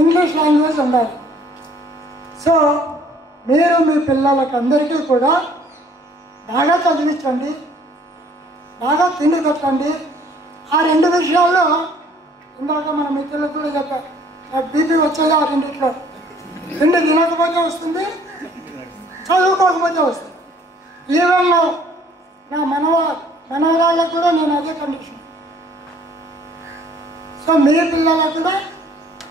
ఇంగ్లీష్ లాంగ్వేజ్ ఉండాలి. సో మీరు మీ పిల్లలకి అందరికీ కూడా బాగా చదివించండి, బాగా తిండి పెట్టండి. ఆ 2 విషయాల్లో ఇందాక మన మిత్రులకు కూడా చెప్పారు, నాకు బీపీ వచ్చేది ఆ 2 తిండి తినకపోతే వస్తుంది, చదువుకోకపోతే వస్తుంది. ఈవెన్ నా మనవరాళ్ళకు కూడా నేను అదే కండిషన్. సో మీ పిల్లలకు కూడా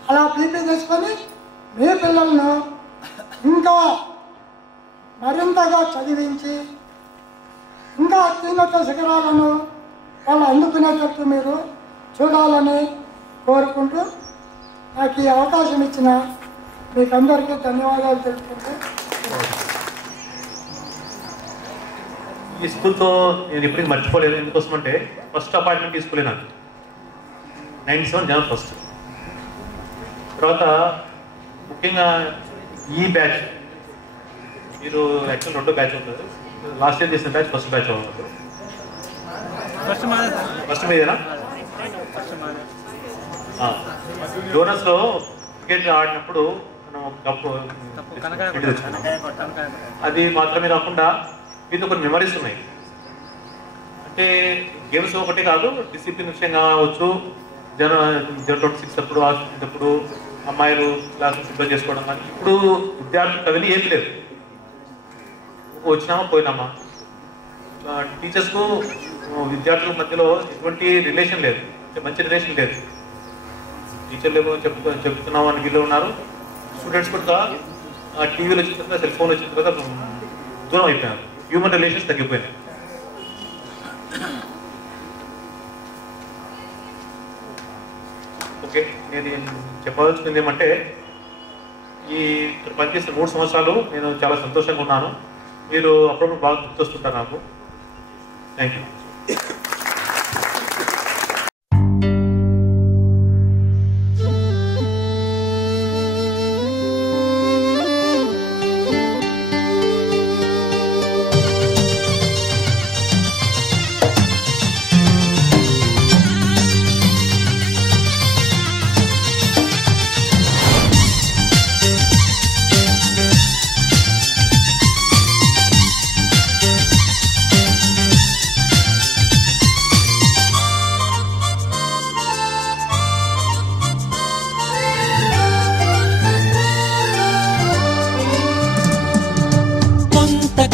అలా బీపీ తెచ్చుకొని మీ పిల్లలను ఇంకా మరింతగా చదివించి ఇంకా అత్యున్నత శిఖరాలను వాళ్ళు అందుకునేటట్టు మీరు చూడాలని కోరుకుంటూ నాకు ఈ అవకాశం ఇచ్చిన మీకు అందరికీ ధన్యవాదాలు తెలుపుకుంటూ, ఈ స్కూల్తో నేను ఇప్పటికీ మర్చిపోలేదు. ఎందుకోసం అంటే ఫస్ట్ అపాయింట్మెంట్ తీసుకోలేదు నాకు 97 జనవరి 1. తర్వాత ముఖ్యంగా ఈ బ్యాచ్, మీరు యాక్చువల్ 2 బ్యాచ్ ఉంటుంది. లాస్ట్ ఇయర్ చేసిన బ్యాచ్ ఫస్ట్ బ్యాచ్ అవుతుంది. ఫస్ట్ మీదేనా? జోనస్లో క్రికెట్ ఆడినప్పుడు మనం కప్పు తెచ్చుకున్నాం. అది మాత్రమే కాకుండా మీతో కొన్ని మెమరీస్ ఉన్నాయి. అంటే గేమ్స్ ఒకటి కాదు, డిసిప్లిన్ విషయంగా కావచ్చు, జనవరి 26 అప్పుడు అమ్మాయిలు క్లాసులు సిద్ధం చేసుకోవడం కానీ ఇప్పుడు విద్యార్థులు కదిలి ఏం లేదు, వచ్చినామా పోయినామా. టీచర్స్కు విద్యార్థుల మధ్యలో ఎటువంటి రిలేషన్ లేదు, మంచి రిలేషన్ లేదు. టీచర్లు ఏమో చెప్తున్నాం అని వీళ్ళు ఉన్నారు, స్టూడెంట్స్ కూడా టీవీలో వచ్చిన తర్వాత సెల్ ఫోన్ వచ్చిన తర్వాత దూరం అయిపోయినారు, హ్యూమన్ రిలేషన్స్ తగ్గిపోయినాయి. ఓకే, నేను చెప్పవలసింది ఏమంటే ఇక్కడ పనిచేసిన 3 సంవత్సరాలు నేను చాలా సంతోషంగా ఉన్నాను. మీరు అప్పుడప్పుడు బాగా గుర్తొస్తుంటారు నాకు. Thank you.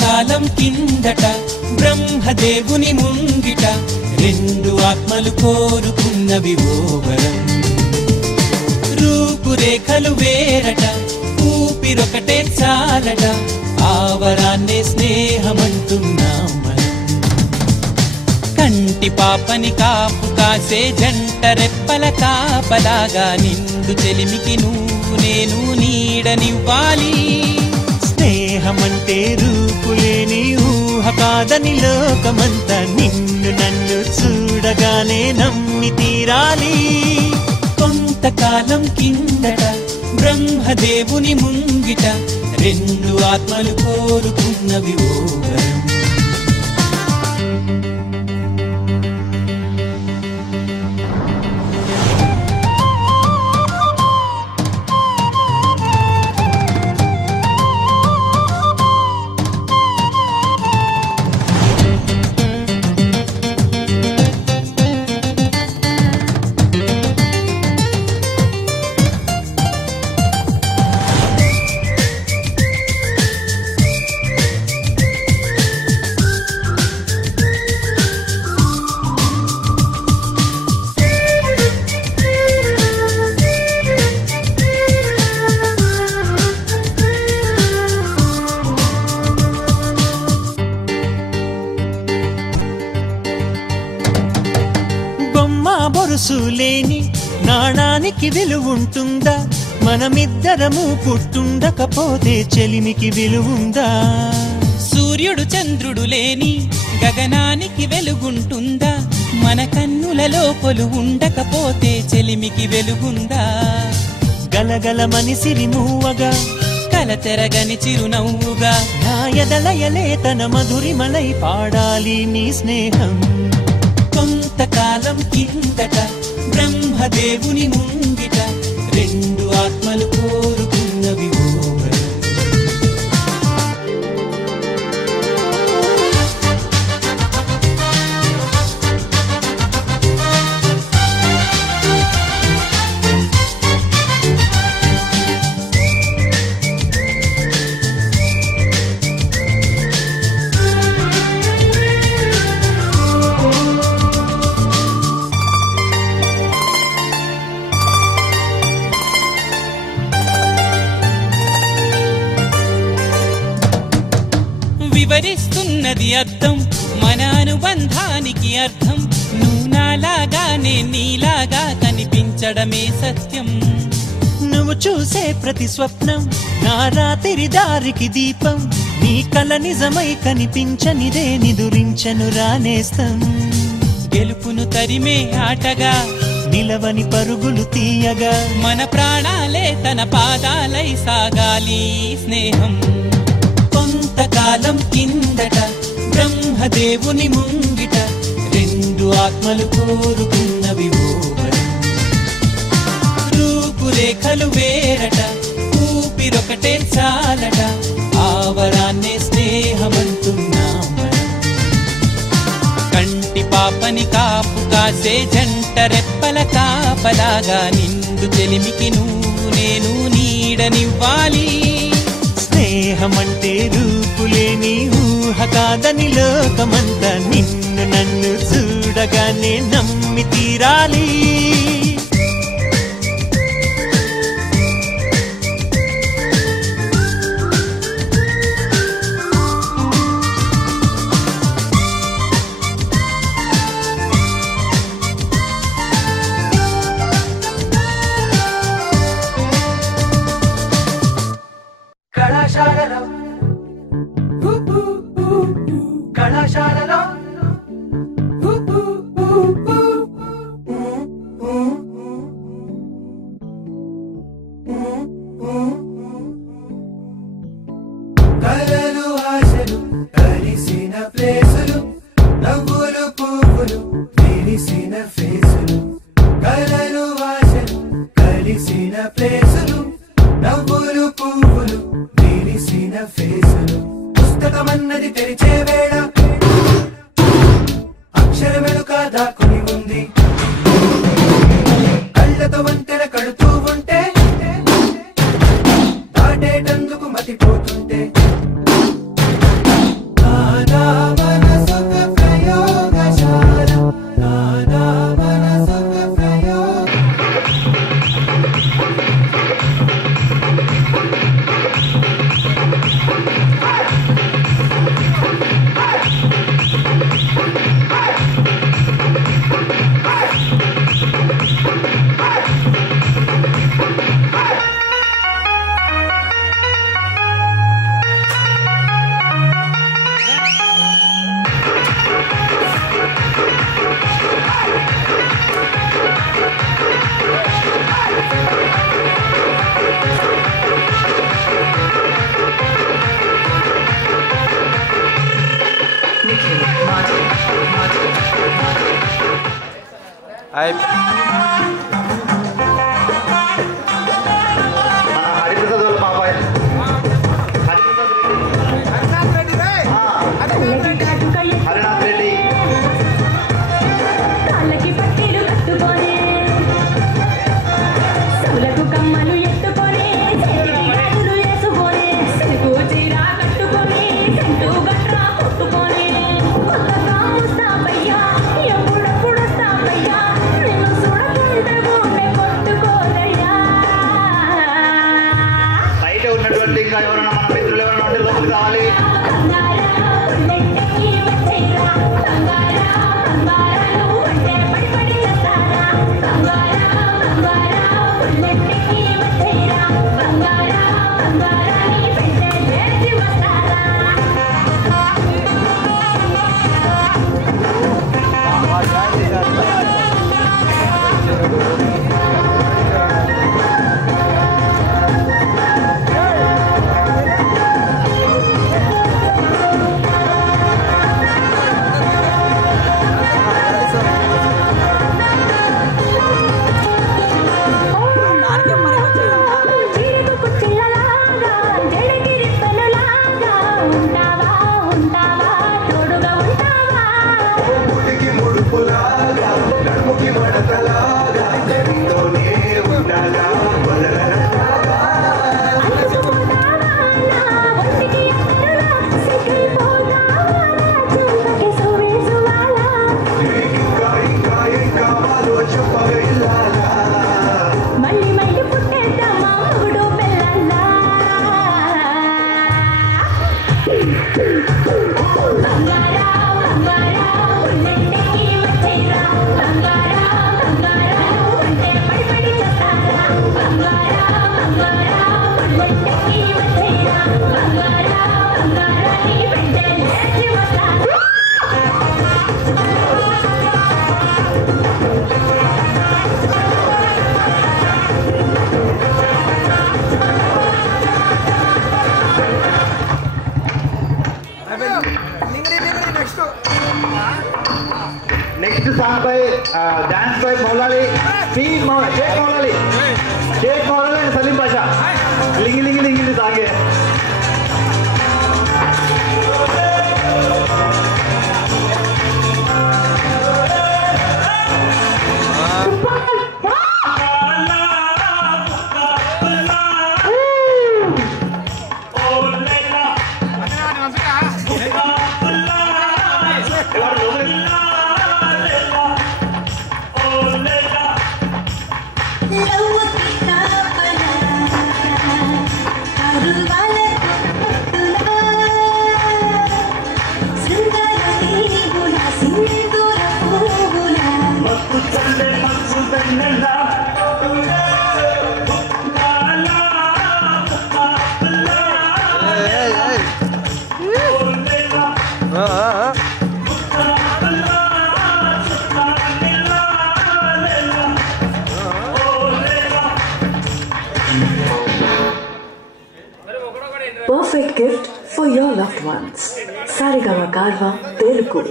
కాలం కిందట బ్రహ్మదేవుని ముంగిట 2 ఆత్మలు కోరుకున్నవి ఓవరం. రూపురేఖలు వేరట, ఊపిరొకటే చాలట, ఆవరాన్నే స్నేహమంటున్నాం మనం. కంటి పాపని కాపు కాసే జంట రెప్పల కాపలాగా నిండు చెలిమికి నువ్వు నేను నీడనివ్వాలి. స్నేహమంటే రూపులేని ఊహ కాదని లోకమంతా నిన్ను నన్ను చూడగానే నమ్మి తీరాలి. కొంతకాలం కిందట బ్రహ్మదేవుని ముంగిట 2 ఆత్మలు కోరుకున్నవి ఓవరం. బొరుసులేని నాణానికి విలువుంటుందా? మనమిద్దరము పుట్టుండకపోతే చెలిమికి విలువుందా? సూర్యుడు చంద్రుడు లేని గగనానికి వెలుగుంటుందా? మన కన్నులలో కొలువు ఉండకపోతే చెలిమికి వెలుగుందా? గలగలమని సిరిమూవగా కలతెరగని చిరునవ్వుగా నా ఎదలయలే తన మధురిమలై పాడాలి నీ స్నేహం. కొంతకాలం కిందట బ్రహ్మదేవుని ముంగిట 2 ఆత్మలు కోరుకున్నవి ఓవరం. వివరిస్తున్నది అర్థం మన అనుబంధానికి అర్థం. నువ్వు నాలాగా నేను నీలాగా కనిపించడమే సత్యం. నువ్వు చూసే ప్రతి స్వప్నం నా రాత్రి దారికి దీపం. నీ కల నిజమై కనిపించనిదే నిదురించను రానేస్తం. గెలుపును తరిమే ఆటగా నిలవని పరుగులు తీయగా మన ప్రాణాలే తన పాదాలై సాగాలి స్నేహం. కొంతకాలం కిందట బ్రహ్మదేవుని ముంగిట 2 ఆత్మలు కోరుకున్నవి ఓవరం. రూపురేఖలు వేరట, ఊపిరొకటే చాలట, ఆవరాన్నే స్నేహమంటున్నాం మనం. కంటి పాపని కాపు కాసే జంట రెప్పల కాపలాగా నిండు చెలిమికి నువ్వు నేను నీడనివ్వాలి. స్నేహమంటే రూపులేని ఊహ కాదని లోకమంతా నిన్ను నన్ను చూడగానే నమ్మి తీరాలి. కళాశాలలో కళాశాలలో కలలు ఆశలు కలిసిన ప్లేసులు నవ్వులు పువ్వులు విరిసిన ఫేసులు. కలలు ఆశలు కలిసిన ప్లేసులు నవ్వులు పువ్వులు విరిసిన ఫేసులు. పుస్తకమన్నది తెరిచే వేళ అక్షరం వెనుక దాక్కుని ఉంది. కళ్ళతో వంతెన కడుతూ ఉంటే దాటేటందుకు మతిపోతుంటే నానా మనసొక ప్రయోగశాల నానా మనసొక ప్రయోగ హరిప్రసాద్ వాళ్ళ బాబాయ్ హరినాథ్ రెడ్డి కాళ్ళకి పట్టీలు కట్టుకొని చెవులకు కమ్మలు ఎత్తుకొని చేతికి గాజులు వేసుకొని సిలుకు చీర కట్టుకొని సెంటు గట్రా కొట్టుకొని కొత్తగా వస్తావయ్యా ఎప్పుడప్పుడు వస్తావయ్యా నిన్ను చూడకుంటే గుండె కొట్టుకోదయ్యా. బయట ఉన్నటువంటి ఇంకా ఎవరైనా మన మిత్రులు ఎవరైనా ఉంటే లోపలికి రావాలి. నెక్స్ట్ సాంగ్ పై డాన్స్ పై మౌలాలి షేక్ మౌలాలి అండ్ సలీం బాషా లింగి లింగి లింగి సాగే once. Sarigama Karva Telugu.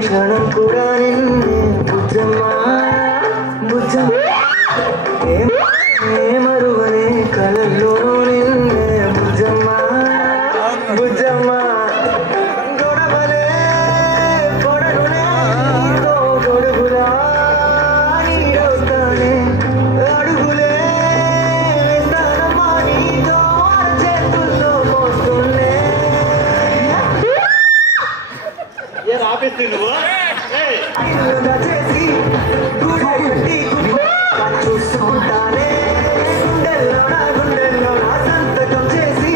క్షణం కూడా బుజ్జమ్మా మరువనే కలల్లో నిన్నే బుజ్జమ్మా బుజ్జమ్మా గొడవలే పొడనునే గొడుగులా నీడొస్తానే అడుగులే స్థానమా నీతో చేతుల్లో మోస్తున్నే ఆపేస్తుంది నువ్వు చేసి చూసుకుంటానే గుండెల్లో నా సంతకం చేసి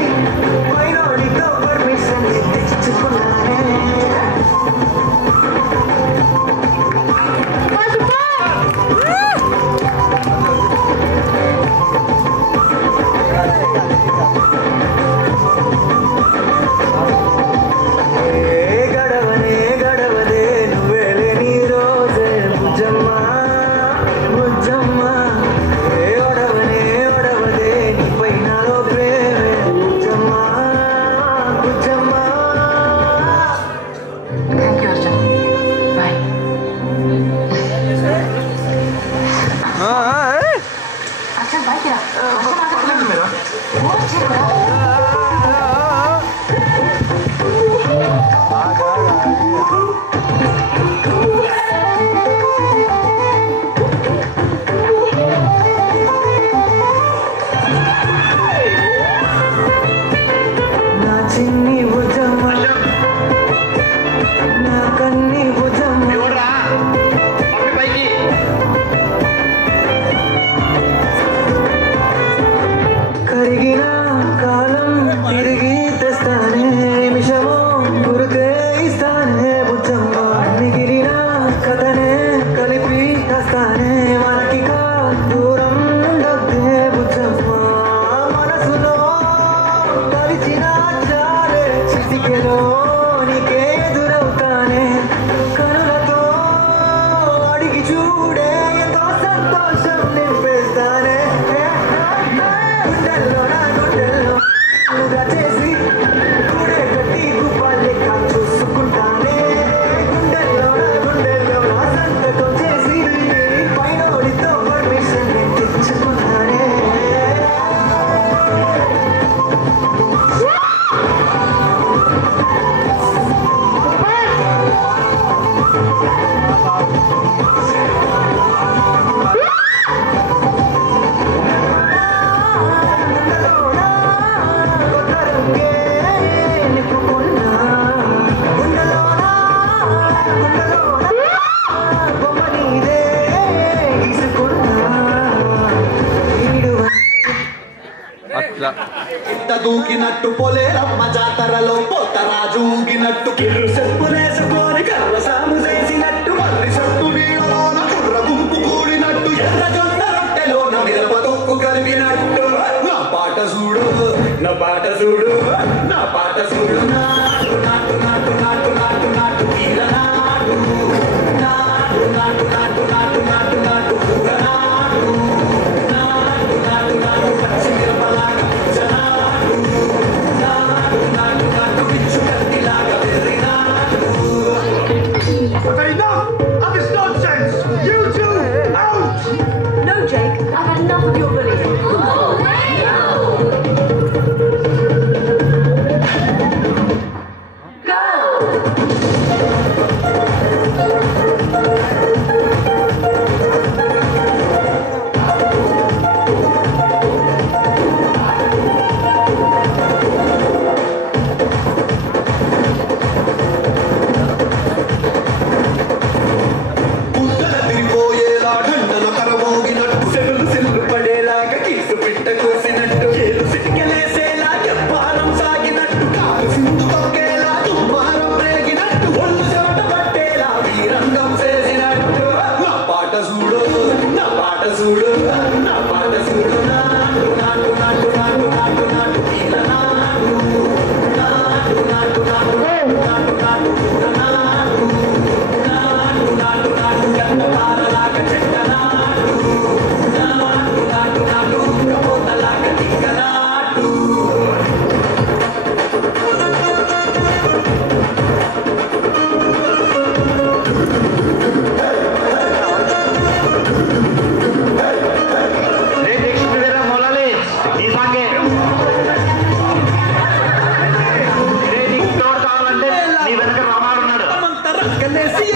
పైనోడితో పర్మిషన్ తెచ్చుకున్నానే గడవదే నువ్వే లేని రోజే బుజ్జమ్మా బుజ్జమ్మా ఒడవదే నీ పైనలో ప్రేమే బుజ్జమ్మా బుజ్జమ్మా. Thank you, Arjun. Bye. Arjun, bye kira. నా చిన్ని బుజ్జమ్మా నా కన్ని బుజ్జమ్మా కరిగిన కాలం తిరిగి తెస్తానే నిమిషమో గురుకే ఇస్తానే బుజ్జమ్మా మిగిలిన కథనే కలిపి తెస్తానే మనకిక దూరం ఉండద్దే బుజ్జమ్మా మనసులో తలిచిన చాలే చిటికెలో నీకే ఎదురవుతానే కనులతో అడిగి చూడే ఎంతో సంతోషం నింపేస్తానే గుండెల్లో చేసి గుడే కట్టి గుప్పాలెక్క చూసుకుంటానే గుండెల్లో నా సంతకం చేసి పైనోడితో పర్మిషన్ తెచ్చుకున్నానే అట్లా ఇంత దూకినట్టు పొలేరమ్మ జాతరలో పోతరాజు ఊగినట్టు కిర్రు చెప్పులేసుకొని కర్ర సాము చేసినట్టు మల్లి సట్టు నీడలోన కుర్ర గుంపు కూడినట్టు ఎర్ర జొన్న రొట్టెలోన మిరప తొక్కు కలిపినట్టు నా పాట చూడు నా పాట చూడు నా పాట చూడు నాటు నాటు నాటు నాటు నాటు నాటు కీల నాటు నాటు నాటు నాటు నాటు నాటు నాటు కూర నాటు నాటు నాటు నాటు పచ్చి మిరపలాగా జనాటు నాటు నాటు నాటు పిచ్చు కత్తిలాగా వెర్రి నాటు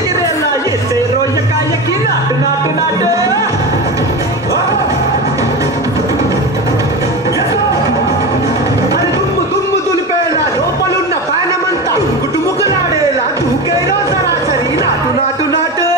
ఎగిరేలా ఎసే రోజకాయకి నాటు నాటు నాటు అది దుమ్ము దుమ్ము దులిపేలా లోపలున్న పానమంతా గుటుముకులాడేలా దూకేలో సరాసరి నాటు నాటు నాటు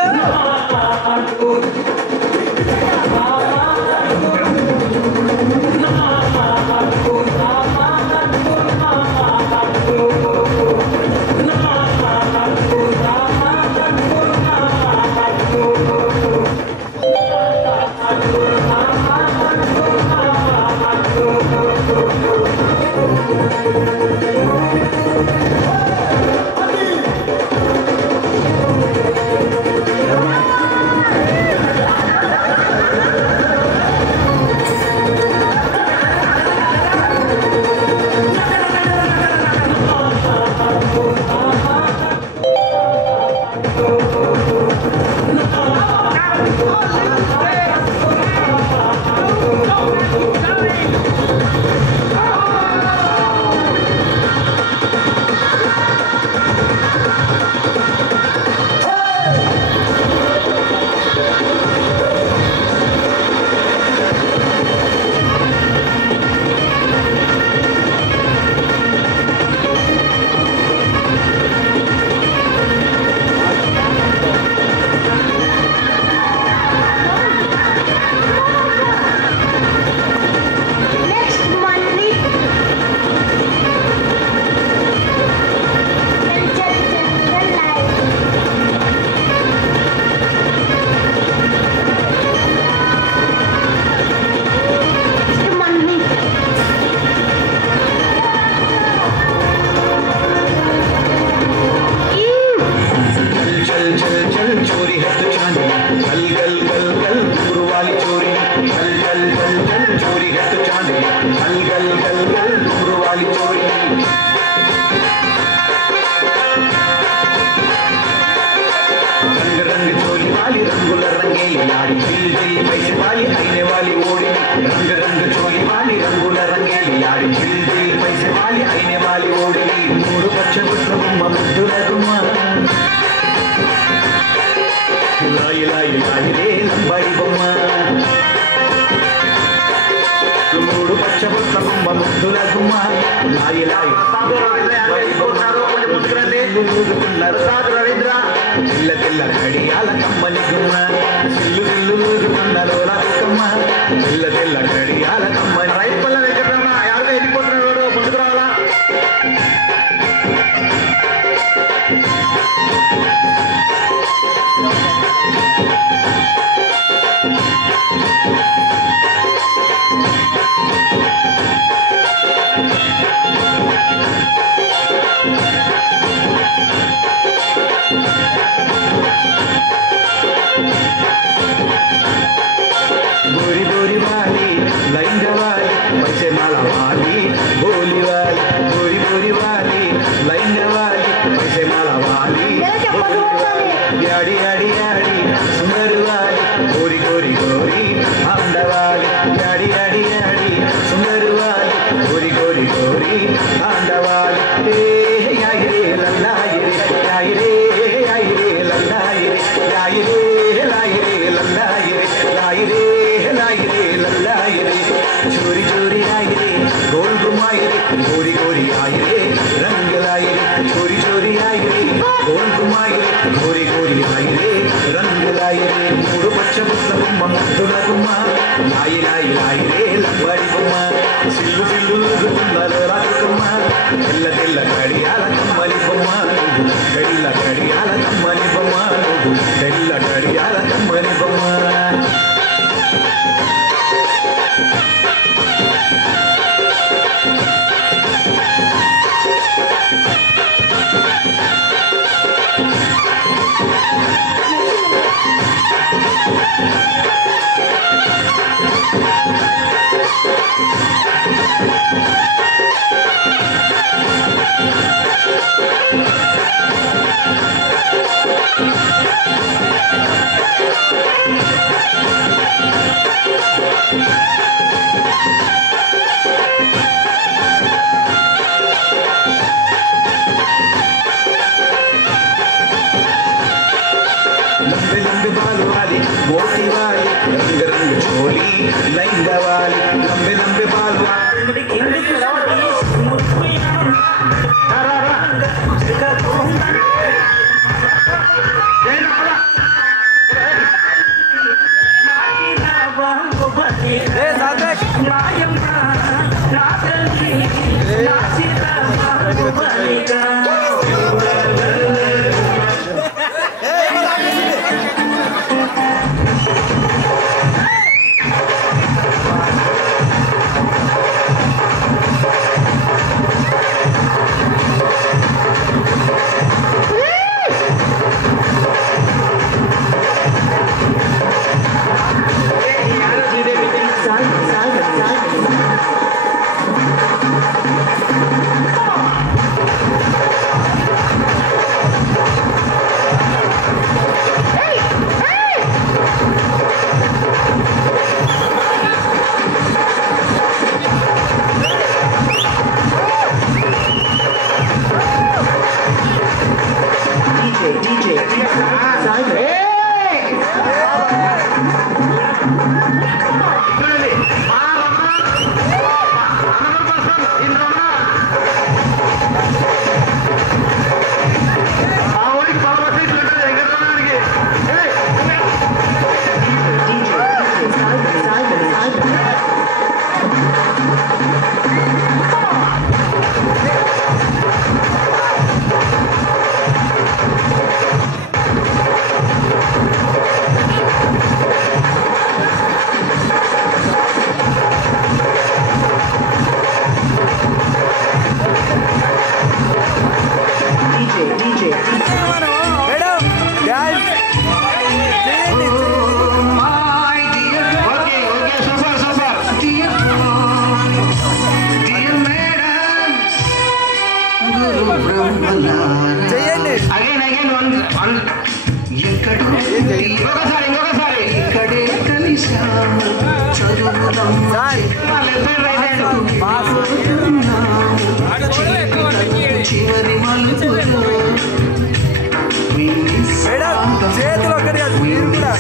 చివరి మలుపులో చేతులు ఒక్కటి కాదు మీరు కూడా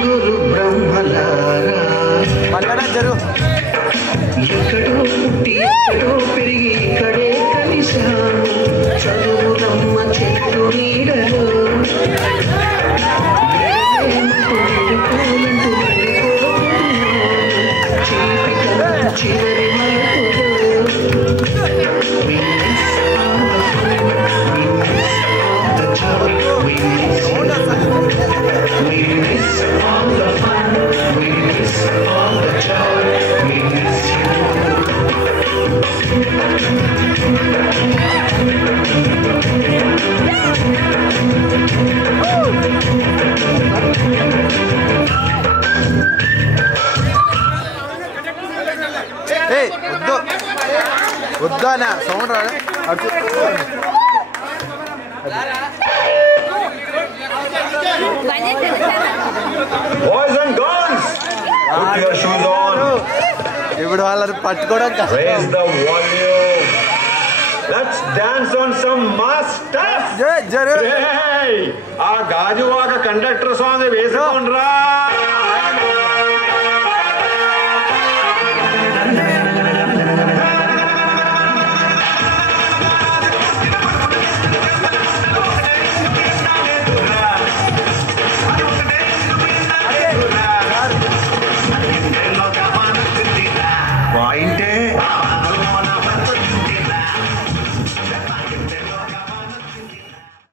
గురు బ్రహ్మలారా ఎక్కడో పుట్టి ఎక్కడో పెరిగి ఇక్కడే కలిశాము చదువులమ్మ చెట్టు నీడలో చివరి వద్దా సౌండ్ రాలే Boys and girls, put your shoes on. ఇప్పుడు వాళ్ళని పట్టుకోవడం Raise the volume. Let's dance on some mass stuff. Hey, ఆ గాజువాక కండక్టర్ సాంగ్ వేసుకోండ్రా. Why